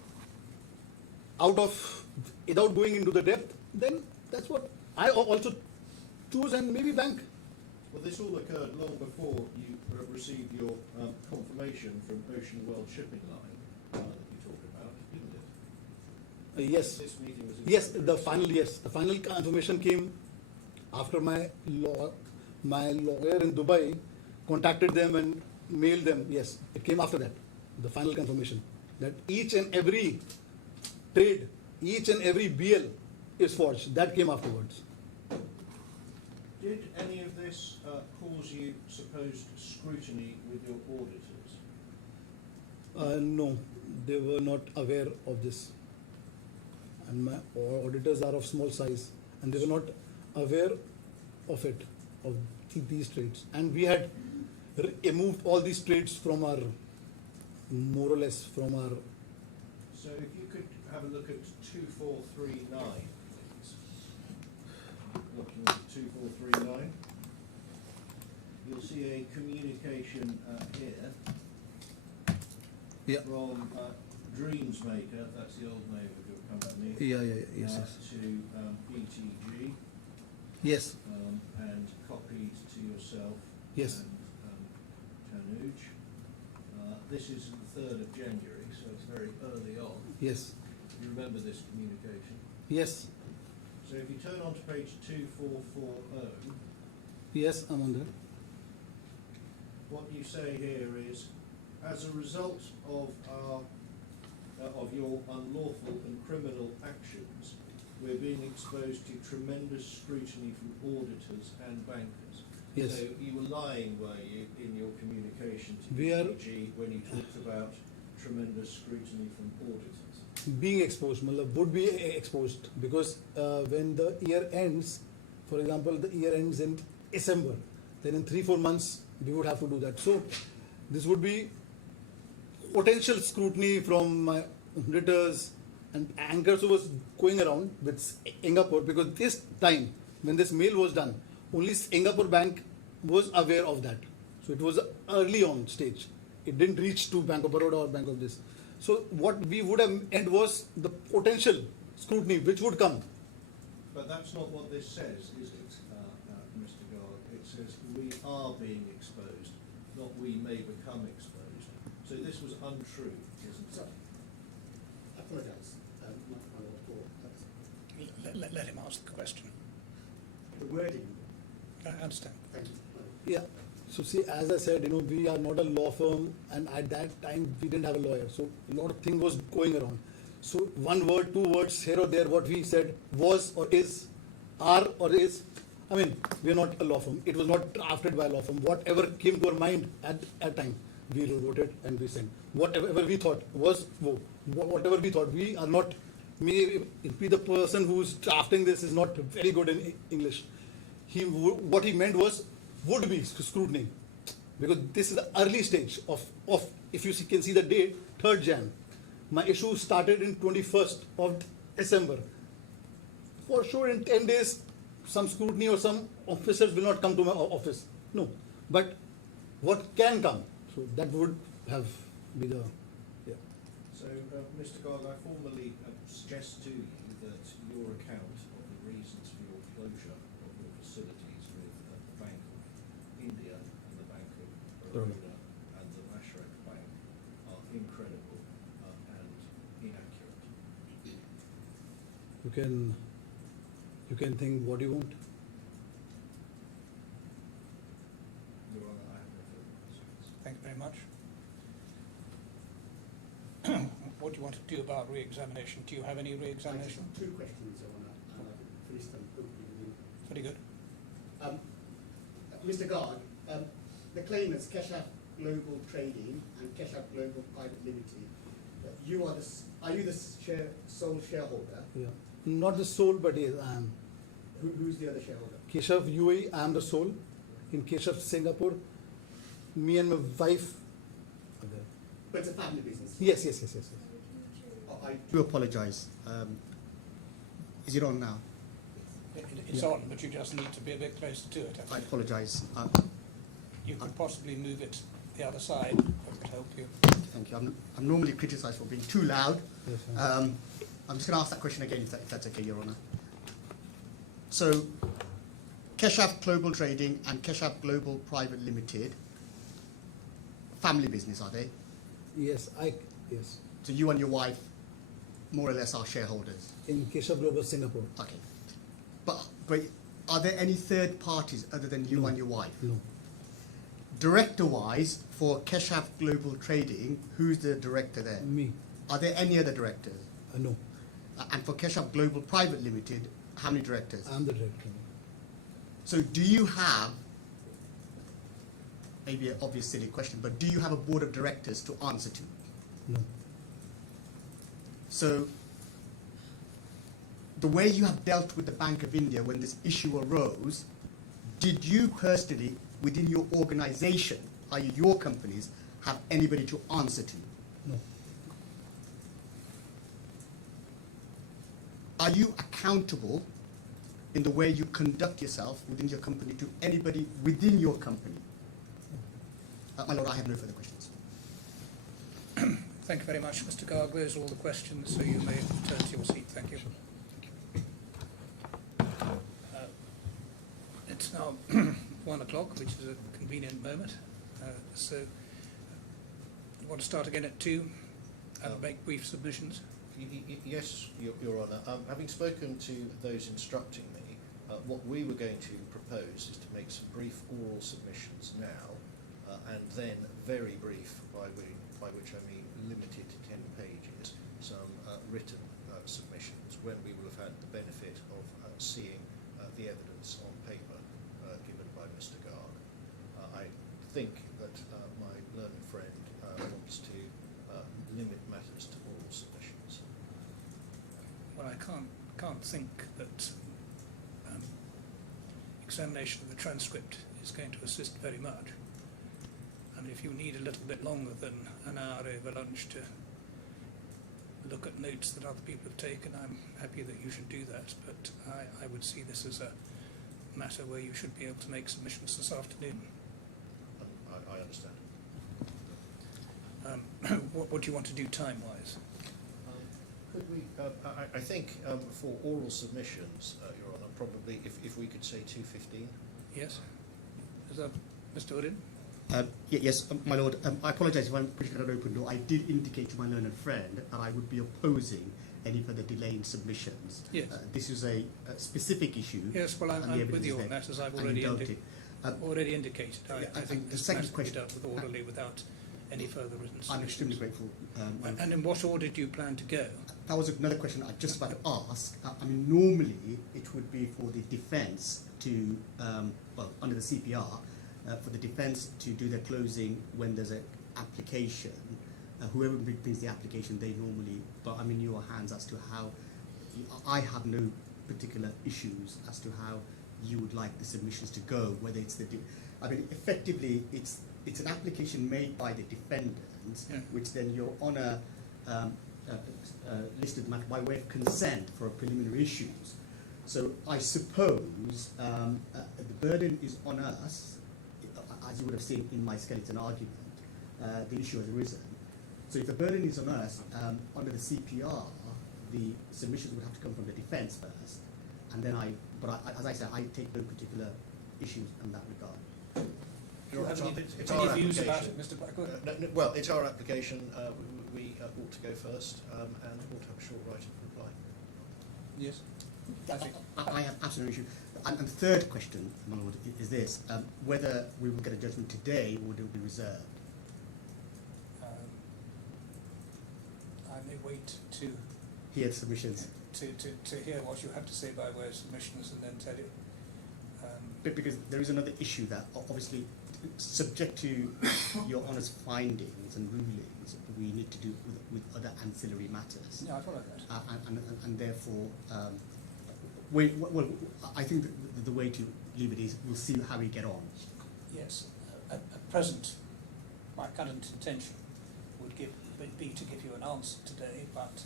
without going into the depth, then that's what I also choose, and maybe bank. Well, this all occurred long before you received your confirmation from Ocean World Shipping Line that you talked about, didn't it? Yes. This meeting was in Yes, February. the final confirmation came after my lawyer in Dubai contacted them and mailed them. Yes, it came after that, the final confirmation that each and every trade, each and every BL is forged. That came afterwards. Did any of this cause you supposed scrutiny with your auditors? No, they were not aware of this. And my auditors are of small size, and they were not aware of it, of these trades. And we had removed all these trades from our, more or less, from our. So if you could have a look at 2439, please. Looking at 2439, you'll see a communication here Yeah. from Dreams Maker, that's the old name of your company, Yes. to ETG, Yes. and copied to yourself Yes. and Tanuj. This is the 3rd of January, so it's very early on. Yes. You remember this communication? Yes. So if you turn on to page 2440, Yes, I'm on there. what you say here is, as a result of your unlawful and criminal actions, we're being exposed to tremendous scrutiny from auditors and bankers. Yes. So you were lying, were you, in your communication to We are- ETG when you talked about tremendous scrutiny from auditors? Being exposed, matlab, would be exposed, because when the year ends, for example, the year ends in December, then in 3-4 months we would have to do that. So this would be potential scrutiny from my auditors and anchors who was going around with Singapore, because this time when this mail was done, only Singapore bank was aware of that. So it was early on stage. It didn't reach to Bank of Baroda or Bank of this. So what we would have end was the potential scrutiny which would come. But that's not what this says, is it, Mr. Garg? It says we are being exposed, not we may become exposed. So this was untrue, isn't it? I apologise. My Lord, for Let him ask the question. the wording. I understand. Thank you. Yeah. So see, as I said, we are not a law firm, and at that time we didn't have a lawyer. So a lot of things was going around. So 1 word, 2 words here or there, what we said was or is, are or is. I mean, we are not a law firm. It was not drafted by a law firm. Whatever came to our mind at time, we wrote it and we sent. Whatever we thought was, whatever we thought, we are not, maybe the person who's drafting this is not very good in English. What he meant was would be scrutiny, because this is the early stage of if you can see the date, 3rd Jan. My issue started in 21st of December. For sure in 10 days, some scrutiny or some officers will not come to my office. No. But what can come? So that would have be the, yeah. So, Mr. Garg, I formally suggest to you that your account of the reasons for your closure of your facilities with the Bank of India and the Bank of Baroda and the Ashraf Bank are incredible and inaccurate. You can think what you want. Your Honour, I have no further questions. Thank you very much. What do you want to do about re-examination? Do you have any I just re-examination? have 2 questions I want to finish them quickly. Very good. Mr. Garg, the claimants, Keshav Global Trading and Keshav Global Private Limited, are you the sole shareholder? Yeah. Not the sole, but yes, I am. Who's the other shareholder? Keshav UAE, I am the sole. In Keshav Singapore, me and my wife are there. But it's a family business. Yes. Oh, I do apologise. Is it on now? It's on, but you just need to be a bit closer to it. I apologise. You could possibly move it the other side, that would help you. Thank you. I'm normally criticised for being too loud. Yes, sir. I'm just going to ask that question again, if that's okay, Your Honour. So, Keshav Global Trading and Keshav Global Private Limited, family business, are they? Yes, yes. So you and your wife, more or less, are shareholders. In Keshav Global Singapore. Okay. But are there any third parties other than you No. and your wife? No. Director-wise, for Keshav Global Trading, who's the director there? Me. Are there any other directors? No. And for Keshav Global Private Limited, how many directors? I'm the director. So do you have, maybe an obvious silly question, but do you have a board of directors to answer to? No. So the way you have dealt with the Bank of India when this issue arose, did you personally, within your organization, i.e. your companies, have anybody to answer to? No. Are you accountable in the way you conduct yourself within your company to anybody within your company? My Lord, I have no further questions. Thank you very much, Mr. Garg. Those are all the questions, so you may return to your seat. Thank you. It's now 1 o'clock, which is a convenient moment. So you want to start again at 2 and make brief submissions? Yes, Your Honour. Having spoken to those instructing me, what we were going to propose is to make some brief oral submissions now, and then very brief, by which I mean limited to 10 pages, some written submissions when we will have had the benefit of seeing the evidence on paper given by Mr. Garg. I think that my learned friend wants to limit matters to oral submissions. Well, I can't think that examination of the transcript is going to assist very much. And if you need a little bit longer than an hour over lunch to look at notes that other people have taken, I'm happy that you should do that. But I would see this as a matter where you should be able to make submissions this afternoon. I understand. What do you want to do time-wise? Could we, I think for oral submissions, Your Honour, probably if we could say 2:15. Yes? Is that Mr. Uddin? Yes, my Lord. I apologise if I'm pushing an open door. I did indicate to my learned friend that I would be opposing any further delay in submissions. Yes. This is a specific issue. Yes, well, and the I'm evidence with you is on there, that, as I've and already, you dealt it. already indicated. I and think the this second matter can be question- dealt with orderly without any further written I'm submissions. extremely grateful. And in what order do you plan to go? That was another question I was just about to ask. I mean, normally it would be for the defence to, well, under the CPR, for the defence to do their closing when there's an application. Whoever brings the application, they normally, but I'm in your hands as to how, I have no particular issues as to how you would like the submissions to go, whether it's I mean, effectively, it's an application made by the defendants, Yeah. which then Your Honour listed matter by way of consent for preliminary issues. So I suppose the burden is on us, as you would have seen in my skeleton argument, the issue has arisen. So if the burden is on us, under the CPR, the submissions would have to come from the defence first, and then as I said, I take no particular issues in that regard. Do you have It's any our views about application. it, Mr. Blackwood? No, well, it's our application. We ought to go first and ought to have a short written reply. Yes. I have absolutely no issue. And the third question, my Lord, is this: whether we will get a judgment today or would it be reserved? I may wait to Here, submissions. to hear what you have to say by way of submissions and then tell you. But because there is another issue that obviously, subject to Your Honour's findings and rulings, we need to do with other ancillary matters. Yeah, I follow that. And therefore, I think that the way to leave it is we'll see how we get on. Yes. At present, my current intention would be to give you an answer today, but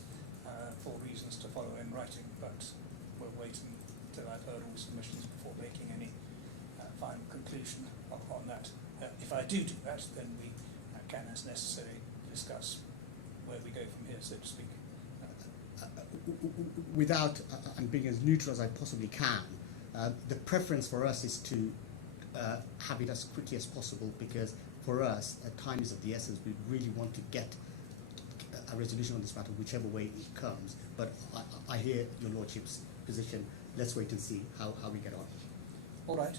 for reasons to follow in writing, but we'll wait until I've heard all submissions before making any final conclusion on that. If I do that, then we can, as necessary, discuss where we go from here, so to speak. Without, and being as neutral as I possibly can, the preference for us is to have it as quickly as possible, because for us, time is of the essence. We really want to get a resolution on this matter, whichever way it comes. But I hear your Lordship's position. Let's wait and see how we get on. All right,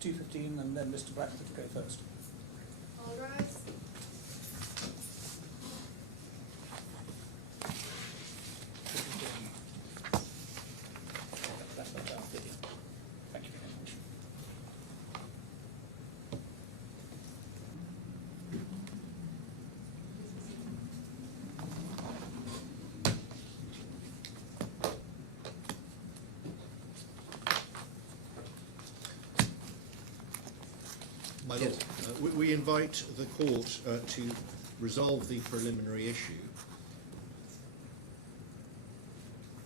2:15, and then Mr. Blackford to go first. All rise. That's not our video. Thank you very much. My Lord, we invite the court to resolve the preliminary issue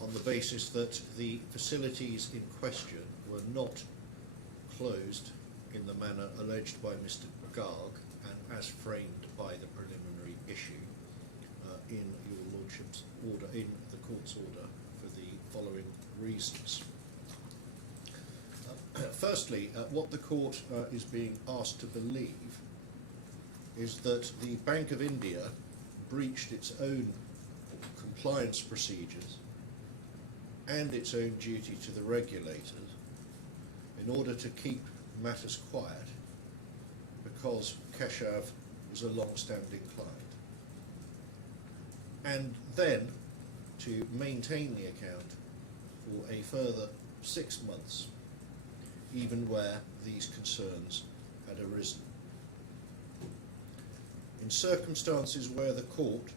on the basis that the facilities in question were not closed in the manner alleged by Mr. Garg and as framed by the preliminary issue in your Lordship's order, in the court's order, for the following reasons. Firstly, what the court is being asked to believe is that the Bank of India breached its own compliance procedures and its own duty to the regulators in order to keep matters quiet, because Keshav was a long-standing client, and then to maintain the account for a further 6 months, even where these concerns had arisen. In circumstances where the court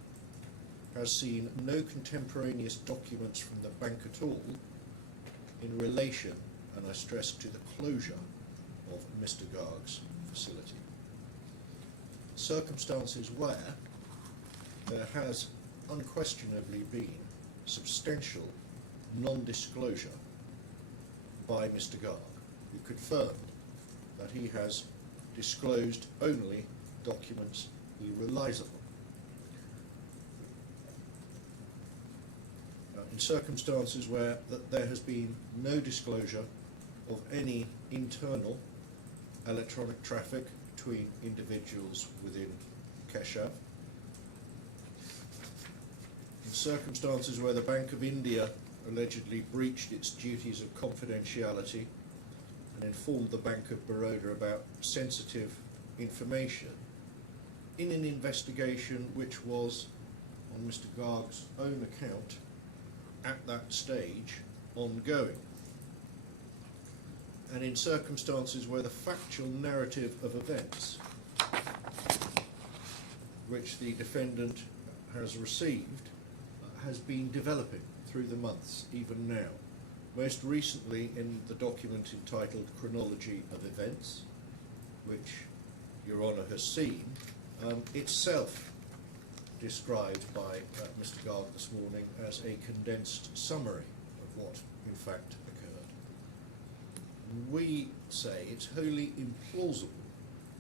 has seen no contemporaneous documents from the bank at all in relation, and I stress, to the closure of Mr. Garg's facility. Circumstances where there has unquestionably been substantial non-disclosure by Mr. Garg, who confirmed that he has disclosed only documents he relies upon. In circumstances where there has been no disclosure of any internal electronic traffic between individuals within Keshav. In circumstances where the Bank of India allegedly breached its duties of confidentiality and informed the Bank of Baroda about sensitive information in an investigation which was, on Mr. Garg's own account, at that stage, ongoing. And in circumstances where the factual narrative of events which the defendant has received has been developing through the months, even now. Most recently in the document entitled Chronology of Events, which Your Honour has seen, itself described by Mr. Garg this morning as a condensed summary of what in fact occurred. We say it's wholly implausible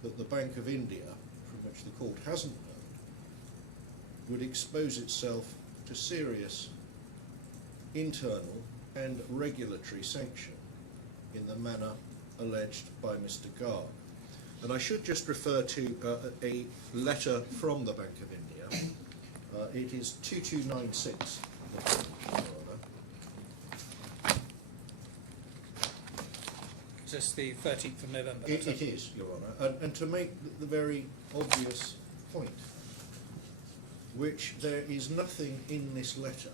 that the Bank of India, from which the court hasn't heard, would expose itself to serious internal and regulatory sanction in the manner alleged by Mr. Garg. And I should just refer to a letter from the Bank of India. It is 2296. Is this the 13th of November? It is, Your Honour. And to make the very obvious point, which there is nothing in this letter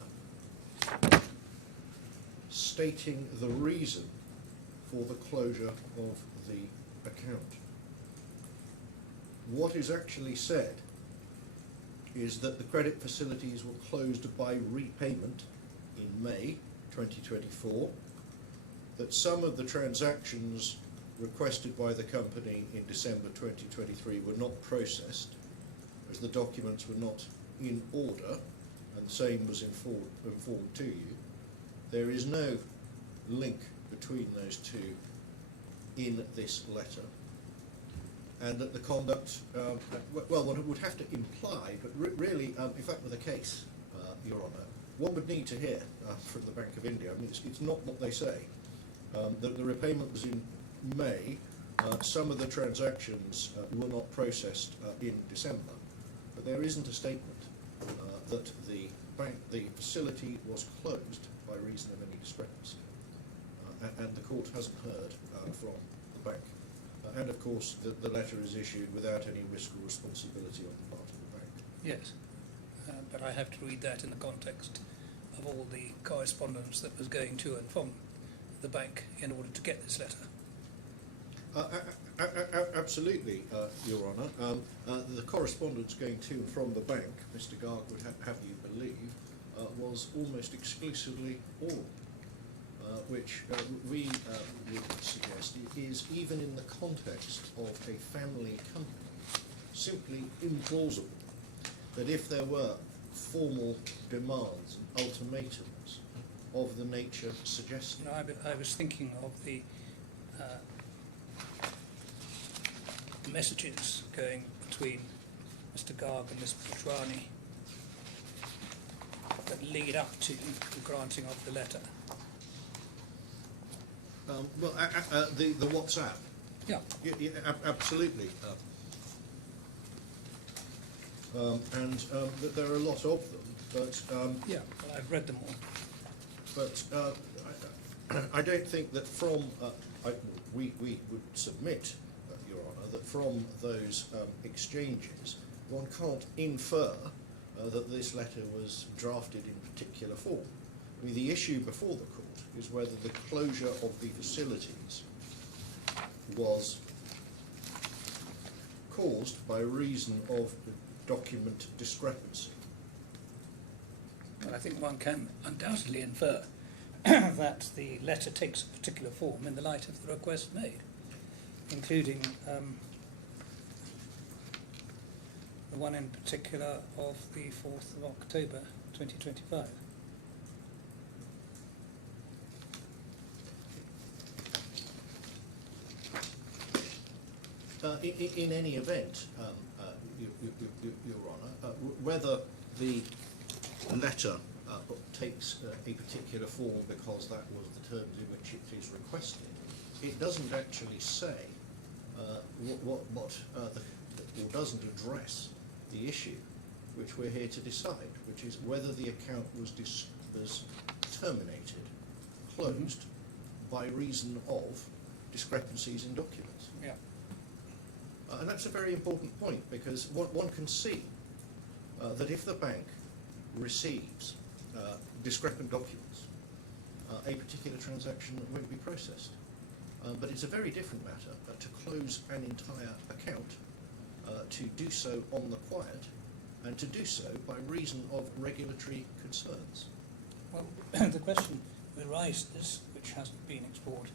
stating the reason for the closure of the account. What is actually said is that the credit facilities were closed by repayment in May 2024, that some of the transactions requested by the company in December 2023 were not processed as the documents were not in order, and the same was informed to you, there is no link between those two in this letter, and that the conduct, well, what it would have to imply, but really, if that were the case, Your Honour, one would need to hear from the Bank of India. I mean, it's not what they say. The repayment was in May. Some of the transactions were not processed in December, but there isn't a statement that the facility was closed by reason of any discrepancy, and the court hasn't heard from the bank. And of course, the letter is issued without any risk or responsibility on the part of the bank. Yes, but I have to read that in the context of all the correspondence that was going to and from the bank in order to get this letter. Absolutely, Your Honour. The correspondence going to and from the bank, Mr. Garg would have you believe, was almost exclusively oral, which we would suggest is, even in the context of a family company, simply implausible that if there were formal demands and ultimatums of the nature suggested. No, I was thinking of the messages going between Mr. Garg and Ms. Putrani that lead up to the granting of the letter. The WhatsApp. Yeah. Yeah, absolutely. There are a lot of them, but Yeah, well, I've read them all. but I don't think that from we would submit, Your Honour, that from those exchanges one can't infer that this letter was drafted in particular form. I mean, the issue before the court is whether the closure of the facilities was caused by reason of document discrepancy. Well, I think one can undoubtedly infer that the letter takes a particular form in the light of the request made, including the one in particular of the 4th of October 2025. In any event, Your Honour, whether the letter takes a particular form because that was the terms in which it is requested, it doesn't actually say or doesn't address the issue which we're here to decide, which is whether the account was terminated, closed, by reason of discrepancies in documents. Yeah. And that's a very important point, because one can see that if the bank receives discrepant documents, a particular transaction won't be processed. But it's a very different matter to close an entire account, to do so on the quiet, and to do so by reason of regulatory concerns. Well, the question arises, which hasn't been explored,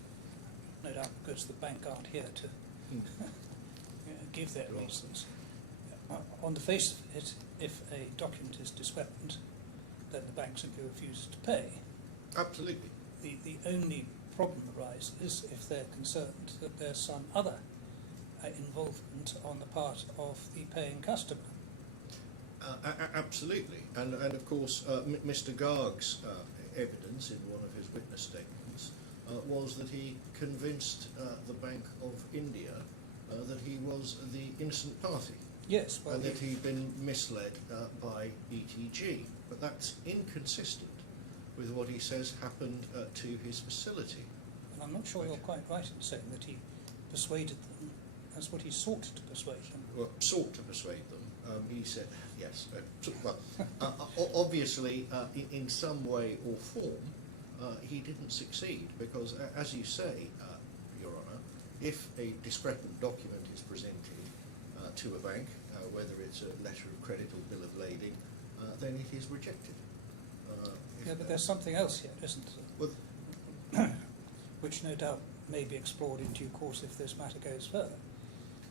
no doubt because the bank aren't here to give their reasons. On the face of it, if a document is discrepant, then the bank simply refuses to pay. Absolutely. The only problem arises if they're concerned that there's some other involvement on the part of the paying customer. Absolutely. And of course, Mr. Garg's evidence in one of his witness statements was that he convinced the Bank of India that he was the innocent party. Yes, well, And that he'd been misled by ETG. But that's inconsistent with what he says happened to his facility. and I'm not sure you're quite right in saying that he persuaded them. That's what he sought to persuade them. Well, sought to persuade them. He said, yes. Obviously, in some way or form, he didn't succeed, because, as you say, Your Honour, if a discrepant document is presented to a bank, whether it's a letter of credit or bill of lading, then it is rejected. Yeah, but there's something else here, isn't there? Well, Which no doubt may be explored in due course if this matter goes further.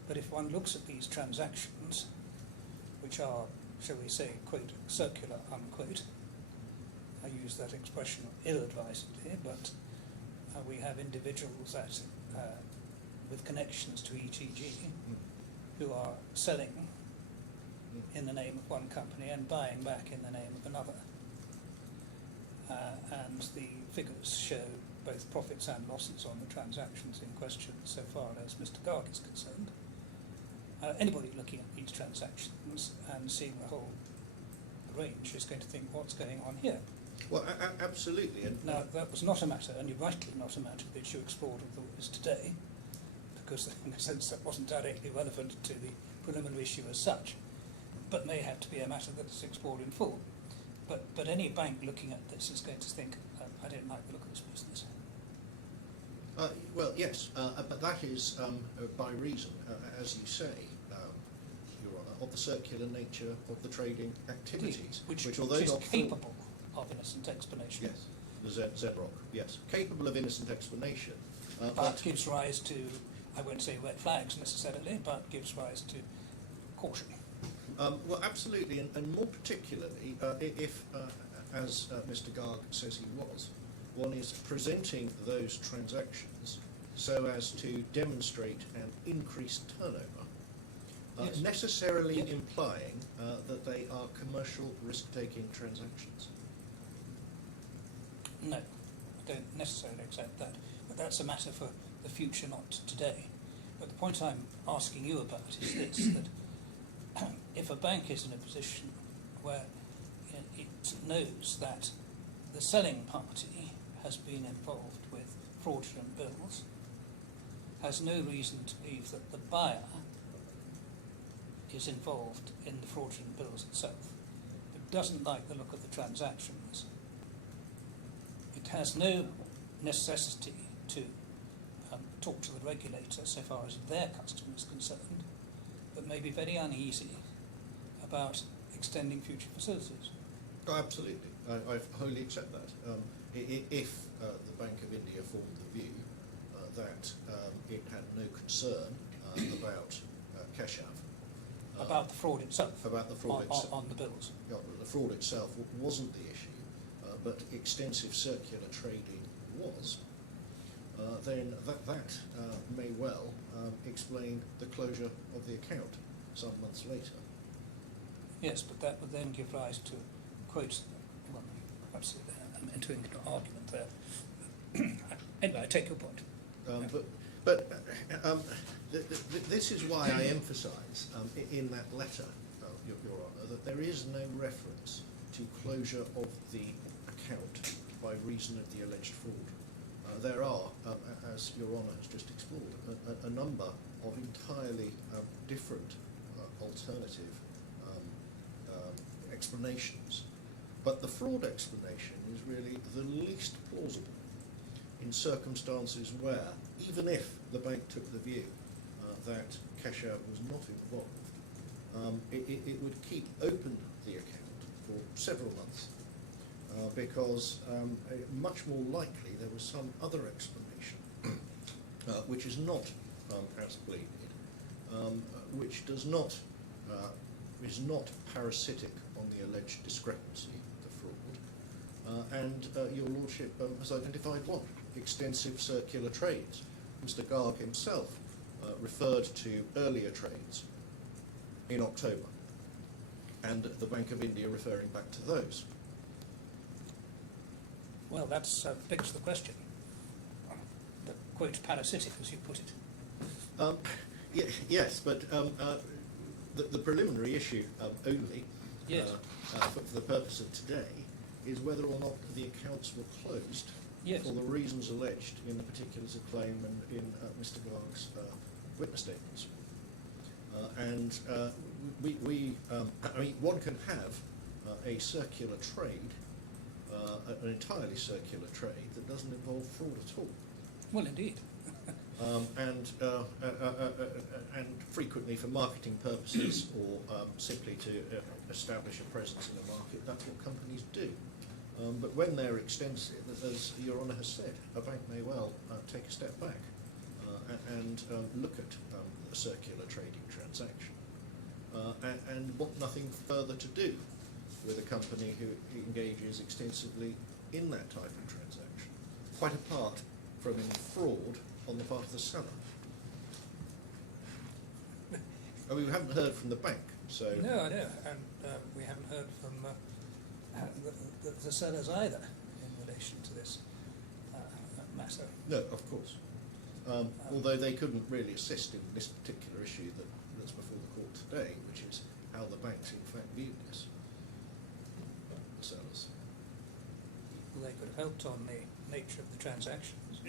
But if one looks at these transactions, which are shall we say, quote, circular, unquote. I use that expression ill-advisedly, but we have individuals that, with connections to ETG who are selling in the name of one company and buying back in the name of another. And the figures show both profits and losses on the transactions in question so far as Mr. Garg is concerned. Anybody looking at these transactions and seeing the whole range is going to think, what's going on here? Well, absolutely. And Now, that was not a matter, and rightly not a matter, that you explored with the witness today, because in a sense that wasn't directly relevant to the preliminary issue as such, but may have to be a matter that is explored in full. But any bank looking at this is going to think, I don't like the look of this business. well, yes, but that is by reason, as you say, Your Honour, of the circular nature of the trading activities, Which although is not full- capable of innocent explanation. Yes, the Z-Rock, yes, capable of innocent explanation, But gives rise to, I won't say red flags necessarily, but gives rise to caution. well, absolutely, and more particularly if, as Mr. Garg says he was, one is presenting those transactions so as to demonstrate an increased turnover, Yes. necessarily Yes. implying that they are commercial risk-taking transactions. No, I don't necessarily accept that, but that's a matter for the future, not today. But the point I'm asking you about is this, that if a bank is in a position where it knows that the selling party has been involved with fraudulent bills, has no reason to believe that the buyer is involved in the fraudulent bills itself, but doesn't like the look of the transactions, it has no necessity to talk to the regulator so far as their customer is concerned, but may be very uneasy about extending future facilities. Oh, absolutely, I wholly accept that. If the Bank of India formed the view that it had no concern about Keshav, About the fraud itself. about the fraud itself. On the bills. The fraud itself wasn't the issue, but extensive circular trading was, then that may well explain the closure of the account some months later. Yes, but that would then give rise to quotes. Well, perhaps I'm entering into an argument there. Anyway, I take your point. This is why I emphasise in that letter, Your Honour, that there is no reference to closure of the account by reason of the alleged fraud. There are, as Your Honour has just explored, a number of entirely different alternative explanations. But the fraud explanation is really the least plausible in circumstances where, even if the bank took the view that Keshav was not involved, it would keep open the account for several months because much more likely there was some other explanation which is not as pleaded, which does not is not parasitic on the alleged discrepancy, the fraud, and Your Lordship has identified one: extensive circular trades. Mr. Garg himself referred to earlier trades in October, and the Bank of India referring back to those. Well, that's begs the question. The quote parasitic, as you put it. Yes, but the preliminary issue only, Yes. for the purpose of today, is whether or not the accounts were closed Yes. for the reasons alleged in the particulars of claim and in Mr. Garg's witness statements. I mean, one can have a circular trade, an entirely circular trade that doesn't involve fraud at all. Well, indeed. And frequently for marketing purposes or simply to establish a presence in the market, that's what companies do. But when they're extensive, as Your Honour has said, a bank may well take a step back and look at a circular trading transaction. and want nothing further to do with a company who engages extensively in that type of transaction, quite apart from any fraud on the part of the seller. I mean, we haven't heard from the bank, so... No, I know, and we haven't heard from the sellers either in relation to this matter. No, of course. Although they couldn't really assist in this particular issue that's before the court today, which is how the banks in fact view this, the sellers. Well, they could have helped on the nature of the transactions.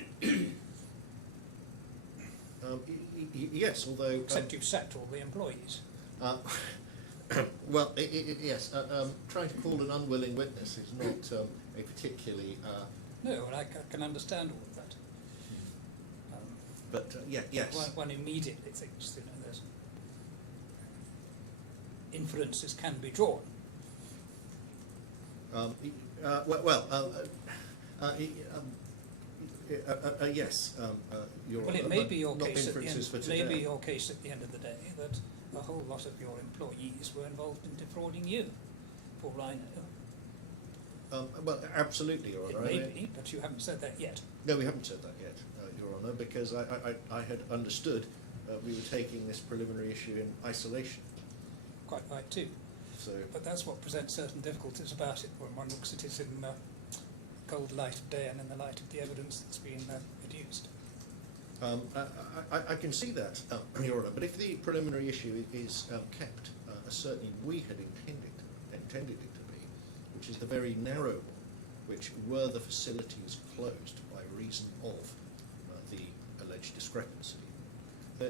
Yes, although... Except you've sacked all the employees. Well, yes, trying to call an unwilling witness is not a particularly... No, and I can understand all of that. Yes. One immediately thinks, there's inferences can be drawn. Yes, Your Well, it Honour, may but be your not case at the inferences end. for today. Maybe your case at the end of the day that a whole lot of your employees were involved in defrauding you. For all I know, Well, absolutely, Your it Honour. may be, but you haven't said that yet. No, we haven't said that yet, Your Honour, because I had understood we were taking this preliminary issue in isolation. Quite right too. So, But that's what presents certain difficulties about it when one looks at it in cold light of day and in the light of the evidence that's been adduced. I can see that, Your Honour, but if the preliminary issue is kept, as certainly we had intended it to be, which is the very narrow one, which were the facilities closed by reason of the alleged discrepancy,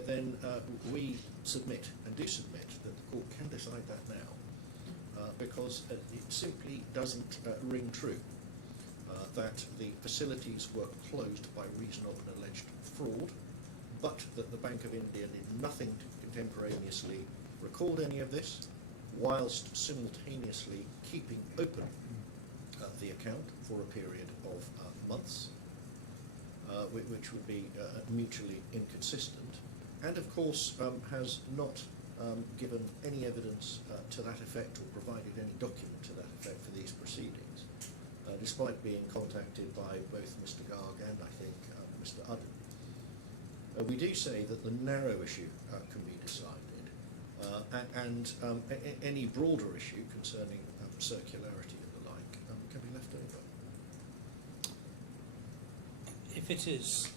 then we submit and do submit that the court can decide that now, because it simply doesn't ring true that the facilities were closed by reason of an alleged fraud, but that the Bank of India did nothing to contemporaneously record any of this, whilst simultaneously keeping open the account for a period of months, which would be mutually inconsistent, and of course has not given any evidence to that effect or provided any document to that effect for these proceedings, despite being contacted by both Mr. Garg and I think Mr. Udden. We do say that the narrow issue can be decided, and any broader issue concerning circularity and the like can be left over. If it is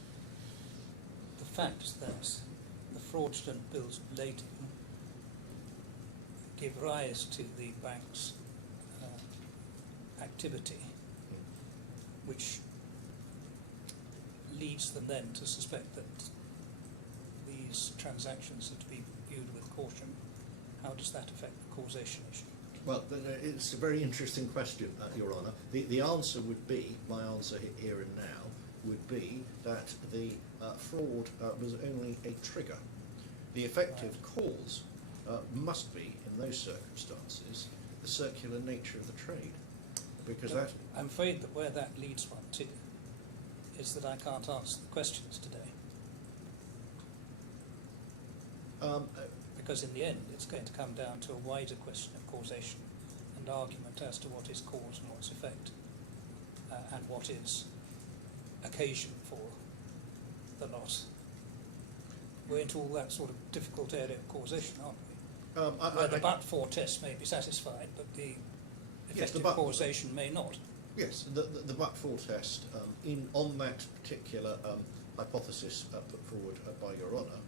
the fact that the fraudulent bills of lading give rise to the bank's activity, which leads them then to suspect that these transactions are to be viewed with caution, how does that affect the causation issue? Well, it's a very interesting question, Your Honour. The answer would be, my answer here and now, would be that the fraud was only a trigger. The effective cause must be, in those circumstances, the circular nature of the trade. Because that... I'm afraid that where that leads one to is that I can't answer the questions today. Because in the end it's going to come down to a wider question of causation and argument as to what is cause and what's effect, and what is occasion for the loss. We're into all that sort of difficult area of causation, aren't we? Where the but-for test may be satisfied, but the effective causation may not. Yes, the but-for test on that particular hypothesis put forward by Your Honour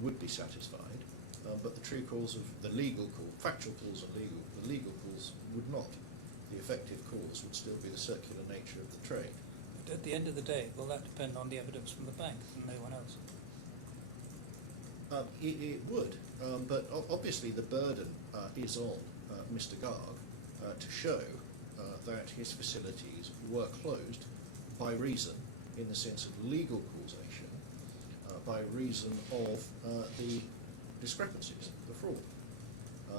would be satisfied, but the true cause of the legal cause, factual cause and the legal cause would not. The effective cause would still be the circular nature of the trade. But at the end of the day, will that depend on the evidence from the bank and no one else? It would, but obviously the burden is on Mr. Garg to show that his facilities were closed by reason, in the sense of legal causation, by reason of the discrepancies, the fraud.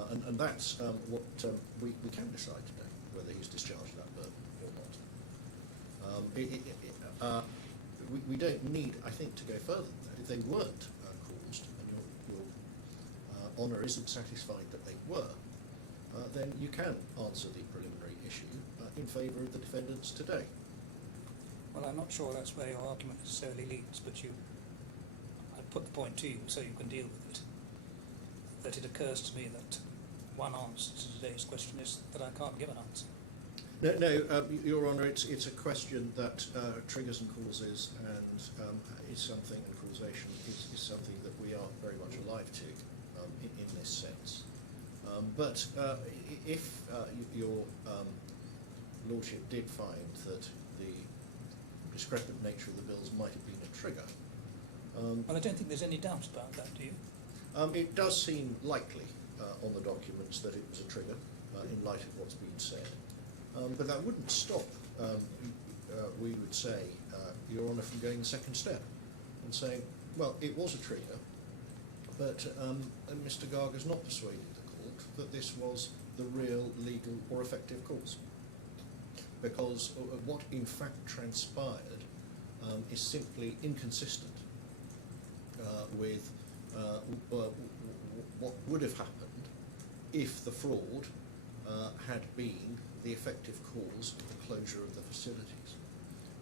And that's what we can decide today, whether he's discharged that burden or not. We don't need, I think, to go further than that. If they weren't caused, and your Honour isn't satisfied that they were, then you can answer the preliminary issue in favour of the defendants today. Well, I'm not sure that's where your argument necessarily leads, but I put the point to you so you can deal with it. That it occurs to me that one answer to today's question is that I can't give an answer. No, Your Honour, it's a question that triggers and causes, and is something, and causation is something that we are very much alive to in this sense. But if your Lordship did find that the discrepant nature of the bills might have been a trigger. Well, I don't think there's any doubt about that, do you? It does seem likely on the documents that it was a trigger in light of what's been said. But that wouldn't stop, we would say, Your Honour, from going the second step and saying, well, it was a trigger, but Mr. Garg has not persuaded the court that this was the real legal or effective cause. Because what in fact transpired is simply inconsistent with what would have happened if the fraud had been the effective cause of the closure of the facilities.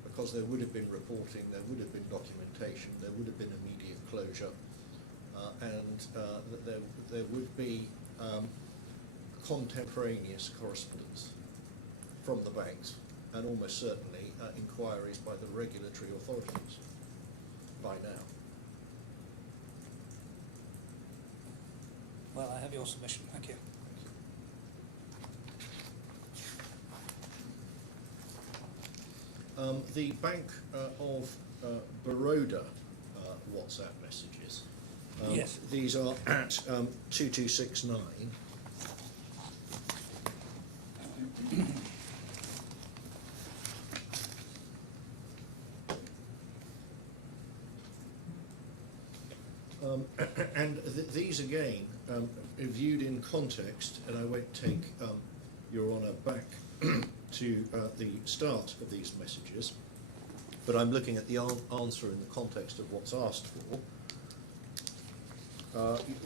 Because there would have been reporting, there would have been documentation, there would have been immediate closure, and there would be contemporaneous correspondence from the banks, and almost certainly inquiries by the regulatory authorities by now. Well, I have your submission. Thank you. The Bank of Baroda WhatsApp messages. Yes. These are at 2269. And these again, viewed in context, and I won't take Your Honour back to the start of these messages, but I'm looking at the answer in the context of what's asked for.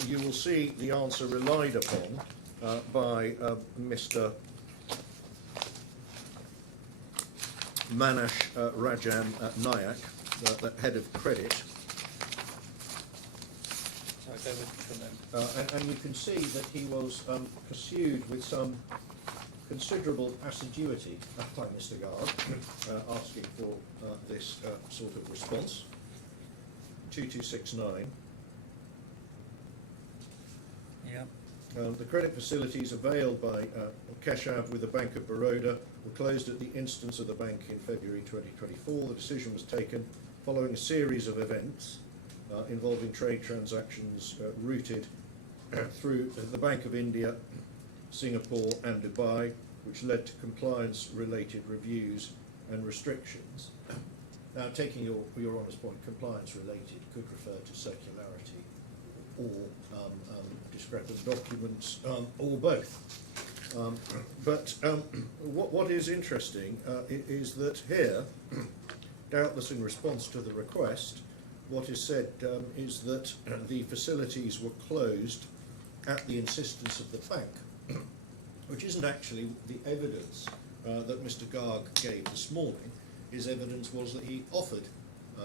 You will see the answer relied upon by Mr. Manash Rajam Nayak, the head of credit. Sorry, bear with me for a moment. And you can see that he was pursued with some considerable assiduity by Mr. Garg, asking for this sort of response. 2269. Yeah. The credit facilities availed by Keshav with the Bank of Baroda were closed at the instance of the bank in February 2024. The decision was taken following a series of events involving trade transactions routed through the Bank of India, Singapore and Dubai, which led to compliance-related reviews and restrictions. Now, taking your Honour's point, compliance-related could refer to circularity or discrepant documents, or both. But what is interesting is that here, doubtless in response to the request, what is said is that the facilities were closed at the insistence of the bank, which isn't actually the evidence that Mr. Garg gave this morning. His evidence was that he offered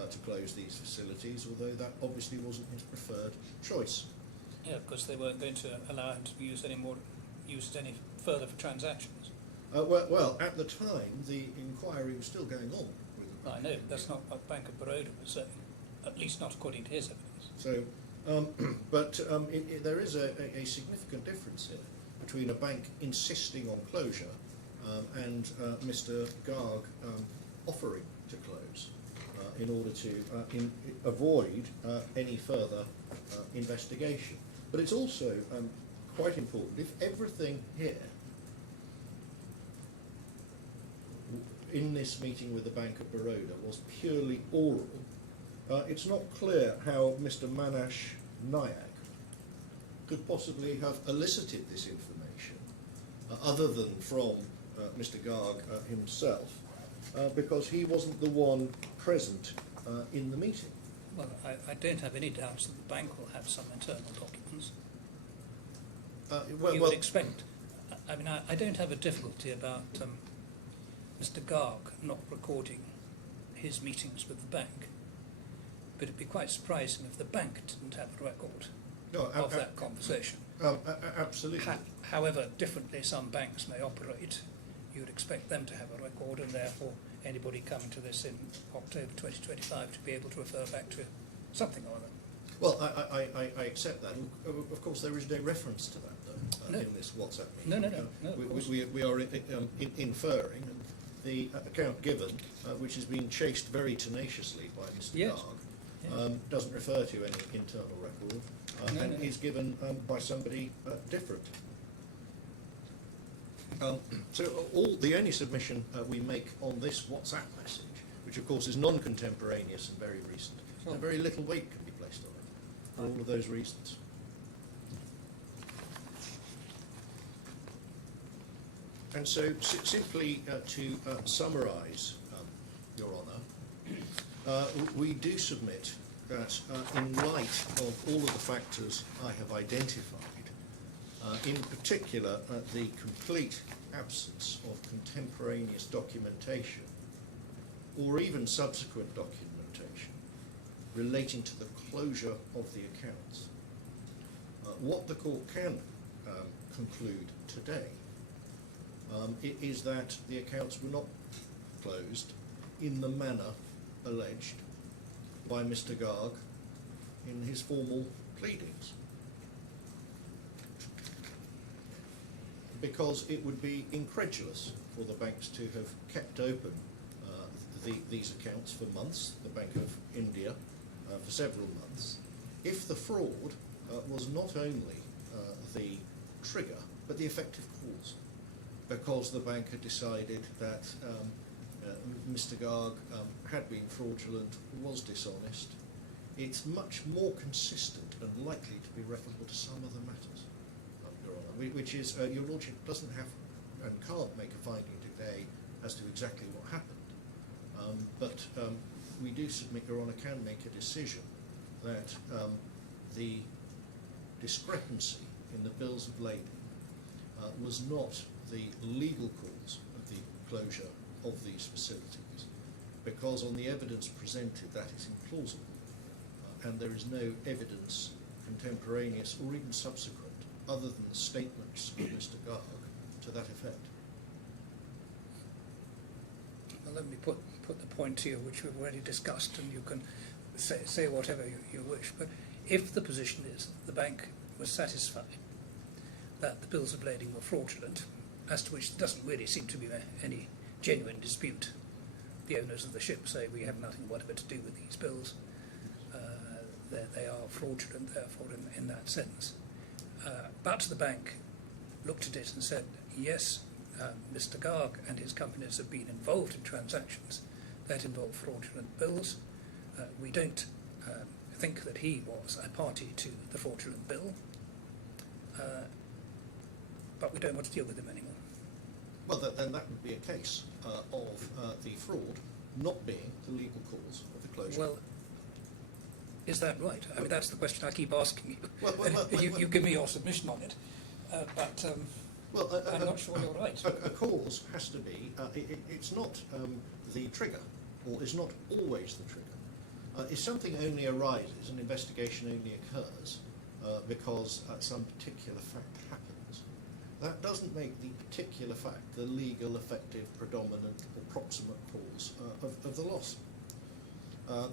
to close these facilities, although that obviously wasn't his preferred choice. Yeah, because they weren't going to allow him to use it any further for transactions. Well, at the time, the inquiry was still going on. With I know, that's not what Bank of Baroda was saying, at least not according to his evidence. So, but there is a significant difference here between a bank insisting on closure and Mr. Garg offering to close in order to avoid any further investigation. But it's also quite important, if everything here in this meeting with the Bank of Baroda was purely oral, it's not clear how Mr. Manash Nayak could possibly have elicited this information other than from Mr. Garg himself, because he wasn't the one present in the meeting. Well, I don't have any doubts that the bank will have some internal documents. you would expect. I mean, I don't have a difficulty about Mr. Garg not recording his meetings with the bank, but it'd be quite surprising if the bank didn't have a record of that conversation. Absolutely. However differently some banks may operate, you'd expect them to have a record, and therefore anybody coming to this in October 2025 to be able to refer back to something or other. Well, I accept that. Of course, there is no reference to that, though, No. in this WhatsApp No, meeting. no, of course. We are inferring, and the account given, which is being chased very tenaciously by Mr. Yes. Garg, Yeah. doesn't refer to any internal record, No, and no. is given by somebody different. So the only submission we make on this WhatsApp message, which of course is non-contemporaneous and very recent, Sure. and very little weight can be placed on it for all of those reasons. And so simply to summarise, Your Honour, we do submit that in light of all of the factors I have identified, in particular the complete absence of contemporaneous documentation or even subsequent documentation relating to the closure of the accounts, what the court can conclude today is that the accounts were not closed in the manner alleged by Mr. Garg in his formal pleadings, because it would be incredulous for the banks to have kept open these accounts for months, the Bank of India for several months, if the fraud was not only the trigger but the effective cause, because the bank had decided that Mr. Garg had been fraudulent, was dishonest. It's much more consistent and likely to be referable to some other matters, Your Honour, which is Your Lordship doesn't have and can't make a finding today as to exactly what happened. But we do submit, Your Honour, can make a decision that the discrepancy in the bills of lading was not the legal cause of the closure of these facilities, because on the evidence presented that is implausible, and there is no evidence contemporaneous or even subsequent other than the statements of Mr. Garg to that effect. Well, let me put the point here, which we've already discussed, and you can say whatever you wish. But if the position is the bank was satisfied that the bills of lading were fraudulent, as to which there doesn't really seem to be any genuine dispute, the owners of the ship say we have nothing whatever to do with these bills, they are fraudulent, therefore, in that sense. But the bank looked at it and said, yes, Mr. Garg and his companies have been involved in transactions that involve fraudulent bills. We don't think that he was a party to the fraudulent bill, but we don't want to deal with him anymore. Well, then that would be a case of the fraud not being the legal cause of the closure. Well, is that right? I mean, that's the question I keep asking you. Well, You give me your submission on it, but I'm not sure you're right. A cause has to be, it's not the trigger, or is not always the trigger. If something only arises, an investigation only occurs because some particular fact happens, that doesn't make the particular fact the legal, effective, predominant, or proximate cause of the loss.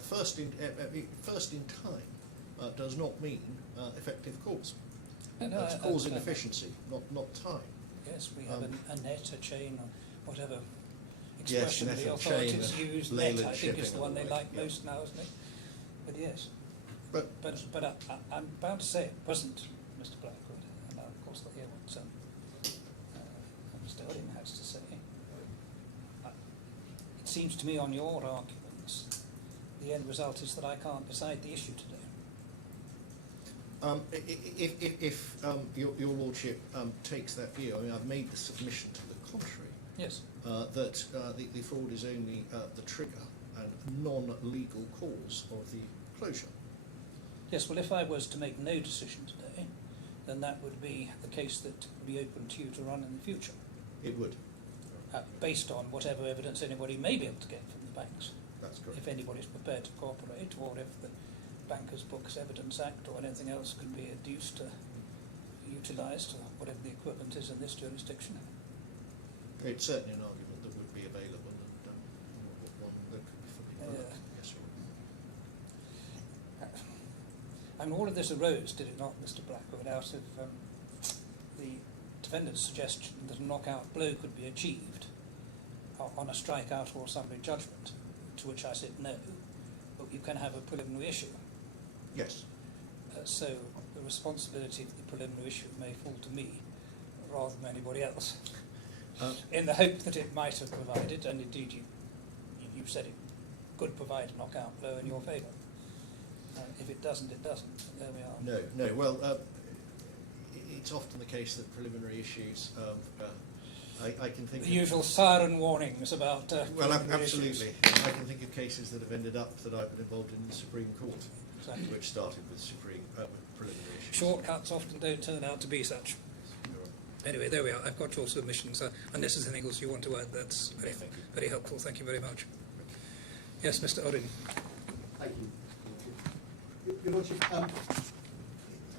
First in time does not mean effective cause. No, That's I cause understand that. inefficiency, not time. Yes, we have a net, a chain, or whatever Yes, expression net, the a authorities chain, use. Leyland Net, I think, is shipping the one they and the like like, most now, isn't it? But yes. But I'm bound to say it wasn't Mr. Blackwood, and of course I'll hear what Mr. Owen has to say. It seems to me on your arguments, the end result is that I can't decide the issue today. if your Lordship takes that view, I mean, I've made the submission to the contrary, Yes. that the fraud is only the trigger and non-legal cause of the closure. Yes, well, if I was to make no decision today, then that would be the case that would be open to you to run in the future, It would. based on whatever evidence anybody may be able to get from the banks. That's correct. If anybody's prepared to cooperate, or if the Bankers Books Evidence Act or anything else can be adduced, utilised, or whatever the equivalent is in this jurisdiction. It's certainly an argument that would be available and one that could be fully put up. Yes, sir. And all of this arose, did it not, Mr. Blackwood, out of the defendant's suggestion that a knockout blow could be achieved on a strikeout or summary judgment, to which I said no, but you can have a preliminary issue. Yes. So the responsibility for the preliminary issue may fall to me rather than anybody else, in the hope that it might have provided, and indeed you said it could provide a knockout blow in your favour. If it doesn't, it doesn't. There we are. No. Well, it's often the case that preliminary issues. I can think. The usual siren warnings about. Well, preliminary absolutely. issues. I can think of cases that have ended up that I've been involved in the Supreme Court, Exactly. which started with preliminary issues. Shortcuts often don't turn out to be such. Anyway, there we are. I've got your submissions. Unless there's anything else you want to add, that's very, Thank you. very helpful. Thank you very much. Yes, Mr. Orin. Thank you. Your Lordship,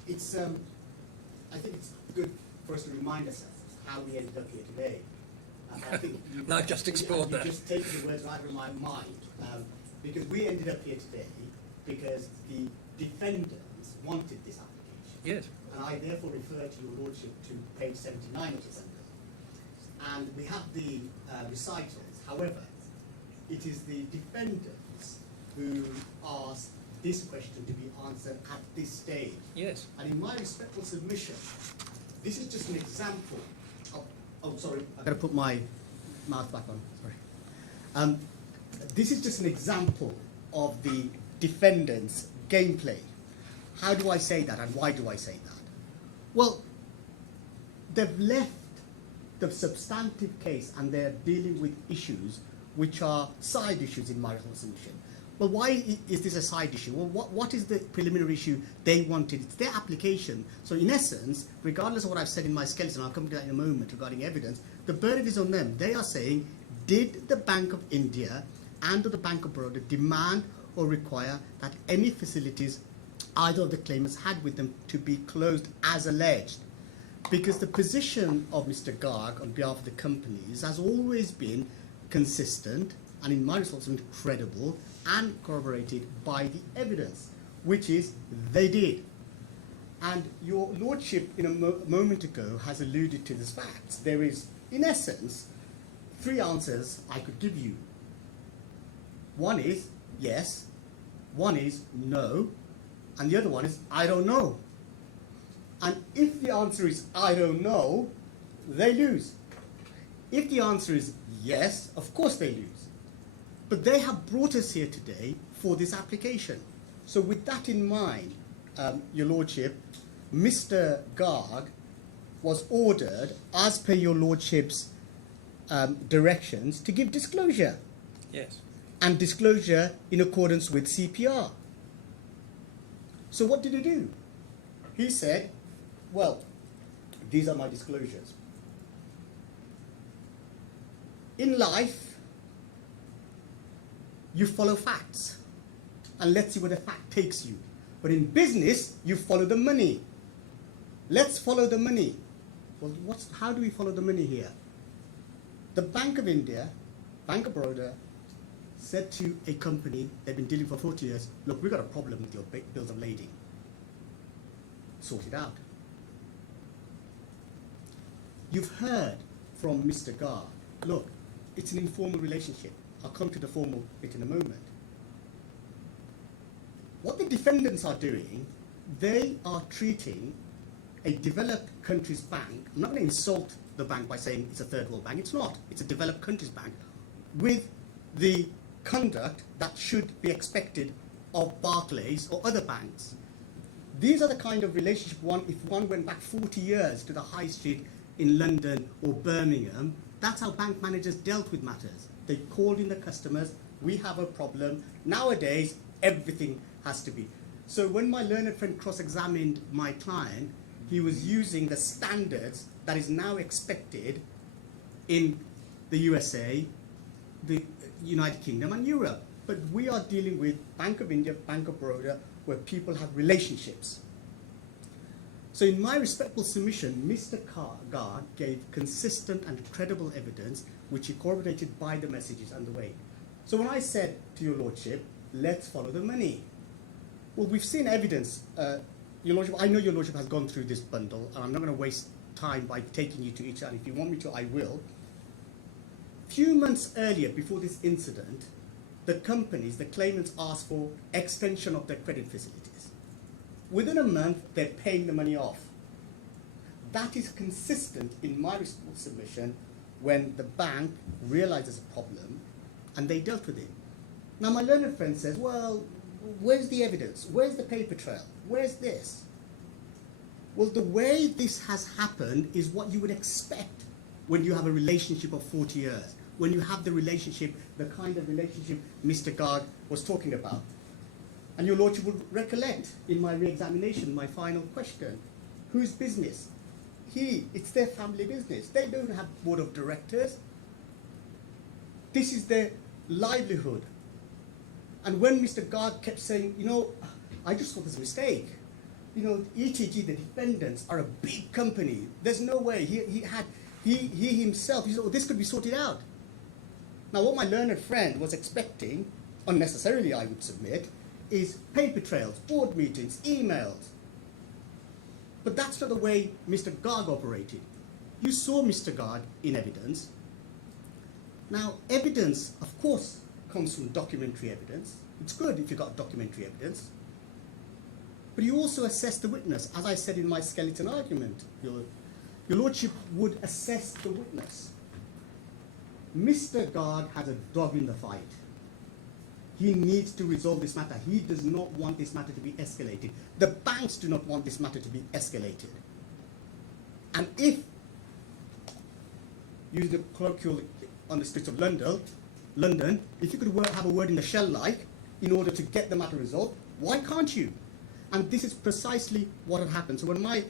it's, I think it's good for us to remind ourselves how we ended up here today. I think No, I've just explored that. You just taken the words right out of my mind, because we ended up here today because the defendants wanted this application. Yes. And I therefore refer to your Lordship to page 79 of the sentence. And we have the recitals. However, it is the defendants who asked this question to be answered at this stage. Yes. And in my respectful submission, this is just an example of, oh, sorry, I've got to put my mouth back on, sorry. This is just an example of the defendant's gameplay. How do I say that and why do I say that? Well, they've left the substantive case and they're dealing with issues which are side issues in my submission. Well, why is this a side issue? Well, what is the preliminary issue they wanted? It's their application. So in essence, regardless of what I've said in my skeleton, I'll come to that in a moment regarding evidence, the burden is on them. They are saying, did the Bank of India and the Bank of Baroda demand or require that any facilities either of the claimants had with them to be closed as alleged? Because the position of Mr. Garg on behalf of the companies has always been consistent and in my response credible and corroborated by the evidence, which is they did. And your Lordship in a moment ago has alluded to this fact. There is, in essence, three answers I could give you. One is yes, one is no, and the other one is I don't know. And if the answer is I don't know, they lose. If the answer is yes, of course they lose. But they have brought us here today for this application. So with that in mind, your Lordship, Mr. Garg was ordered, as per your Lordship's directions, to give disclosure. Yes. And disclosure in accordance with CPR. So what did he do? He said, well, these are my disclosures. In life, you follow facts, and let's see where the fact takes you. But in business, you follow the money. Let's follow the money. Well, how do we follow the money here? The Bank of India, Bank of Baroda, said to a company they've been dealing for 40 years, look, we've got a problem with your bills of lading. Sort it out. You've heard from Mr. Garg, look, it's an informal relationship. I'll come to the formal bit in a moment. What the defendants are doing, they are treating a developed country's bank, I'm not going to insult the bank by saying it's a third world bank, it's not, it's a developed country's bank, with the conduct that should be expected of Barclays or other banks. These are the kind of relationship if one went back 40 years to the high street in London or Birmingham, that's how bank managers dealt with matters. They called in the customers, we have a problem. Nowadays, everything has to be. So when my learned friend cross-examined my client, he was using the standards that is now expected in the USA, the United Kingdom and Europe. But we are dealing with Bank of India, Bank of Baroda, where people have relationships. So in my respectful submission, Mr. Garg gave consistent and credible evidence which he corroborated by the messages and the way. So when I said to your Lordship, let's follow the money. Well, we've seen evidence. Your Lordship, I know your Lordship has gone through this bundle, and I'm not going to waste time by taking you to each, and if you want me to, I will. Few months earlier, before this incident, the companies, the claimants asked for extension of their credit facilities. Within a month, they're paying the money off. That is consistent in my submission when the bank realizes a problem and they dealt with it. Now, my learned friend says, well, where's the evidence? Where's the paper trail? Where's this? Well, the way this has happened is what you would expect when you have a relationship of 40 years, when you have the relationship, the kind of relationship Mr. Garg was talking about. And your Lordship will recollect in my re-examination, my final question, whose business? It's their family business. They don't have board of directors. This is their livelihood. And when Mr. Garg kept saying, you know, I just thought this was a mistake. You know, ETG, the defendants, are a big company. There's no way. He himself, he said, oh, this could be sorted out. Now, what my learned friend was expecting, unnecessarily I would submit, is paper trails, board meetings, emails. But that's not the way Mr. Garg operated. You saw Mr. Garg in evidence. Now, evidence, of course, comes from documentary evidence. It's good if you've got documentary evidence. But you also assess the witness. As I said in my skeleton argument, your Lordship would assess the witness. Mr. Garg has a dog in the fight. He needs to resolve this matter. He does not want this matter to be escalated. The banks do not want this matter to be escalated. And if, use the colloquial on the streets of London, if you could have a word in the shell like in order to get the matter resolved, why can't you? And this is precisely what had happened. So when my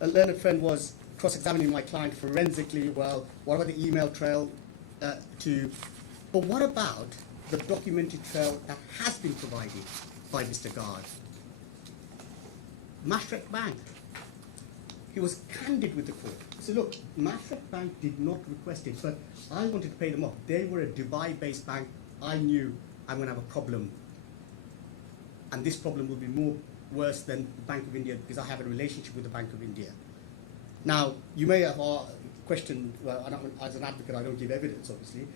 learned friend was cross-examining my client forensically, well, what about the email trail but what about the documentary trail that has been provided by Mr. Garg? Mashreq Bank. He was candid with the court. He said, look, Mashreq Bank did not request it, but I wanted to pay them off. They were a Dubai-based bank. I knew I'm going to have a problem. And this problem will be worse than the Bank of India because I have a relationship with the Bank of India. Now, you may have questioned, well, as an advocate, I don't give evidence, obviously.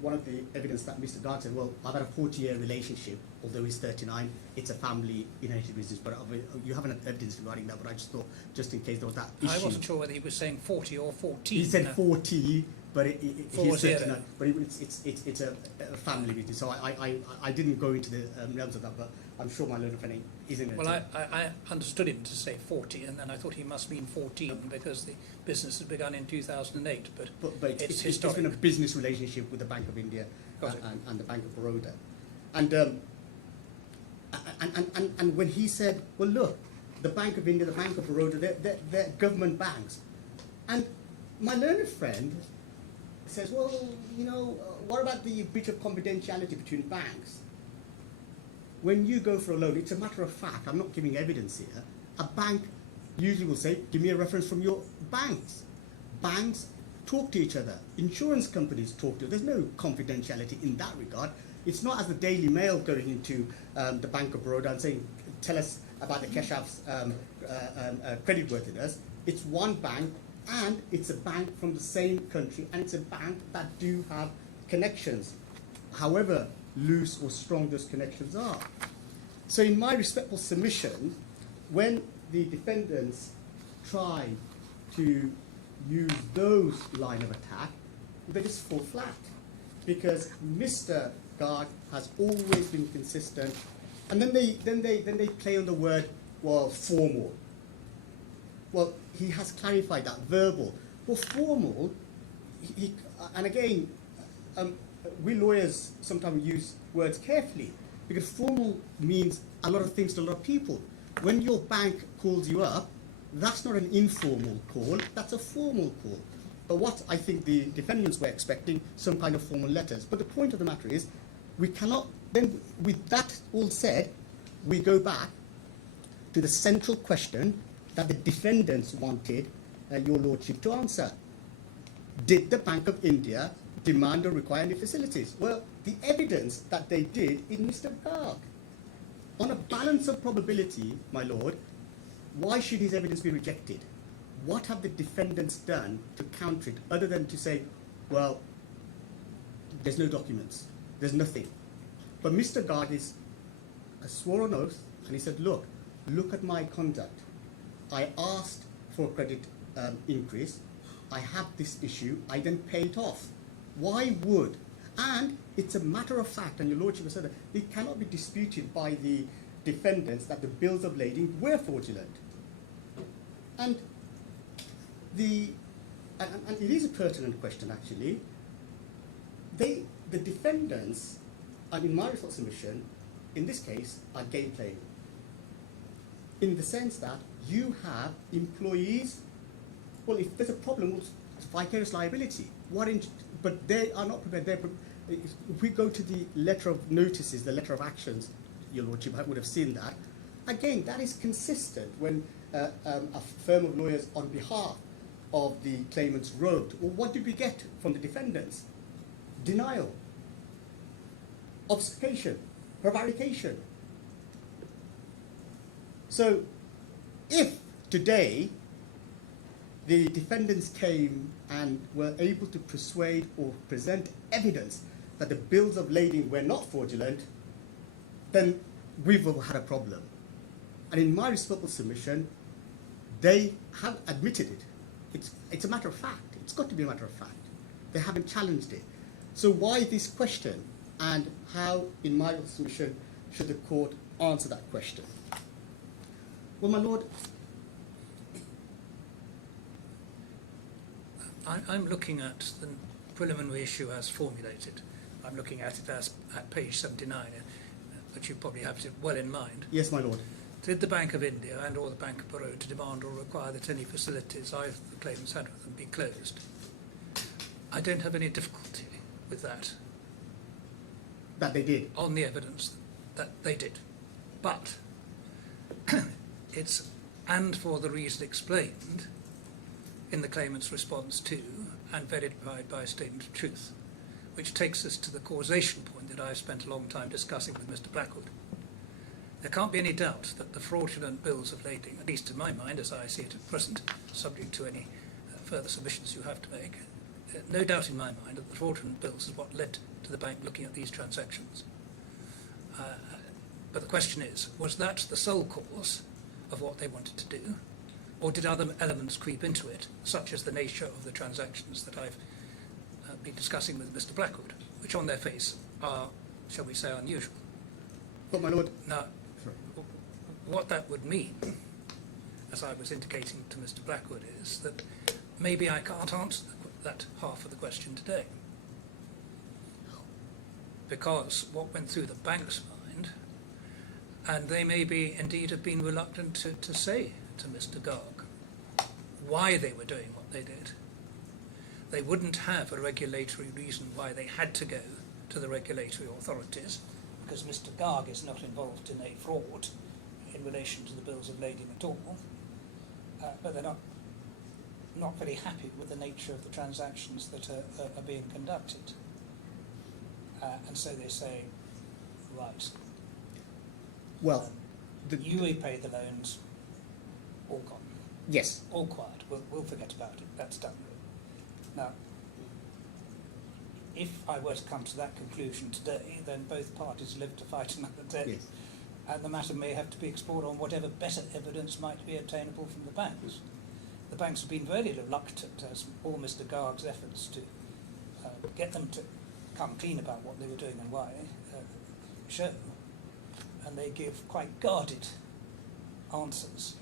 One of the evidence that Mr. Garg said, well, I've had a 40-year relationship, although he's 39, it's a family inherited business, but you haven't had evidence regarding that, but I just thought, just in case there was that issue. I wasn't sure whether he was saying 40 or 14. He said 40, but he's 39, but it's a family business, so I didn't go into the realms of that, but I'm sure my learned friend isn't. Well, I understood him to say 40, and then I thought he must mean 14 because the business has begun in 2008. But it's been a business relationship with the Bank of India and the Bank of Baroda, and when he said, well, look, the Bank of India, the Bank of Baroda, they're government banks, and my learned friend says, well, you know, what about the breach of confidentiality between banks? When you go for a loan, it's a matter of fact, I'm not giving evidence here, a bank usually will say, give me a reference from your banks. Banks talk to each other. Insurance companies talk to each other. There's no confidentiality in that regard. It's not as the Daily Mail going into the Bank of Baroda and saying, tell us about the Keshav's creditworthiness. It's one bank, and it's a bank from the same country, and it's a bank that do have connections, however loose or strong those connections are. So in my respectful submission, when the defendants try to use those line of attack, they just fall flat, because Mr. Garg has always been consistent, and then they play on the word, well, formal. Well, he has clarified that verbal. Well, formal, and again, we lawyers sometimes use words carefully, because formal means a lot of things to a lot of people. When your bank calls you up That's not an informal call, that's a formal call. But what I think the defendants were expecting, some kind of formal letters. But the point of the matter is, we cannot, then with that all said, we go back to the central question that the defendants wanted your lordship to answer. Did the Bank of India demand or require any facilities? Well, the evidence that they did is Mr. Garg. On a balance of probability, my lord, why should his evidence be rejected? What have the defendants done to counter it, other than to say, well, there's no documents, there's nothing. But Mr. Garg is swore on oath, and he said, look at my conduct. I asked for a credit increase, I have this issue, I then pay it off. Why would? And it's a matter of fact, and your lordship has said that it cannot be disputed by the defendants that the bills of lading were fraudulent. And and it is a pertinent question actually. The defendants, and in my result submission, in this case, are game playing. In the sense that you have employees, well, if there's a problem with vicarious liability, but they are not prepared. If we go to the letter of notices, the letter of actions, your lordship would have seen that. Again, that is consistent when a firm of lawyers on behalf of the claimants wrote. Well, what did we get from the defendants? Denial, obfuscation, prevarication. So, if today the defendants came and were able to persuade or present evidence that the bills of lading were not fraudulent, then we've all had a problem. And in my respectful submission, they have admitted it. It's a matter of fact. It's got to be a matter of fact. They haven't challenged it. So why this question, and how, in my submission, should the court answer that question? Well, my lord, I'm looking at the preliminary issue as formulated. I'm looking at it as at page 79, but you probably have it well in mind. yes, my lord. Did the Bank of India and or the Bank of Baroda demand or require that any facilities either the claimants had with them be closed? I don't have any difficulty with that That they did. on the evidence that they did. But it's, and for the reason explained in the claimant's response to and verified by a statement of truth, which takes us to the causation point that I've spent a long time discussing with Mr. Blackwood. There can't be any doubt that the fraudulent bills of lading, at least in my mind as I see it at present, subject to any further submissions you have to make, no doubt in my mind that the fraudulent bills is what led to the bank looking at these transactions. But the question is, was that the sole cause of what they wanted to do, or did other elements creep into it, such as the nature of the transactions that I've been discussing with Mr. Blackwood, which on their face are, shall we say, unusual? But my lord, Now, sorry. what that would mean, as I was indicating to Mr. Blackwood, is that maybe I can't answer that half of the question today. Because what went through the bank's mind, and they may be indeed have been reluctant to say to Mr. Garg why they were doing what they did. They wouldn't have a regulatory reason why they had to go to the regulatory authorities, because Mr. Garg is not involved in a fraud in relation to the bills of lading at all, but they're not very happy with the nature of the transactions that are being conducted. And so they say, right, Well, you repay the loans, all gone, yes. all quiet, we'll forget about it, that's done. Now, if I were to come to that conclusion today, then both parties live to fight another day. Yes. And the matter may have to be explored on whatever better evidence might be obtainable from the banks. The banks have been very reluctant, as all Mr. Garg's efforts to get them to come clean about what they were doing and why show. And they give quite guarded answers,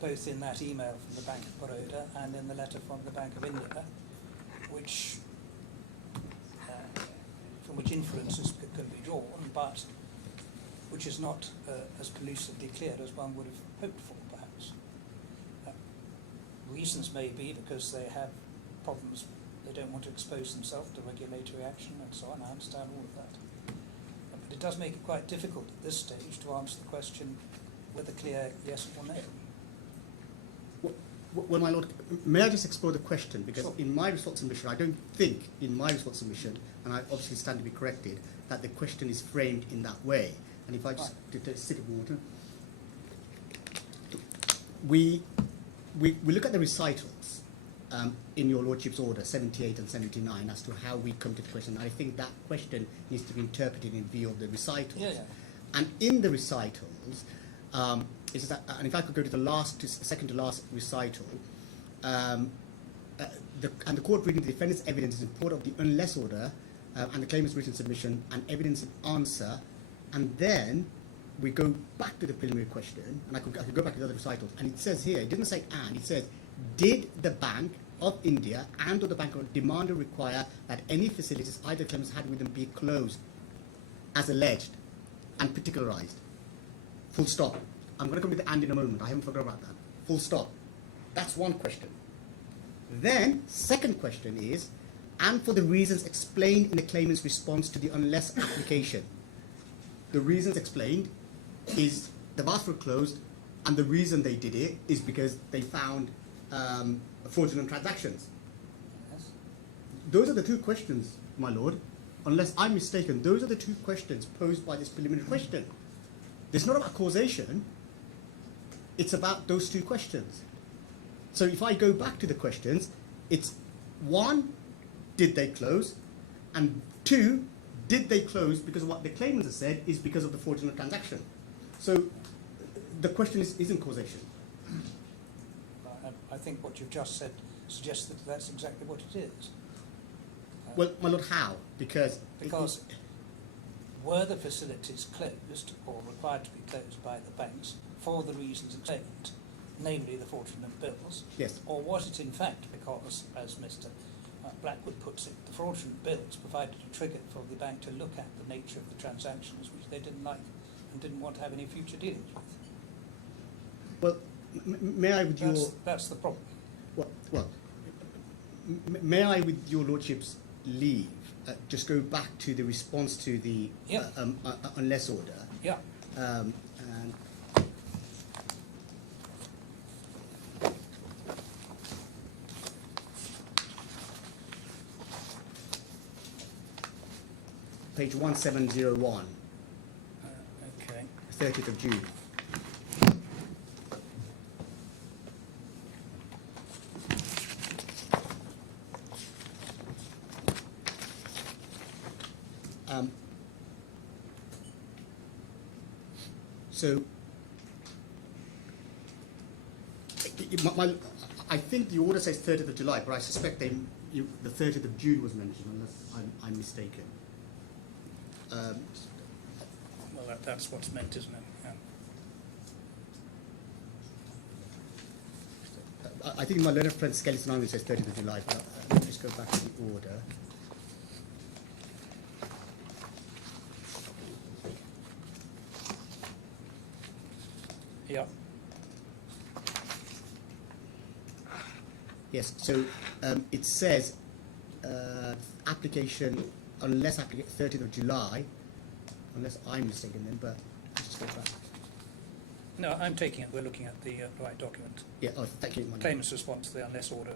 both in that email from the Bank of Baroda and in the letter from the Bank of India, which from which inferences can be drawn, but which is not as pellucidly clear as one would have hoped for, perhaps. reasons may be because they have problems, they don't want to expose themselves to regulatory action and so on. I understand all of that. But it does make it quite difficult at this stage to answer the question with a clear yes or no. Well, my lord, may I just explore the question? Because Sure. in my response submission, I don't think in my response submission, and I obviously stand to be corrected, that the question is framed in that way. And if I just take a sip of water, we look at the recitals in your lordship's order 78 and 79 as to how we come to the question. I think that question needs to be interpreted in view of the recitals. Yeah, yeah. And in the recitals, is that, and if I could go to the second to last recital, and the court reading the defendant's evidence is in support of the unless order and the claimant's written submission and evidence in answer, and then we go back to the preliminary question, and I could go back to the other recitals, and it says here, it didn't say and, it says, did the Bank of India and or the Bank of demand or require that any facilities either claimants had with them be closed as alleged and particularized? Full stop. I'm going to come to the and in a moment. I haven't forgot about that. Full stop. That's one question. Then, second question is, and for the reasons explained in the claimant's response to the unless application. The reasons explained is the vast were closed, and the reason they did it is because they found fraudulent transactions. Yes. Those are the two questions, my lord. Unless I'm mistaken, those are the two questions posed by this preliminary question. It's not about causation. It's about those two questions. So if I go back to the questions, it's one, did they close? And two, did they close because of what the claimants have said is because of the fraudulent transaction? So the question isn't causation. I think what you've just said suggests that that's exactly what it is. Well, my lord, how? Because were the facilities closed or required to be closed by the banks for the reasons explained, namely the fraudulent bills? Yes. Or was it in fact because, as Mr. Blackwood puts it, the fraudulent bills provided a trigger for the bank to look at the nature of the transactions which they didn't like and didn't want to have any future dealings with? Well, may I with your... That's the problem. May I with your lordship's leave just go back to the response to the Yeah. unless order? Yeah. And page 1701, Okay. 30th of June. So, I think the order says 30th of July, but I suspect the 30th of June was mentioned, unless I'm mistaken. Well, that's what's meant, isn't it? Yeah. I think my learned friend Skeleton only says 30th of July, but let me just go back to the order. Yeah. Yes, so it says application, unless 30th of July, unless I'm mistaken then, but let's just go back. No, I'm taking it. We're looking at the right document. Yeah, oh, thank you. Claimant's response to the unless order.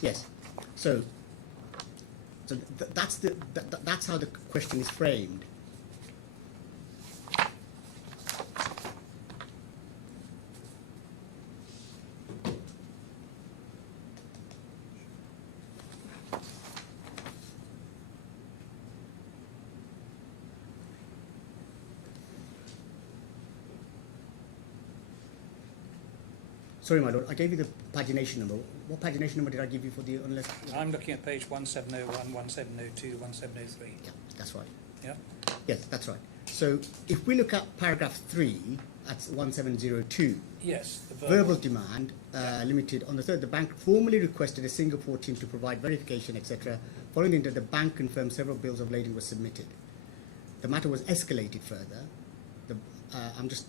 Yes, so that's how the question is framed. Sorry, my lord, I gave you the pagination number. What pagination number did I give you for the unless? I'm looking at page 1701, 1702, 1703. Yeah, that's right. Yeah. Yes, that's right. So if we look at paragraph 3, that's 1702. Yes. The Verbal demand limited. On the 3rd, the bank formally requested a Singapore team to provide verification, etc. Following that, the bank confirmed several bills of lading were submitted. The matter was escalated further. I'm just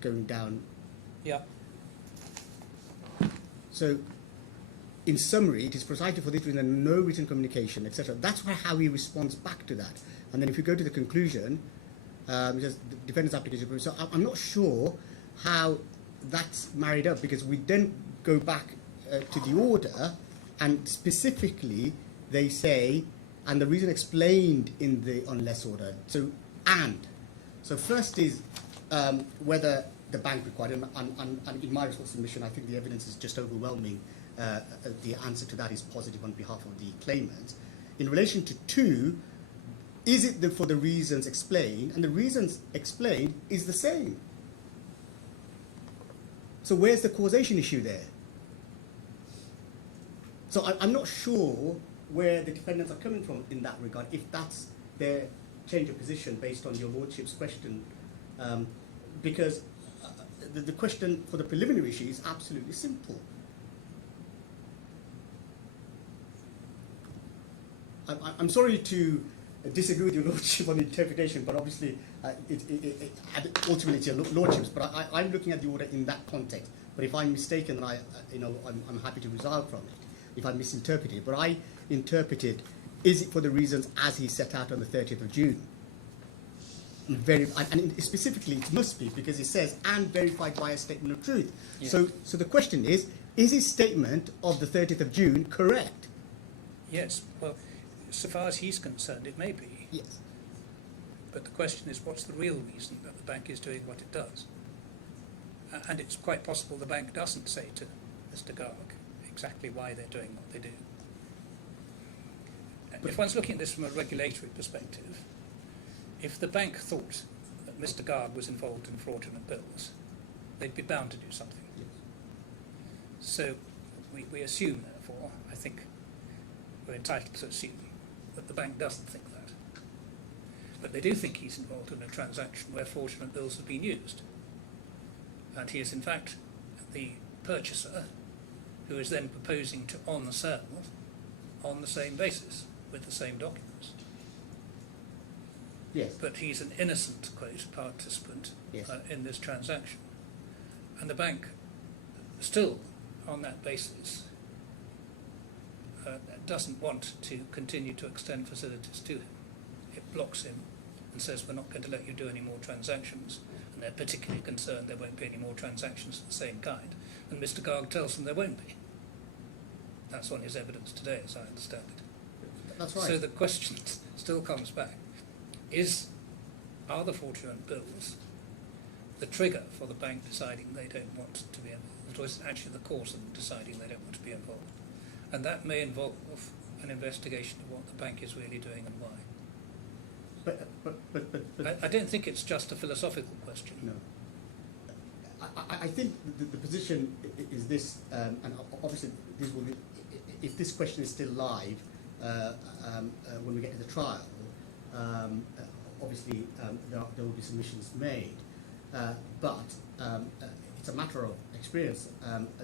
going down. Yeah. So, in summary, it is precisely for this reason and no written communication, etc. That's how he responds back to that. And then if you go to the conclusion, just the defendant's application. So I'm not sure how that's married up, because we then go back to the order, and specifically they say, and the reason explained in the unless order. So first is whether the bank required, and in my response submission, I think the evidence is just overwhelming. The answer to that is positive on behalf of the claimant. In relation to 2, is it for the reasons explained? And the reasons explained is the same. So where's the causation issue there? So I'm not sure where the defendants are coming from in that regard, if that's their change of position based on your lordship's question, because the question for the preliminary issue is absolutely simple. I'm sorry to disagree with your lordship on the interpretation, but obviously ultimately it's your lordship's. But I'm looking at the order in that context. But if I'm mistaken, then I'm happy to resolve from it. If I misinterpreted, but I interpreted, is it for the reasons as he set out on the 30th of June? And specifically, it must be, because it says and verified by a statement of truth. Yes. So the question is his statement of the 30th of June correct? Yes, well, so far as he's concerned, it may be. Yes. But the question is, what's the real reason that the bank is doing what it does? And it's quite possible the bank doesn't say to Mr. Garg exactly why they're doing what they do. If one's looking at this from a regulatory perspective, if the bank thought that Mr. Garg was involved in fraudulent bills, they'd be bound to do something. Yes. So we assume, therefore, I think we're entitled to assume that the bank doesn't think that. But they do think he's involved in a transaction where fraudulent bills have been used. And he is, in fact, the purchaser who is then proposing to on-sell on the same basis with the same documents. Yes. But he's an innocent, quote, participant Yes. In this transaction. And the bank still, on that basis, doesn't want to continue to extend facilities to him. It blocks him and says, we're not going to let you do any more transactions. And they're particularly concerned there won't be any more transactions of the same kind. And Mr. Garg tells them there won't be. That's on his evidence today, as I understand it. That's right. So the question still comes back. Are the fraudulent bills the trigger for the bank deciding they don't want to be involved, or is it actually the cause of them deciding they don't want to be involved? And that may involve an investigation of what the bank is really doing and why. But I don't think it's just a philosophical question. no. I think the position is this, and obviously this will be, if this question is still live when we get to the trial, obviously there will be submissions made, but it's a matter of experience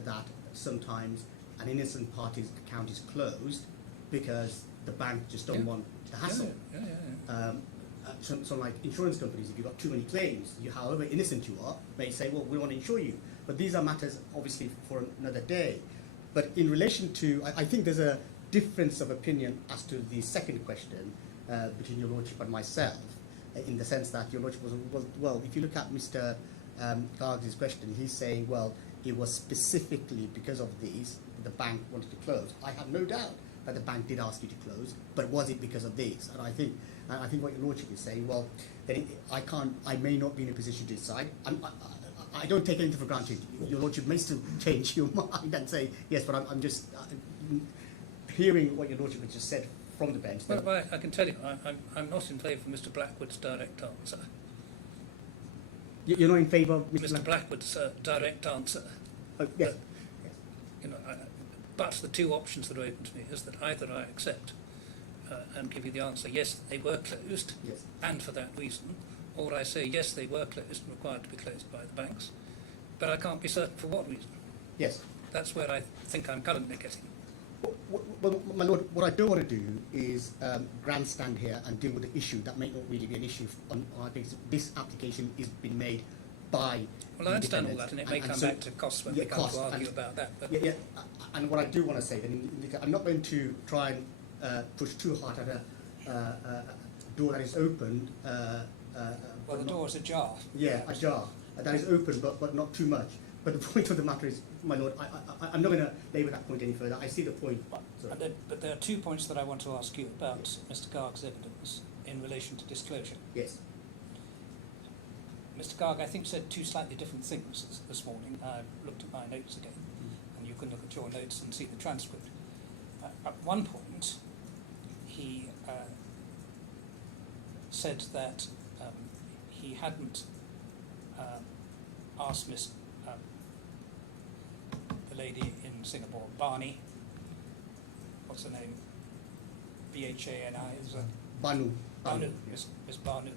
that sometimes an innocent party's account is closed because the bank just don't want the hassle. Yeah. So like insurance companies, if you've got too many claims, however innocent you are, may say, well, we want to insure you. But these are matters, obviously, for another day. But in relation to, I think there's a difference of opinion as to the second question between your lordship and myself, in the sense that your lordship was well, if you look at Mr. Garg's question, he's saying, well, it was specifically because of these that the bank wanted to close. I have no doubt that the bank did ask you to close, but was it because of these? And I think what your lordship is saying, well, then I may not be in a position to decide. I don't take anything for granted. Your lordship may still change your mind and say yes, but I'm just hearing what your lordship has just said from the bench. Well, I can tell you, I'm not in favour of Mr. Blackwood's direct answer. You're not in favour of Mr. Blackwood's direct answer. Oh, yes. You know, but the two options that are open to me is that either I accept and give you the answer, yes, they were closed, Yes. and for that reason, or I say, yes, they were closed and required to be closed by the banks, but I can't be certain for what reason. Yes. That's where I think I'm currently getting. Well, my lord, what I don't want to do is grandstand here and deal with the issue that may not really be an issue on our basis. This application is being made by. Well, I understand all independents. that, and it may come so- back to costs when yeah, we come costs, to argue and- about that. But Yeah, and what I do want to say, that I'm not going to try and push too hard at a door that is open. well, but the not- door is ajar. Yeah, ajar. That is open, but not too much. But the point of the matter is, my lord, I'm not going to labour that point any further. I see the point. Sorry. But there are 2 points that I want to ask you about Mr. Garg's evidence in relation to disclosure. Yes. Mr. Garg, I think, said 2 slightly different things this morning. I've looked at my notes again, and you can look at your notes and see the transcript. At one point, he said that he hadn't asked the lady in Singapore, Barney, what's her name? B-H-A-N-I, is that? Banu. Banu, Miss Banu,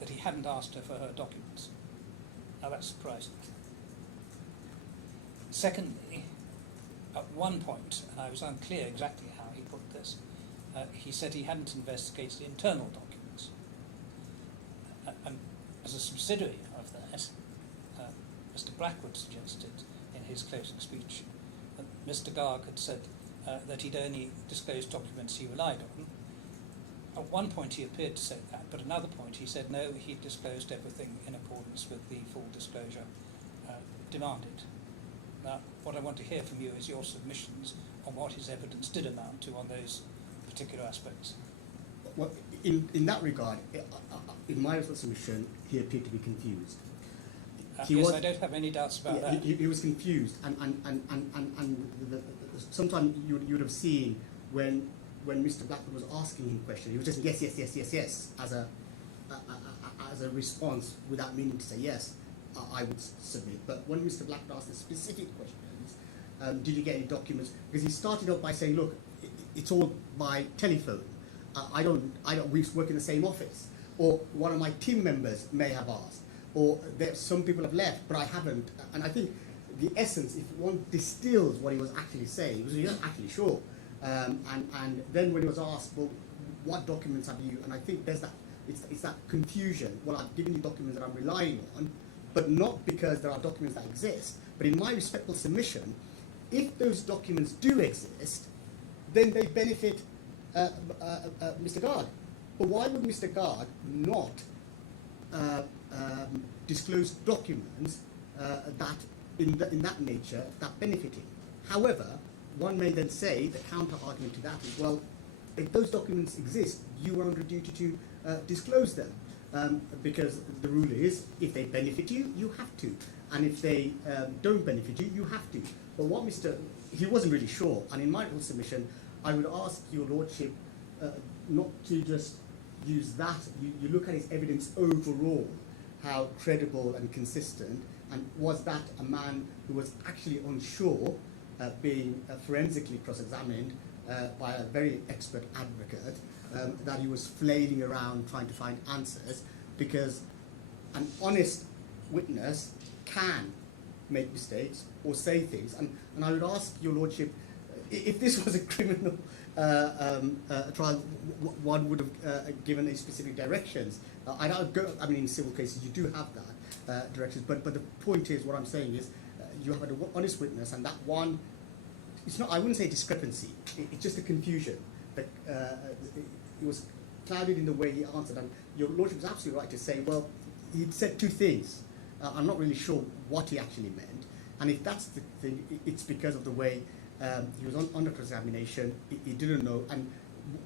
that he hadn't asked her for her documents. Now that surprised me. Secondly, at one point, and I was unclear exactly how he put this, he said he hadn't investigated internal documents. And as a subsidiary of that, Mr. Blackwood suggested in his closing speech that Mr. Garg had said that he'd only disclosed documents he relied on. At one point he appeared to say that, but at another point he said no, he'd disclosed everything in accordance with the full disclosure demanded. Now, what I want to hear from you is your submissions on what his evidence did amount to on those particular aspects. Well, in that regard, in my submission, he appeared to be confused. Yes, I don't have any doubts about Yeah, that. he was confused, and sometimes you would have seen when Mr. Blackwood was asking him questions, he was just yes as a response without meaning to say yes. I would submit. But when Mr. Blackwood asked the specific questions, did you get any documents? Because he started off by saying, look, it's all by telephone. I don't. We work in the same office, or one of my team members may have asked. Or some people have left, but I haven't. And I think the essence, if one distills what he was actually saying, he wasn't actually sure. And then when he was asked, well, what documents have you? And I think there's that, it's that confusion. Well, I've given you documents that I'm relying on, but not because there are documents that exist. But in my respectful submission, if those documents do exist, then they benefit Mr. Garg. But why would Mr. Garg not disclose documents that in that nature that benefit him? However, one may then say the counter argument to that is, well, if those documents exist, you are under duty to disclose them, because the rule is if they benefit you, you have to, and if they don't benefit you, you have to. But what he wasn't really sure, and in my submission, I would ask your lordship not to just use that. You look at his evidence overall, how credible and consistent, and was that a man who was actually unsure, being forensically cross-examined by a very expert advocate, that he was flailing around trying to find answers, because an honest witness can make mistakes or say things. And I would ask your lordship, if this was a criminal trial, one would have given a specific directions. I mean, in civil cases you do have that directions, but the point is, what I'm saying is, you have an honest witness, and that one, it's not, I wouldn't say discrepancy, it's just a confusion. That it was clouded in the way he answered, and your lordship is absolutely right to say, well, he said two things. I'm not really sure what he actually meant, and if that's the thing, it's because of the way he was under cross-examination. He didn't know, and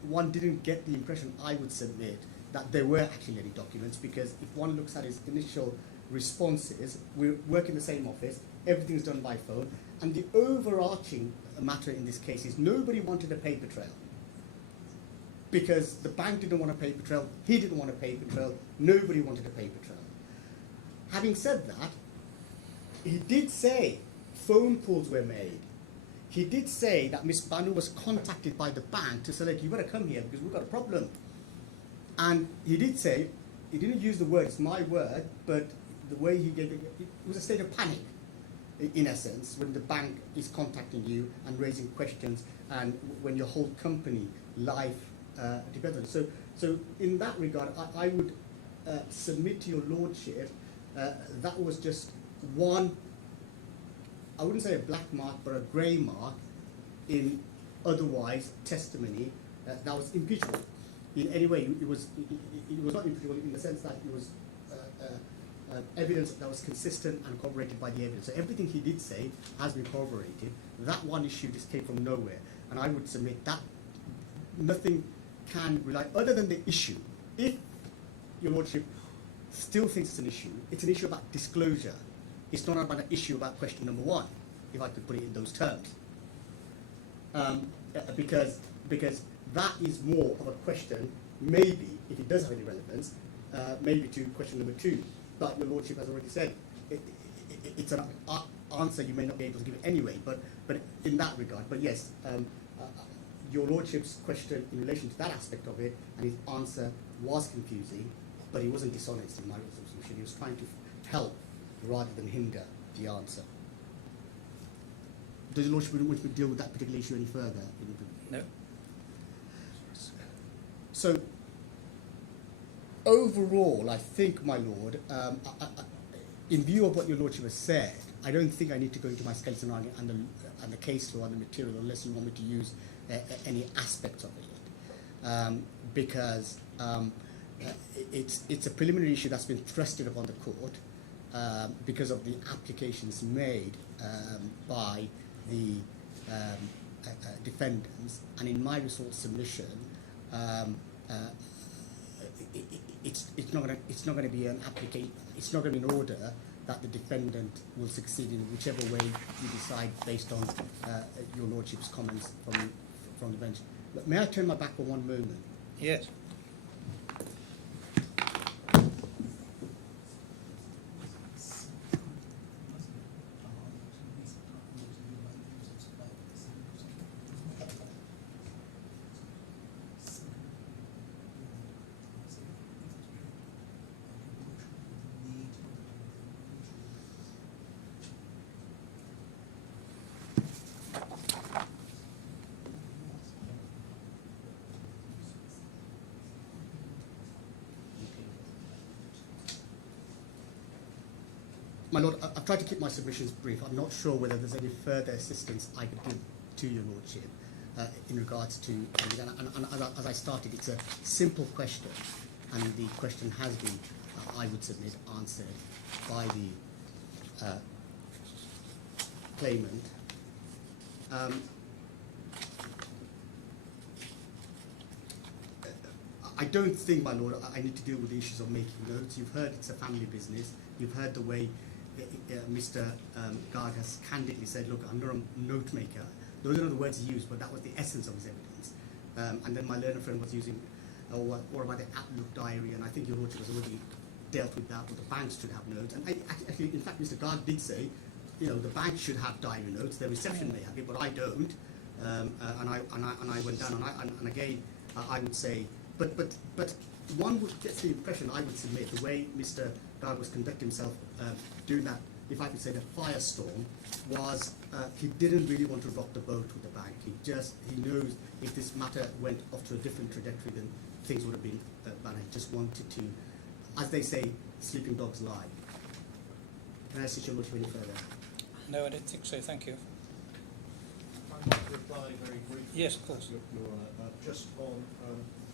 one didn't get the impression, I would submit, that there were actually any documents, because if one looks at his initial responses, we work in the same office, everything's done by phone, and the overarching matter in this case is nobody wanted a paper trail. Because the bank didn't want a paper trail, he didn't want a paper trail, nobody wanted a paper trail. Having said that, he did say phone calls were made. He did say that Miss Banu was contacted by the bank to say, like, you better come here because we've got a problem. And he did say, he didn't use the word, it's my word, but the way he gave it was a state of panic, in essence, when the bank is contacting you and raising questions, and when your whole company life depends on it. So in that regard, I would submit to your lordship that was just one, I wouldn't say a black mark, but a grey mark in otherwise testimony that was impeachable. In any way, it was not impeachable in the sense that it was evidence that was consistent and corroborated by the evidence. So everything he did say has been corroborated. That one issue just came from nowhere, and I would submit that nothing can rely, other than the issue. If your lordship still thinks it's an issue about disclosure. It's not about an issue about question number one, if I could put it in those terms. Because that is more of a question, maybe, if it does have any relevance, maybe to question number two. But your lordship has already said it's an answer you may not be able to give it anyway, but in that regard. But yes, your lordship's question in relation to that aspect of it, and his answer was confusing, but he wasn't dishonest in my resolution. He was trying to help rather than hinder the answer. Does your lordship want to deal with that particular issue any further? No. So, overall, I think, my lord, in view of what your lordship has said, I don't think I need to go into my skeleton argument and the case law and the material unless you want me to use any aspects of it. Because it's a preliminary issue that's been thrusted upon the court because of the applications made by the defendants, and in my result submission, it's not going to be an application. It's not going to be an order that the defendant will succeed in whichever way you decide based on your lordship's comments from the bench. But may I turn my back for one moment? Yes. My lord, I've tried to keep my submissions brief. I'm not sure whether there's any further assistance I could give to your lordship in regards to, and as I started, it's a simple question, and the question has been, I would submit, answered by the claimant. I don't think, my lord, I need to deal with the issues of making notes. You've heard it's a family business. You've heard the way Mr. Garg has candidly said, look, I'm not a note maker. Those are not the words he used, but that was the essence of his evidence. And then my learned friend was using, what about the Outlook diary, and I think your lordship has already dealt with that, but the banks should have notes. And actually, in fact, Mr. Garg did say, the bank should have diary notes. The reception may have it, but I don't. And I went down, and again, I would say, but one would get the impression, I would submit, the way Mr. Garg was conducting himself during that, if I could say, the firestorm, was he didn't really want to rock the boat with the bank. He knows if this matter went off to a different trajectory, then things would have been bad. He just wanted to, as they say, sleeping dogs lie. Can I assist your lordship any further? No, I don't think so. Thank you. I might reply very briefly. Yes, of course. Your Honour, just on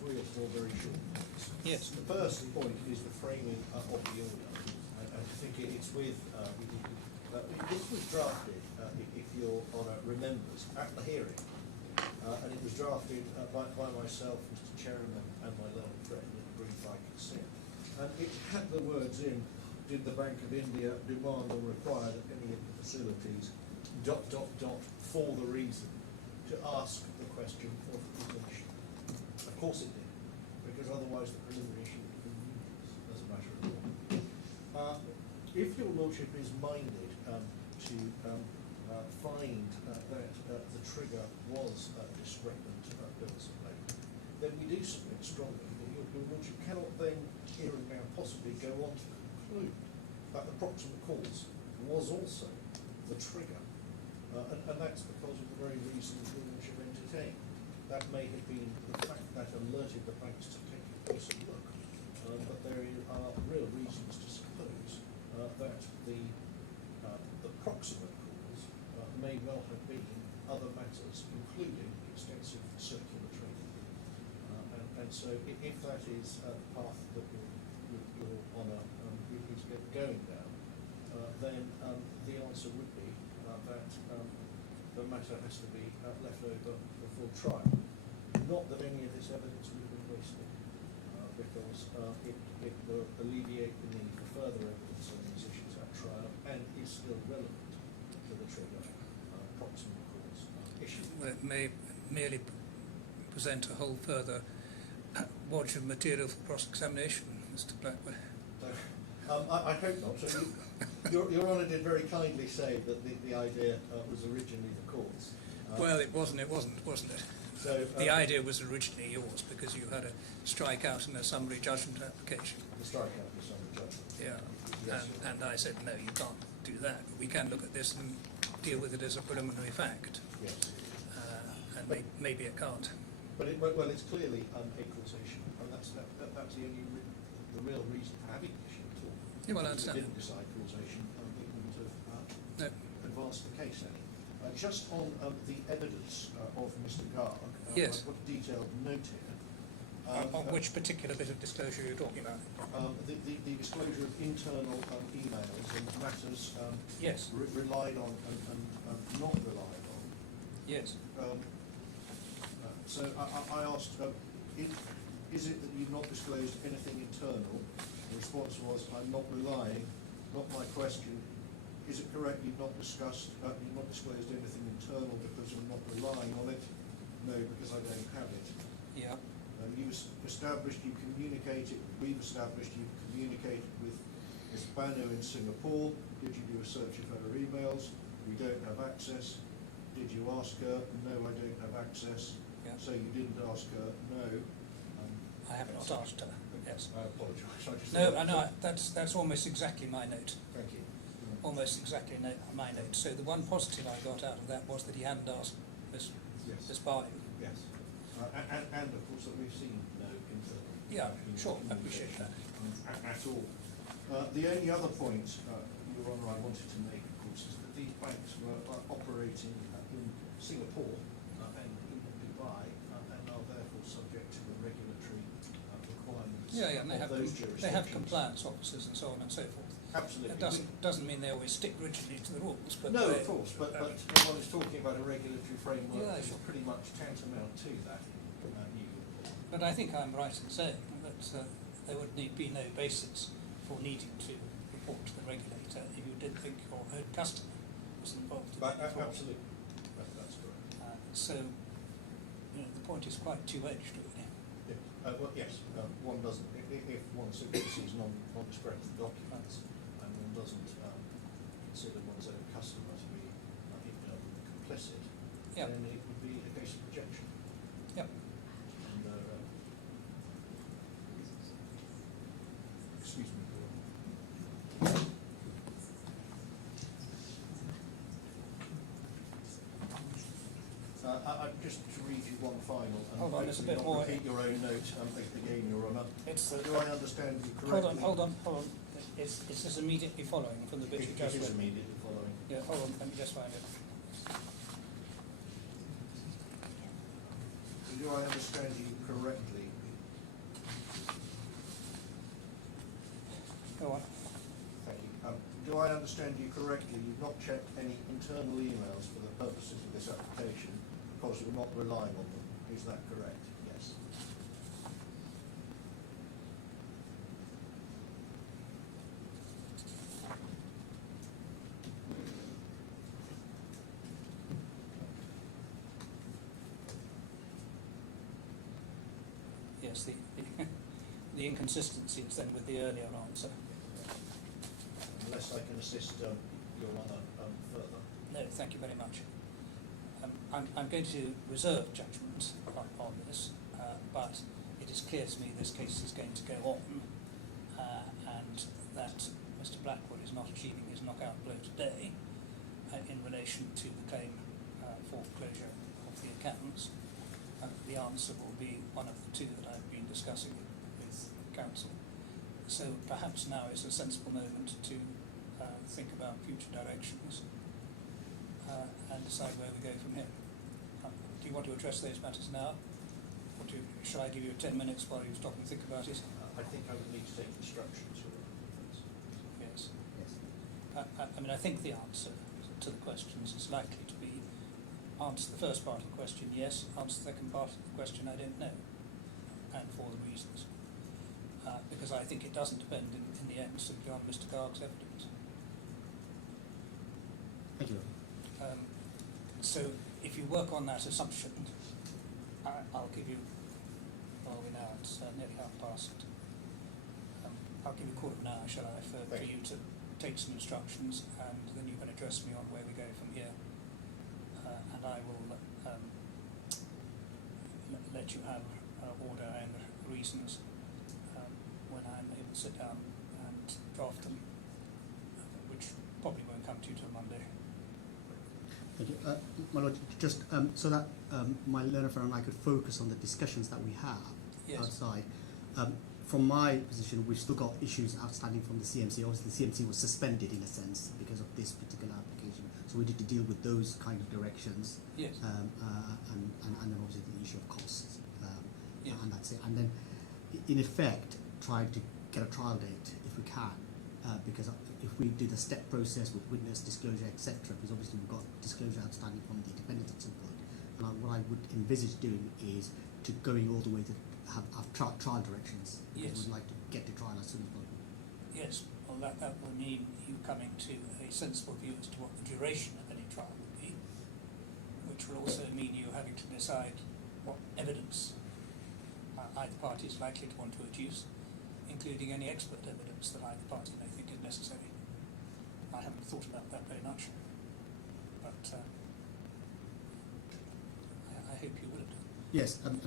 3 or 4 very short points. Yes. The first point is the framing of the order. I think it's with, this was drafted, if Your Honour remembers, at the hearing, and it was drafted by myself, Mr. Chairman, and my learned friend, in a brief I can see. And it had the words in, did the Bank of India demand or require that any of the facilities ... for the reason to ask the question of completion. Of course it did, because otherwise the preliminary issue would be meaningless as a matter of law. If your lordship is minded to find that the trigger was discrepant bills of lading, then we do submit strongly that your lordship cannot then here and now possibly go on to conclude that the proximate cause was also the trigger. And that's because of the very reasons your lordship entertained. That may have been the fact that alerted the banks to take a closer look, but there are real reasons to suppose that the proximate cause may well have been other matters, including extensive circular trading. And so if that is a path that your Honour is going down, then the answer would be that the matter has to be left over for full trial. Not that any of this evidence would have been wasted, because it will alleviate the need for further evidence on these issues at trial and is still relevant to the trigger proximate cause issue. Well, it may merely present a whole further watch of material for cross-examination, Mr. Blackwood. I hope not. So your Honour did very kindly say that the idea was originally the cause. Well, it wasn't, wasn't it? So The idea was originally yours because you had a strikeout in a summary judgment application. the strikeout was on the judgment. Yeah, Yes, and I said, no, you can't do that. We can look at this and deal with it as a preliminary fact. yes. And maybe it can't. But it's clearly a causation, and that's the only the real reason for having the issue at all. Yeah, well, I If we understand. didn't decide causation, it wouldn't have No. advanced the case any. Just on the evidence of Mr. Garg, Yes. I've got a detailed note here. On which particular bit of disclosure you're talking about? The disclosure of internal emails and matters Yes, relied on and not relied on. yes. So I asked, is it that you've not disclosed anything internal? The response was, I'm not relying, not my question. Is it correct you've not disclosed anything internal because you're not relying on it? No, because I don't have it. Yeah, We've established you communicated with Ms. Bano in Singapore. Did you do a search of her emails? We don't have access. Did you ask her? No, I don't have access. yeah. So you didn't ask her? No. I have not asked her, yes. I apologise. I just No, thought- I know, that's almost exactly my note. Thank you. Almost exactly my note. So the one positive I got out of that was that he hadn't asked Miss Yes. Barney. Yes. And of course that we've seen no internal. Yeah, sure, I appreciate that. At all. The only other point, Your Honour, I wanted to make, of course, is that these banks were operating in Singapore and in Dubai and are therefore subject to the regulatory requirements Yeah, and of those jurisdictions. they have compliance officers and so on and so forth. Absolutely. It doesn't mean they always stick rigidly to the rules, but No, they- of course, but when one is talking about a regulatory framework, Yeah, it's sure. pretty much tantamount to that new law. But I think I'm right in saying that there would be no basis for needing to report to the regulator if you did think your own customer was involved in But, the fraud. absolutely, that's correct. So, the point is quite two-edged, really. Yeah. Well, yes, one doesn't, if one simply sees non-discredited documents and one doesn't consider one's own customer to be complicit, Yeah. then it would be a case of rejection. Yep. And, excuse me. Just to read you one final, and Hold on, there's a hopefully bit not more. repeat your own note again, Your Honour. It's Do I understand you correctly? hold on. Is this immediately following from the bit you It just is read? immediately following. Yeah, hold on, let me just find it. Do I understand you correctly? Go on. Thank you. Do I understand you correctly? You've not checked any internal emails for the purposes of this application because you're not relying on them. Is that correct? Yes. Yes, the inconsistency is then with the earlier answer. Unless I can assist Your Honour further. No, thank you very much. I'm going to reserve judgment on this, but it is clear to me this case is going to go on, and that Mr. Blackwood is not achieving his knockout blow today in relation to the claim for closure of the accounts. The answer will be one of the two that I've been discussing with counsel. So perhaps now is a sensible moment to think about future directions and decide where we go from here. Do you want to address those matters now? Or shall I give you 10 minutes while you stop and think about it? I think I would need to take instructions from the Yes. Yes. I mean, I think the answer to the questions is likely to be answer the first part of the question, yes, answer the second part of the question, I don't know, and for the reasons. Because I think it doesn't depend in the end simply on Mr. Garg's evidence. Thank you. So if you work on that assumption, I'll give you, well, we're now, it's nearly 1:30. I'll give you a quarter of an hour, shall I, for you to take some instructions, and then you can address me on where we go from here. And I will let you have order and reasons when I'm able to sit down and draft them, which probably won't come to you till Monday. Thank you. My Lord, just so that my learner friend and I could focus on the discussions that we have Yes. outside. From my position, we've still got issues outstanding from the CMC. Obviously, the CMC was suspended in a sense because of this particular application. So we need to deal with those kind of directions. Yes. And then obviously the issue of costs. Yeah. And that's it. And then, in effect, trying to get a trial date if we can. Because if we do the step process with witness disclosure, etc., because obviously we've got disclosure outstanding from the defendant at some point. And what I would envisage doing is to going all the way to have trial directions. Yes. We'd like to get to trial as soon as possible. Yes, well that will mean you coming to a sensible view as to what the duration of any trial would be, which will also mean you having to decide what evidence either party is likely to want to adduce, including any expert evidence that either party may think is necessary. I haven't thought about that very much, but I hope you will have done. Yes, and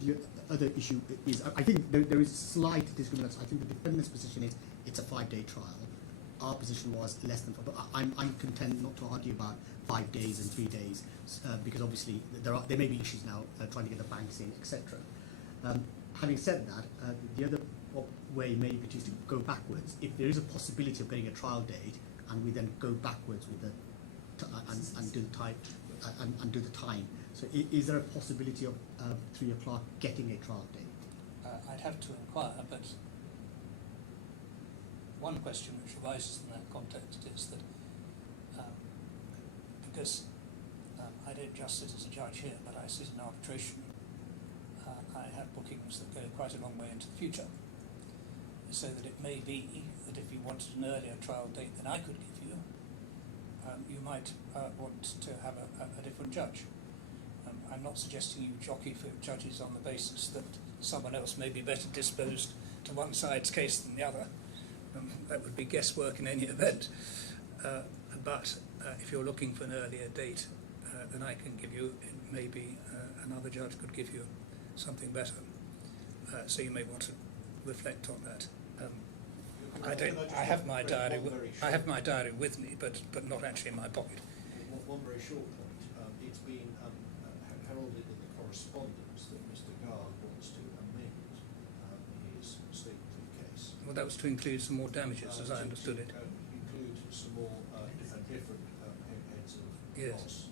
the other issue is, I think there is slight discrimination. I think the defendant's position is it's a 5-day trial. Our position was less than 5, but I'm content not to argue about 5 days and 3 days, because obviously there may be issues now trying to get the banks in, etc. Having said that, the other way may be to go backwards. If there is a possibility of getting a trial date, and we then go backwards with the and do the time and do the time. So is there a possibility of 3 o'clock getting a trial date? I'd have to inquire, but one question which arises in that context is that because I don't just sit as a judge here, but I sit in arbitration, I have bookings that go quite a long way into the future. So that it may be that if you wanted an earlier trial date than I could give you, you might want to have a different judge. I'm not suggesting you jockey for judges on the basis that someone else may be better disposed to one side's case than the other. That would be guesswork in any event. But if you're looking for an earlier date than I can give you, maybe another judge could give you something better. So you may want to reflect on that. I have my diary. I have my diary with me, but not actually in my pocket. One very short point. It's been heralded in the correspondence that Mr. Garg wants to amend his statement of the case. Well, that was to include some more damages, as I understood it. Include some more different heads of Yes. loss.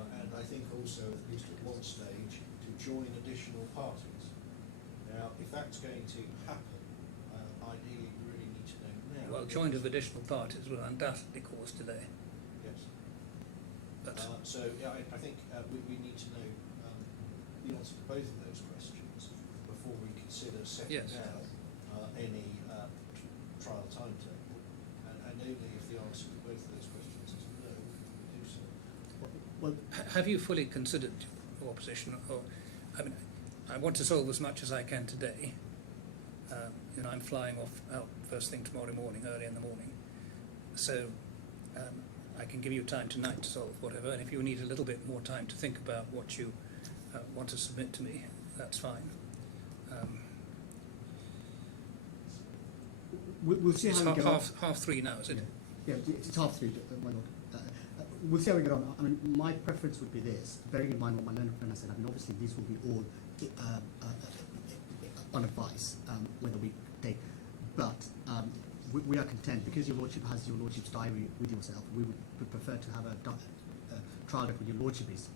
And I think also, at least at one stage, to join additional parties. Now, if that's going to happen, ideally we really need to know now. Well, joint of additional parties will undoubtedly cause delay. Yes. But So yeah, I think we need to know the answer to both of those questions before we consider setting Yes. down any trial timetable. And only if the answer to both of those questions is no, we do so. Well, have you fully considered your position? Or, I mean, I want to solve as much as I can today. I'm flying out first thing tomorrow morning, early in the morning. So I can give you time tonight to solve whatever. And if you need a little bit more time to think about what you want to submit to me, that's fine. we'll see It's how we get on. half 3 now, is it? Yeah, it's half 3, my lord. We'll see how we get on. I mean, my preference would be this, bearing in mind what my learned friend has said. I mean, obviously these will be all on advice, whether we take. But we are content, because your Lordship has your Lordship's diary with yourself. We would prefer to have a trial doc when your Lordship is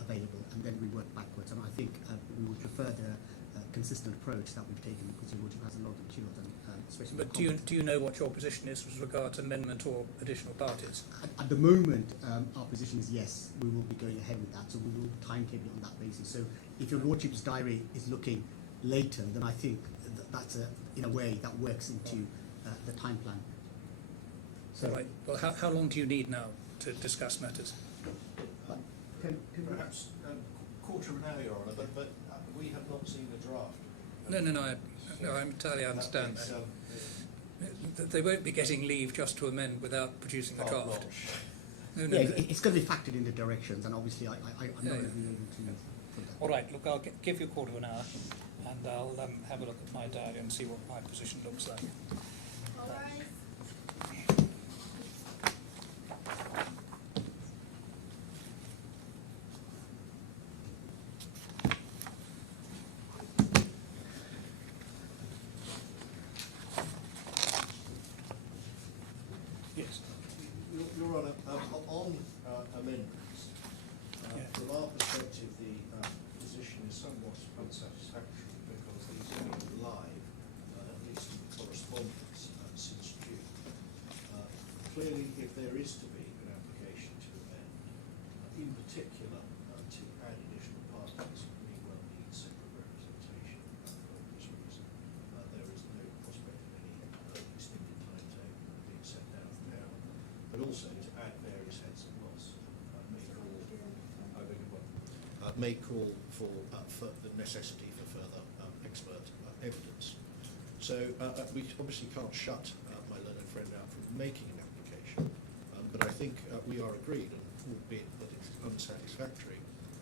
available, and then we work backwards. And I think we would prefer the consistent approach that we've taken, because your Lordship has a lot of materials, and especially. But do you know what your position is with regards to amendment or additional parties? At the moment, our position is yes, we will be going ahead with that, so we will timetable it on that basis. So if your Lordship's diary is looking later, then I think that's in a way that works into the time plan. So Right. Well, how long do you need now to discuss matters? Perhaps quarter of an hour, Your Honour, but we have not seen the draft. No, I entirely understand makes, that. They won't be getting leave just to amend without producing the carte draft. blanche. No. it's going to be factored in the directions, and obviously I'm not going to be able to put that. All right, look, I'll give you a quarter of an hour, and I'll have a look at my diary and see what my position looks like. All right. Yes. Your Honour, on amendments, Yeah. from our perspective, the position is somewhat unsatisfactory, because these have been live, at least in correspondence, since June. Clearly, if there is to be an application to amend, in particular to add additional parties, we will need separate representation for obvious reason. There is no prospect of any extended timetable being set down now, but also to add various heads of loss may call for the necessity for further expert evidence. So we obviously can't shut my learned friend out from making an application, but I think we are agreed, and albeit that it's unsatisfactory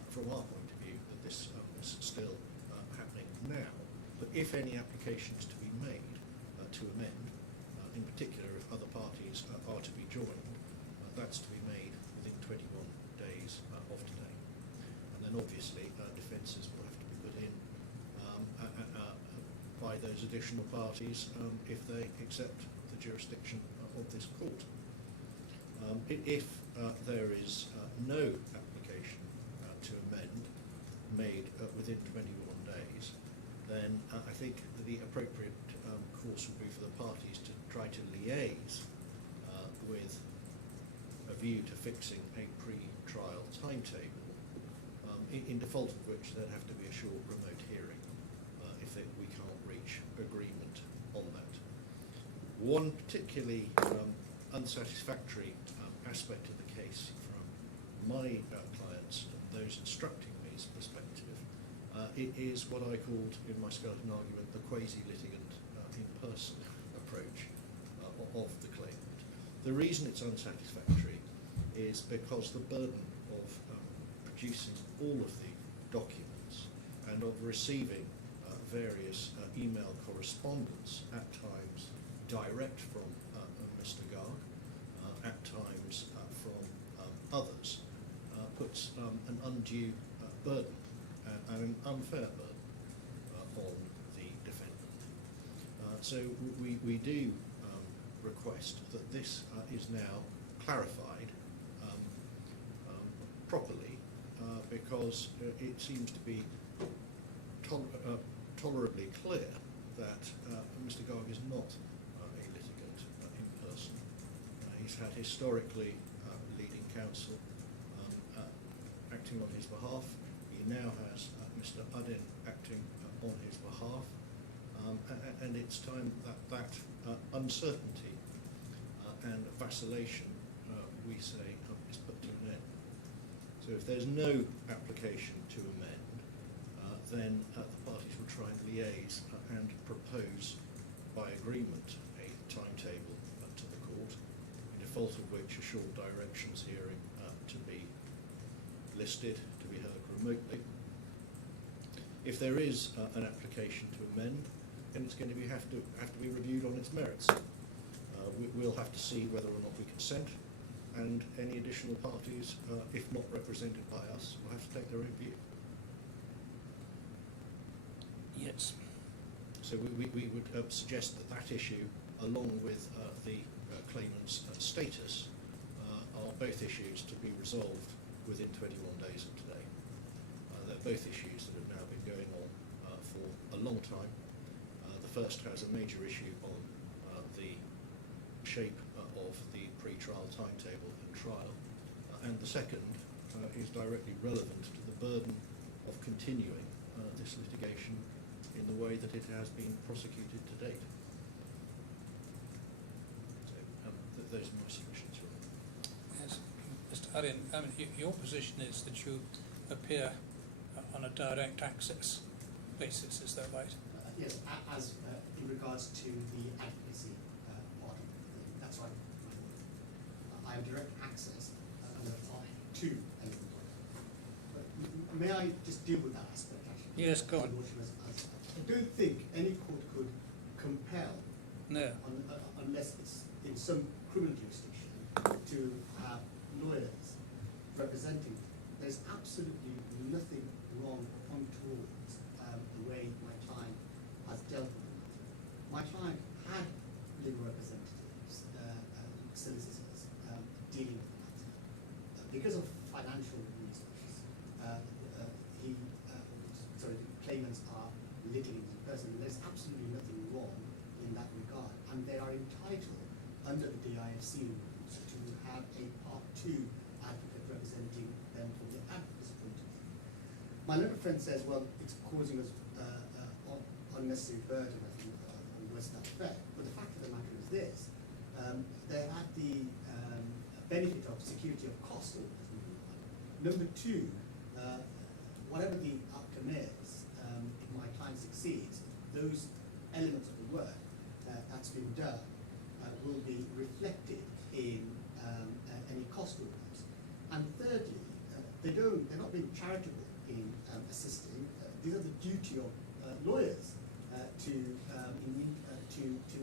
from our point of view, that this is still happening now. But if any applications to be made to amend, in particular if other parties are to be joined, that's to be made within 21 days of today. And then obviously defences will have to be put in by those additional parties if they accept the jurisdiction of this court. If there is no application to amend made within 21 days, then I think the appropriate course would be for the parties to try to liaise with a view to fixing a pre-trial timetable, in default of which there'd have to be a short remote hearing if we can't reach agreement on that. One particularly unsatisfactory aspect of the case from my clients, those instructing me's perspective, it is what I called in my skeleton argument the quasi-litigant in-person approach of the claimant. The reason it's unsatisfactory is because the burden of producing all of the documents and of receiving various email correspondence, at times direct from Mr. Garg, at times from others, puts an undue burden and an unfair burden on the defendant. So we do request that this is now clarified properly, because it seems to be tolerably clear that Mr. Garg is not a litigant in person. He's had historically leading counsel acting on his behalf. He now has Mr. Uddin acting on his behalf, and it's time that uncertainty and vacillation, we say, is put to an end. So if there's no application to amend, then the parties will try and liaise and propose by agreement a timetable to the court, in default of which a short directions hearing to be listed, to be heard remotely. If there is an application to amend, then it's going to have to be reviewed on its merits. We'll have to see whether or not we consent, and any additional parties, if not represented by us, will have to take their own view. Yes. So we would suggest that issue along with the claimant's status, are both issues to be resolved within 21 days of today. They're both issues that have now been going on for a long time. The first has a major issue on the shape of the pre-trial timetable and trial, and the second is directly relevant to the burden of continuing this litigation in the way that it has been prosecuted to date. So those are my submissions. Yes, Mr. Aryan, I mean, your position is that you appear on a direct access basis, is that right? Yes, as in regards to the advocacy part of it, that's right. I have direct access under Part 2. But may I just deal with that aspect, actually? Yes, go on. I don't think any court could compel, No. unless it's in some criminal jurisdiction, to have lawyers representing. There's absolutely nothing wrong towards the way my client has dealt with the matter. My client had legal representatives, solicitors, dealing with the matter. Because of financial reasons, the claimants are litigating in person. There's absolutely nothing wrong in that regard, and they are entitled under the DIFC rules to have a Part 2 advocate representing them from the advocacy point of view. My learned friend says, well, it's causing us unnecessary burden, I think, on West Fair. But the fact of the matter is this: they had the benefit of security of cost. Number two, whatever the outcome is, if my client succeeds, those elements of the work that's been done will be reflected in any cost orders. And thirdly, they're not being charitable in assisting. These are the duty of lawyers to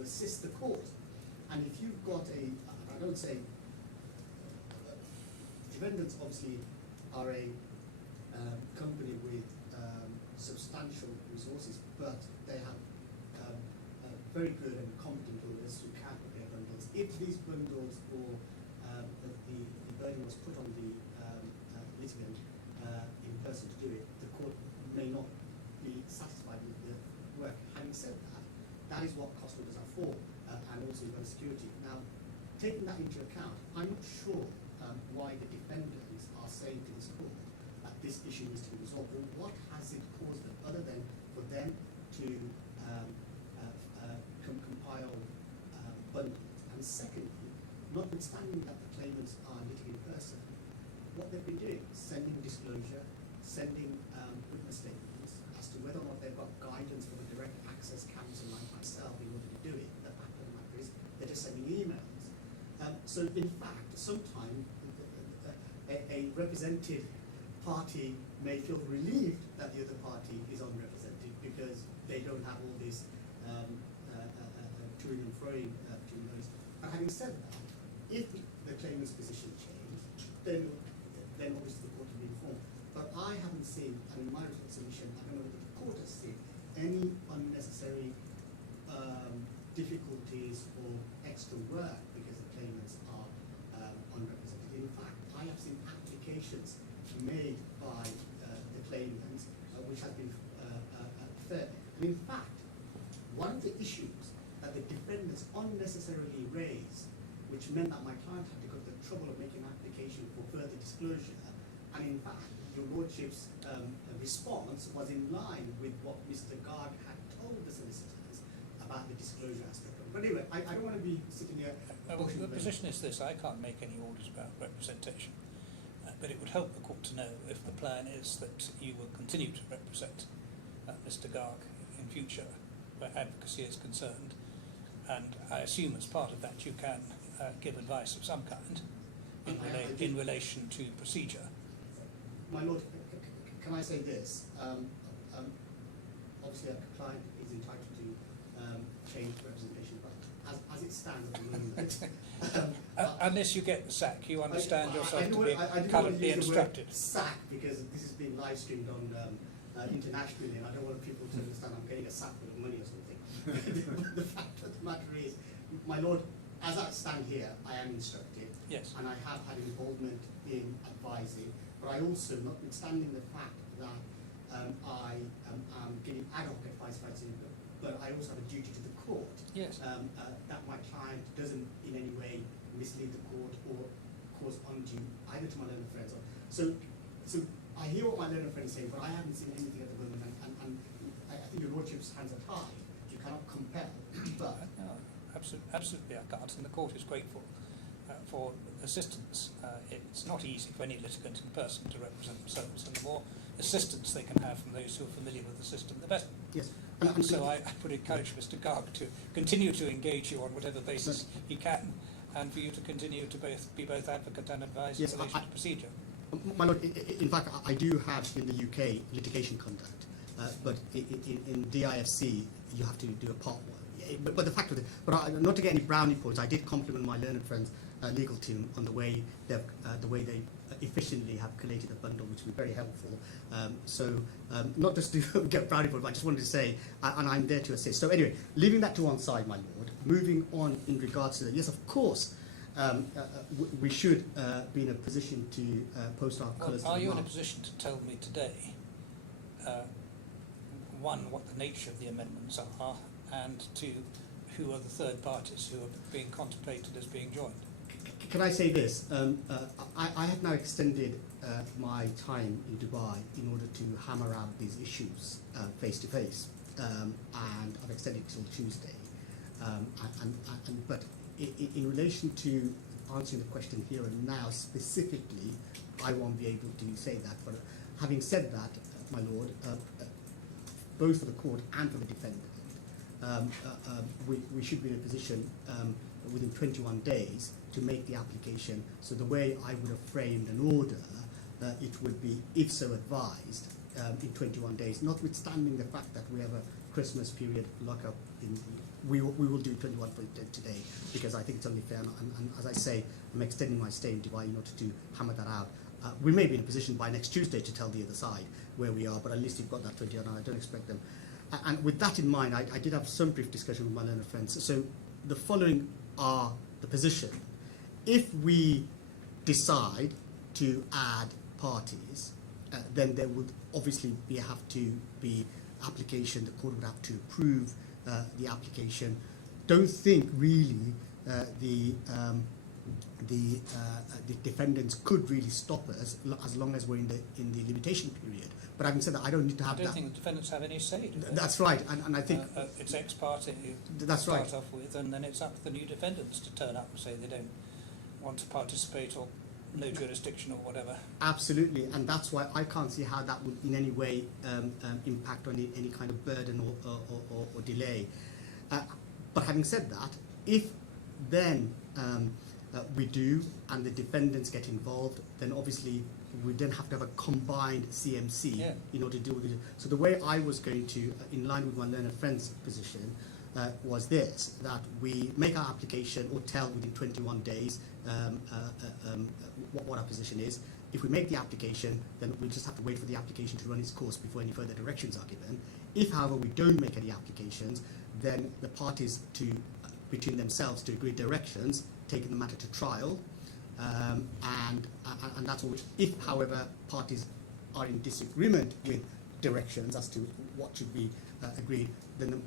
assist the court. And if you've got I don't say, defendants obviously are a company with substantial resources, but they have very good and competent lawyers who can prepare bundles. If these bundles or the burden was put on the litigant in person to do it, the court may not be satisfied with the work. Having said that, that is what cost orders are for, and also you've got security. Now, taking that into account, I'm not sure why the defendants are saying to this court that this issue is to be resolved. Well, what has it caused them, other than for them to compile bundles? And secondly, notwithstanding that the claimants are litigating in person, what they've been doing, sending disclosure, sending witness statements as to whether or not they've got guidance from a direct access counsel like myself in order to do it. The fact of the matter is they're just sending emails. So in fact, sometimes a represented party may feel relieved that the other party is unrepresented because they don't have all this toing and froing between those. But having said that, if the claimant's position changed, then obviously the court will be informed. But I haven't seen, and in my submission, I don't know whether the court has seen any unnecessary difficulties or extra work because the claimants are unrepresented. In fact, I have seen applications made by the claimants which have been fair. And in fact, one of the issues that the defendants unnecessarily raised, which meant that my client had to go to the trouble of making an application for further disclosure, and in fact, your Lordship's response was in line with what Mr. Garg had told the solicitors about the disclosure aspect of it. But anyway, I don't want to be sitting here. Well, the position is this: I can't make any orders about representation, but it would help the court to know if the plan is that you will continue to represent Mr. Garg in future where advocacy is concerned, and I assume as part of that you can give advice of some kind in relation to procedure. My Lord, can I say this? Obviously, a client is entitled to change representation, but as it stands at the moment, unless you get the sack, you understand yourself to be I currently instructed. Sack, because this is being live streamed on internationally, and I don't want people to understand I'm getting a sack full of money or something. The fact of the matter is, My Lord, as I stand here, I am instructed. Yes. And I have had involvement in advising, but I also, notwithstanding the fact that I am giving ad hoc advice by saying, but I also have a duty to the court. Yes. That my client doesn't in any way mislead the court or cause undue either to my learned friends. So I hear what my learned friend is saying, but I haven't seen anything at the moment, and I think your lordship's hands are tied. You cannot compel, but No, absolutely I can't, and the court is grateful for assistance. It's not easy for any litigant in person to represent themselves, and the more assistance they can have from those who are familiar with the system, the better. yes. So I would encourage Mr. Garg to continue to engage you on whatever basis he can, and for you to continue to be both advocate and advisor Yes, in relation to procedure. My Lord, in fact, I do have in the UK litigation conduct, but in DIFC you have to do a part one. But the fact of it, not to get any brownie points, I did compliment my learned friends' legal team on the way they efficiently have collated the bundle, which was very helpful. Not just to get brownie points, but I just wanted to say, and I'm there to assist. So anyway, leaving that to one side, my Lord, moving on in regards to that, yes, of course, we should be in a position to post our colours. Are you in a position to tell me today, one, what the nature of the amendments are, and two, who are the third parties who are being contemplated as being joined? Can I say this? I have now extended my time in Dubai in order to hammer out these issues face to face, and I've extended it till Tuesday. But in relation to answering the question here and now specifically, I won't be able to say that. But having said that, my Lord, both for the court and for the defendant, we should be in a position within 21 days to make the application. So the way I would have framed an order, it would be, if so advised, in 21 days, notwithstanding the fact that we have a Christmas period lock-up. We will do 21 for today, because I think it's only fair. And as I say, I'm extending my stay in Dubai in order to hammer that out. We may be in a position by next Tuesday to tell the other side where we are, but at least you've got that 21, and I don't expect them. And with that in mind, I did have some brief discussion with my learned friends. So the following are the position. If we decide to add parties, then there would obviously have to be application. The court would have to approve the application. Don't think really the defendants could really stop us as long as we're in the limitation period. But having said that, I don't need to have I don't that. think the defendants have any say. Do they? That's right, and I think it's ex parte you That's start right. off with, and then it's up to the new defendants to turn up and say they don't want to participate, or no jurisdiction, or whatever. absolutely, and that's why I can't see how that would in any way impact on any kind of burden or delay. But having said that, if then we do and the defendants get involved, then obviously we then have to have a combined CMC in order to deal with it. So the way I was going to, in line with my learned friend's position, was this, that we make our application or tell within 21 days what our position is. If we make the application, then we just have to wait for the application to run its course before any further directions are given. If, however, we don't make any applications, then the parties between themselves to agree directions, taking the matter to trial, and that's all. If, however, parties are in disagreement with directions as to what should be agreed, then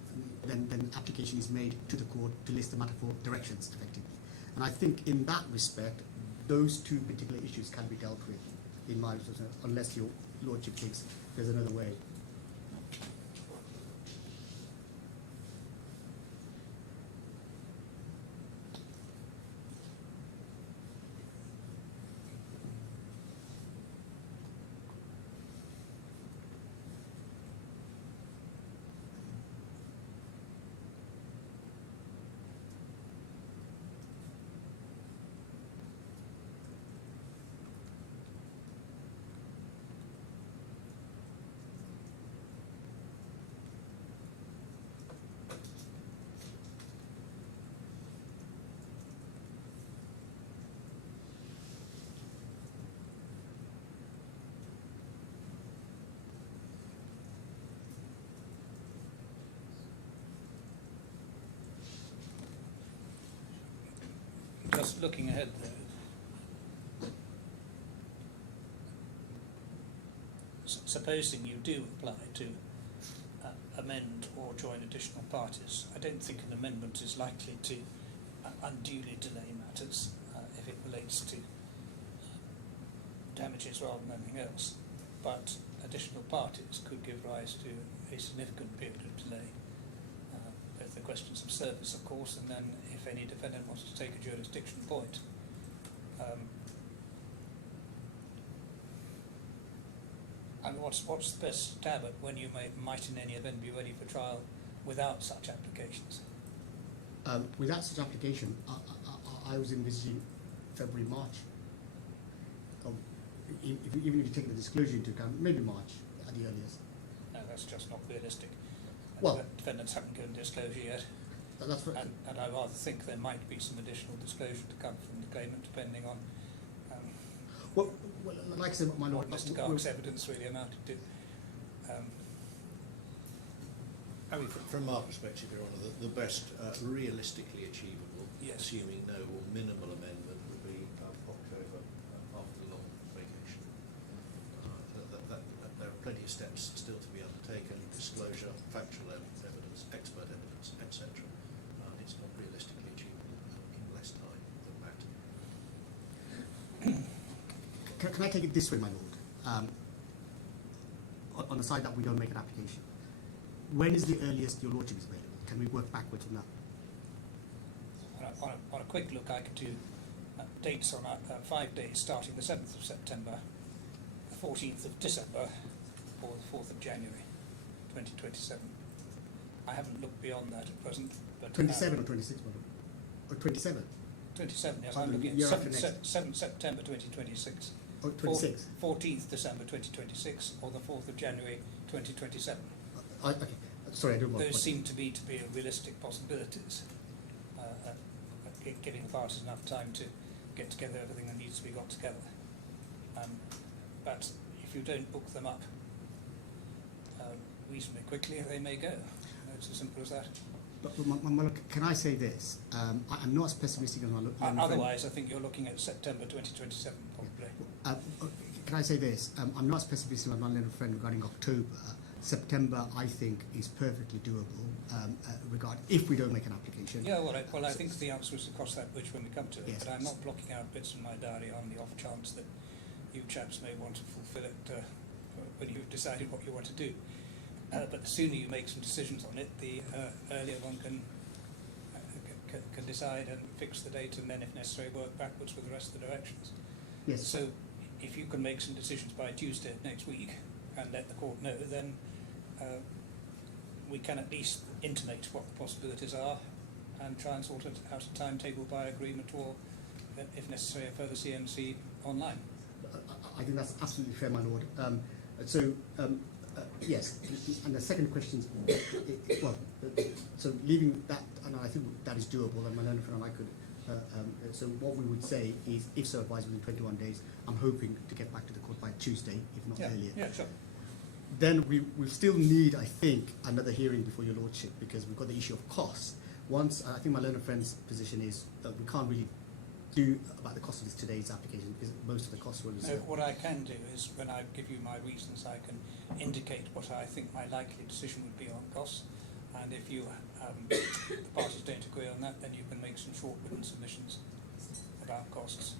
application is made to the court to list the matter for directions, effectively. And I think in that respect, those two particular issues can be dealt with, in my judgment, unless your lordship thinks there's another way. just looking ahead though, supposing you do apply to amend or join additional parties, I don't think an amendment is likely to unduly delay matters if it relates to damages rather than anything else. But additional parties could give rise to a significant period of delay. Both the questions of service, of course, and then if any defendant wants to take a jurisdiction point. And what's the best stab at when you might in any event be ready for trial without such applications? Without such application, I was envisaging February, March. Even if you take the disclosure into account, maybe March at the earliest. No, that's just not realistic. Well, defendants haven't given disclosure yet, that's right. and I rather think there might be some additional disclosure to come from the claimant, depending on Well, like I said, my lord, what Mr. Gark's evidence really amounted to. From our perspective, Your Honour, the best realistically achievable, Yes. assuming no or minimal amendment, would be October after the long vacation. There are plenty of steps still to be undertaken: disclosure, factual evidence, expert evidence, etc. It's not realistically achievable in less time than that. Can I take it this way, my lord? On the side that we don't make an application, when is the earliest your lordship is available? Can we work backwards from that? On a quick look, I could do dates on 5 days starting the 7th of September, the 14th of December, or the 4th of January 2027. I haven't looked beyond that at present. But 27 or 26, my lord? Or 27? 27, yes, Oh, I'm the looking year at after 7th September 2026. Oh, 26? 14th December 2026, or the 4th of January 2027. Okay. Sorry, I don't want Those seem to be realistic possibilities, giving the parties enough time to get together everything that needs to be got together. But if you don't book them up reasonably quickly, they may go. It's as simple as that. But my lord, can I say this? I'm not as pessimistic as my lord. Otherwise, I think you're looking at September 2027, probably. Can I say this? I'm not as pessimistic as my learned friend regarding October. September, I think, is perfectly doable. If we don't make an application. Yeah, well, I think the answer is to cross that bridge when we come to it. Yes. But I'm not blocking out bits in my diary on the off chance that you chaps may want to fulfil it when you've decided what you want to do. But the sooner you make some decisions on it, the earlier one can decide and fix the date, and then, if necessary, work backwards with the rest of the directions. Yes. So, if you can make some decisions by Tuesday of next week and let the court know, then we can at least intimate what the possibilities are and try and sort out a timetable by agreement, or, if necessary, a further CMC online. I think that's absolutely fair, my lord. Yes, and the second question is, so leaving that, and I think that is doable, and my learned friend and I could, so what we would say is, if so advised within 21 days, I'm hoping to get back to the court by Tuesday, if not earlier. Yeah, sure. Then we still need, I think, another hearing before your lordship, because we've got the issue of cost. Once, I think my learned friend's position is that we can't really do about the cost of today's application, because most of the costs were reserved. No, what I can do is, when I give you my reasons, I can indicate what I think my likely decision would be on costs, and if you the parties don't agree on that, then you can make some short written submissions about costs,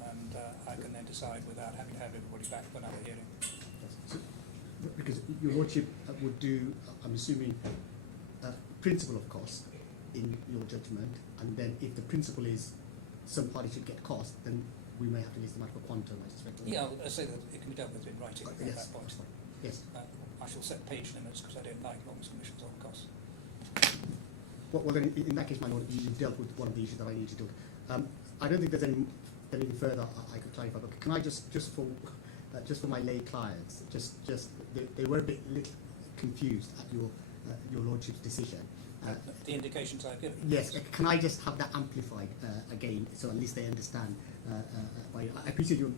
and I can then decide without having to have everybody back for another hearing. So, because your lordship would do, I'm assuming, principle of cost in your judgment, and then if the principle is some party should get cost, then we may have to list them out for quantum, I suspect. Yeah, I'll say that it can be dealt with in writing at Yes. that point. Yes. I shall set page limits because I don't like long submissions on costs. Well, then in that case, my lord, you've dealt with one of the issues that I need to do. I don't think there's anything further I could clarify, but can I just for my lay clients, they were a bit confused at your lordship's decision. The indications I've given. Yes, can I just have that amplified again, so at least they understand? I appreciate your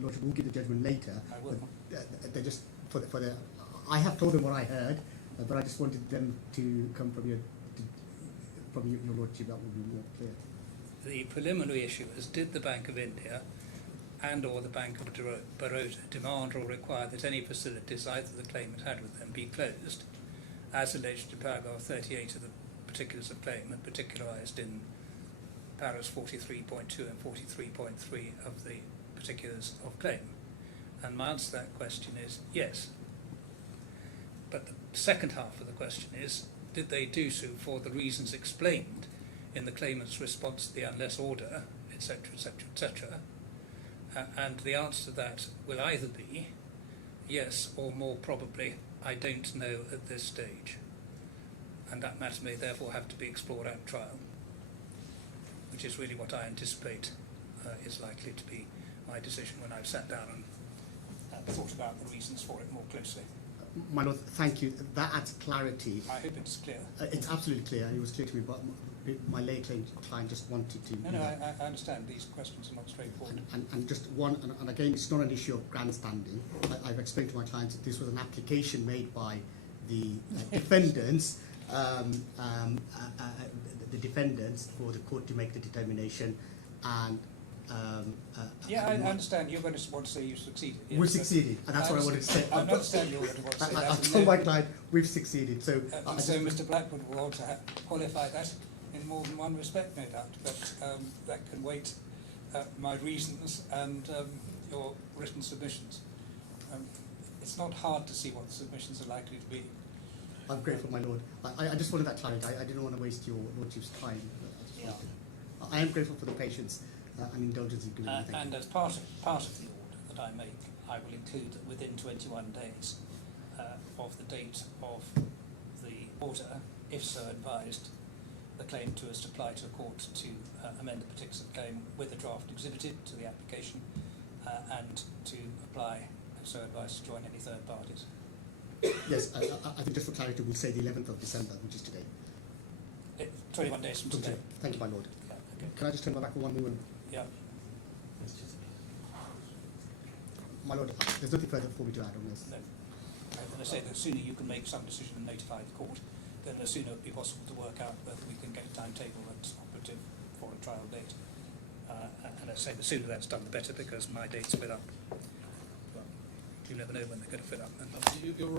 lordship will give the judgment later. I will. But they're just for the. I have told them what I heard, but I just wanted them to come from your lordship. That would be more clear. the preliminary issue is, did the Bank of India and or the Bank of Baroda demand or require that any facilities either the claimant had with them be closed, as alleged in paragraph 38 of the particulars of claim and particularised in paragraphs 43.2 and 43.3 of the particulars of claim? And my answer to that question is yes. But the second half of the question is, did they do so for the reasons explained in the claimant's response to the unless order, etc., etc., etc.? And the answer to that will either be yes, or more probably, I don't know at this stage. And that matter may therefore have to be explored at trial, which is really what I anticipate is likely to be my decision when I've sat down and thought about the reasons for it more closely. My Lord, thank you. That adds clarity. I hope it's clear. It's absolutely clear, and it was clear to me, but my lay client just wanted to... No, I understand these questions are not straightforward. And just one, and again, it's not an issue of grandstanding. I've explained to my clients that this was an application made by the defendants, the defendants, for the court to make the determination, and yeah, I understand. You're going to want to say you succeeded. Yes, we've succeeded, and that's what I wanted to say. I understand you're going to want to say that. I've told my client we've succeeded. So, so Mr. Blackwood will want to qualify that in more than one respect, no doubt. But that can wait. My reasons and your written submissions. It's not hard to see what the submissions are likely to be. I'm grateful, my Lord. I just wanted that clarity. I didn't want to waste your Lordship's time. Yeah. I am grateful for the patience and indulgence you've given me. Thank And you. as part of the order that I make, I will include that within 21 days of the date of the order, if so advised, the claimant is to apply to a court to amend the particulars of the claim with a draft exhibited to the application and to apply, if so advised, to join any third parties. Yes, I think just for clarity, we'll say the 11th of December, which is today. 21 days from today. Thank you, my Lord. Yeah, okay. Can I just turn my back for 1 moment? Yeah. My Lord, there's nothing further for me to add on this. No. And I say the sooner you can make some decision and notify the court, then the sooner it will be possible to work out whether we can get a timetable that's operative for a trial date. And I say the sooner that's done, the better, because my date's fill up. Well, you never know when they're going to fill up.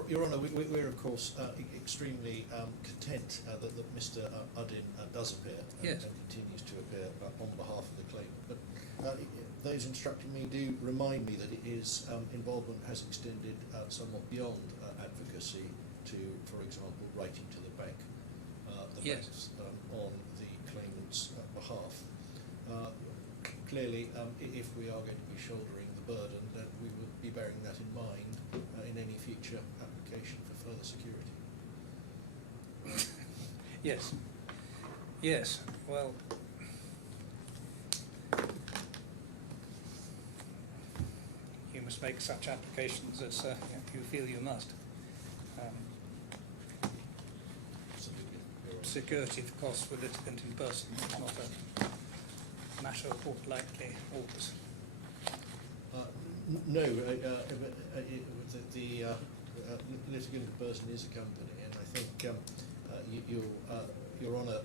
Your Honour, we're of course extremely content that Mr. Uddin does appear Yes. and continues to appear on behalf of the claimant. But those instructing me do remind me that his involvement has extended somewhat beyond advocacy to, for example, writing to the bank, Yes. banks, on the claimant's behalf. Clearly, if we are going to be shouldering the burden, then we will be bearing that in mind in any future application for further security. Yes. Yes. Well, you must make such applications as you feel you must. Absolutely. Your Honour. Security of costs for litigant in person is not a matter of fortnightly orders. No, the litigant person is a company, and I think Your Honour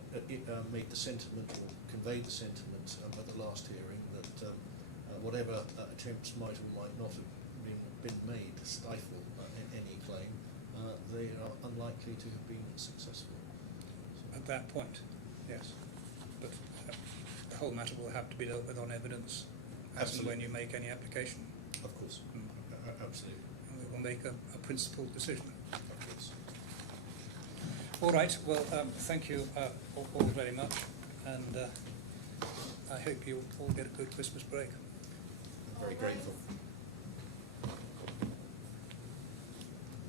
made the sentiment, or conveyed the sentiment at the last hearing, that whatever attempts might or might not have been made to stifle any claim, they are unlikely to have been successful. At that point, yes. But the whole matter will have to be dealt with on evidence as and when you make any application. Of course. Absolutely. And we will make a principled decision. Of course. All right, well, thank you all very much, and I hope you all get a good Christmas break. I'm very grateful.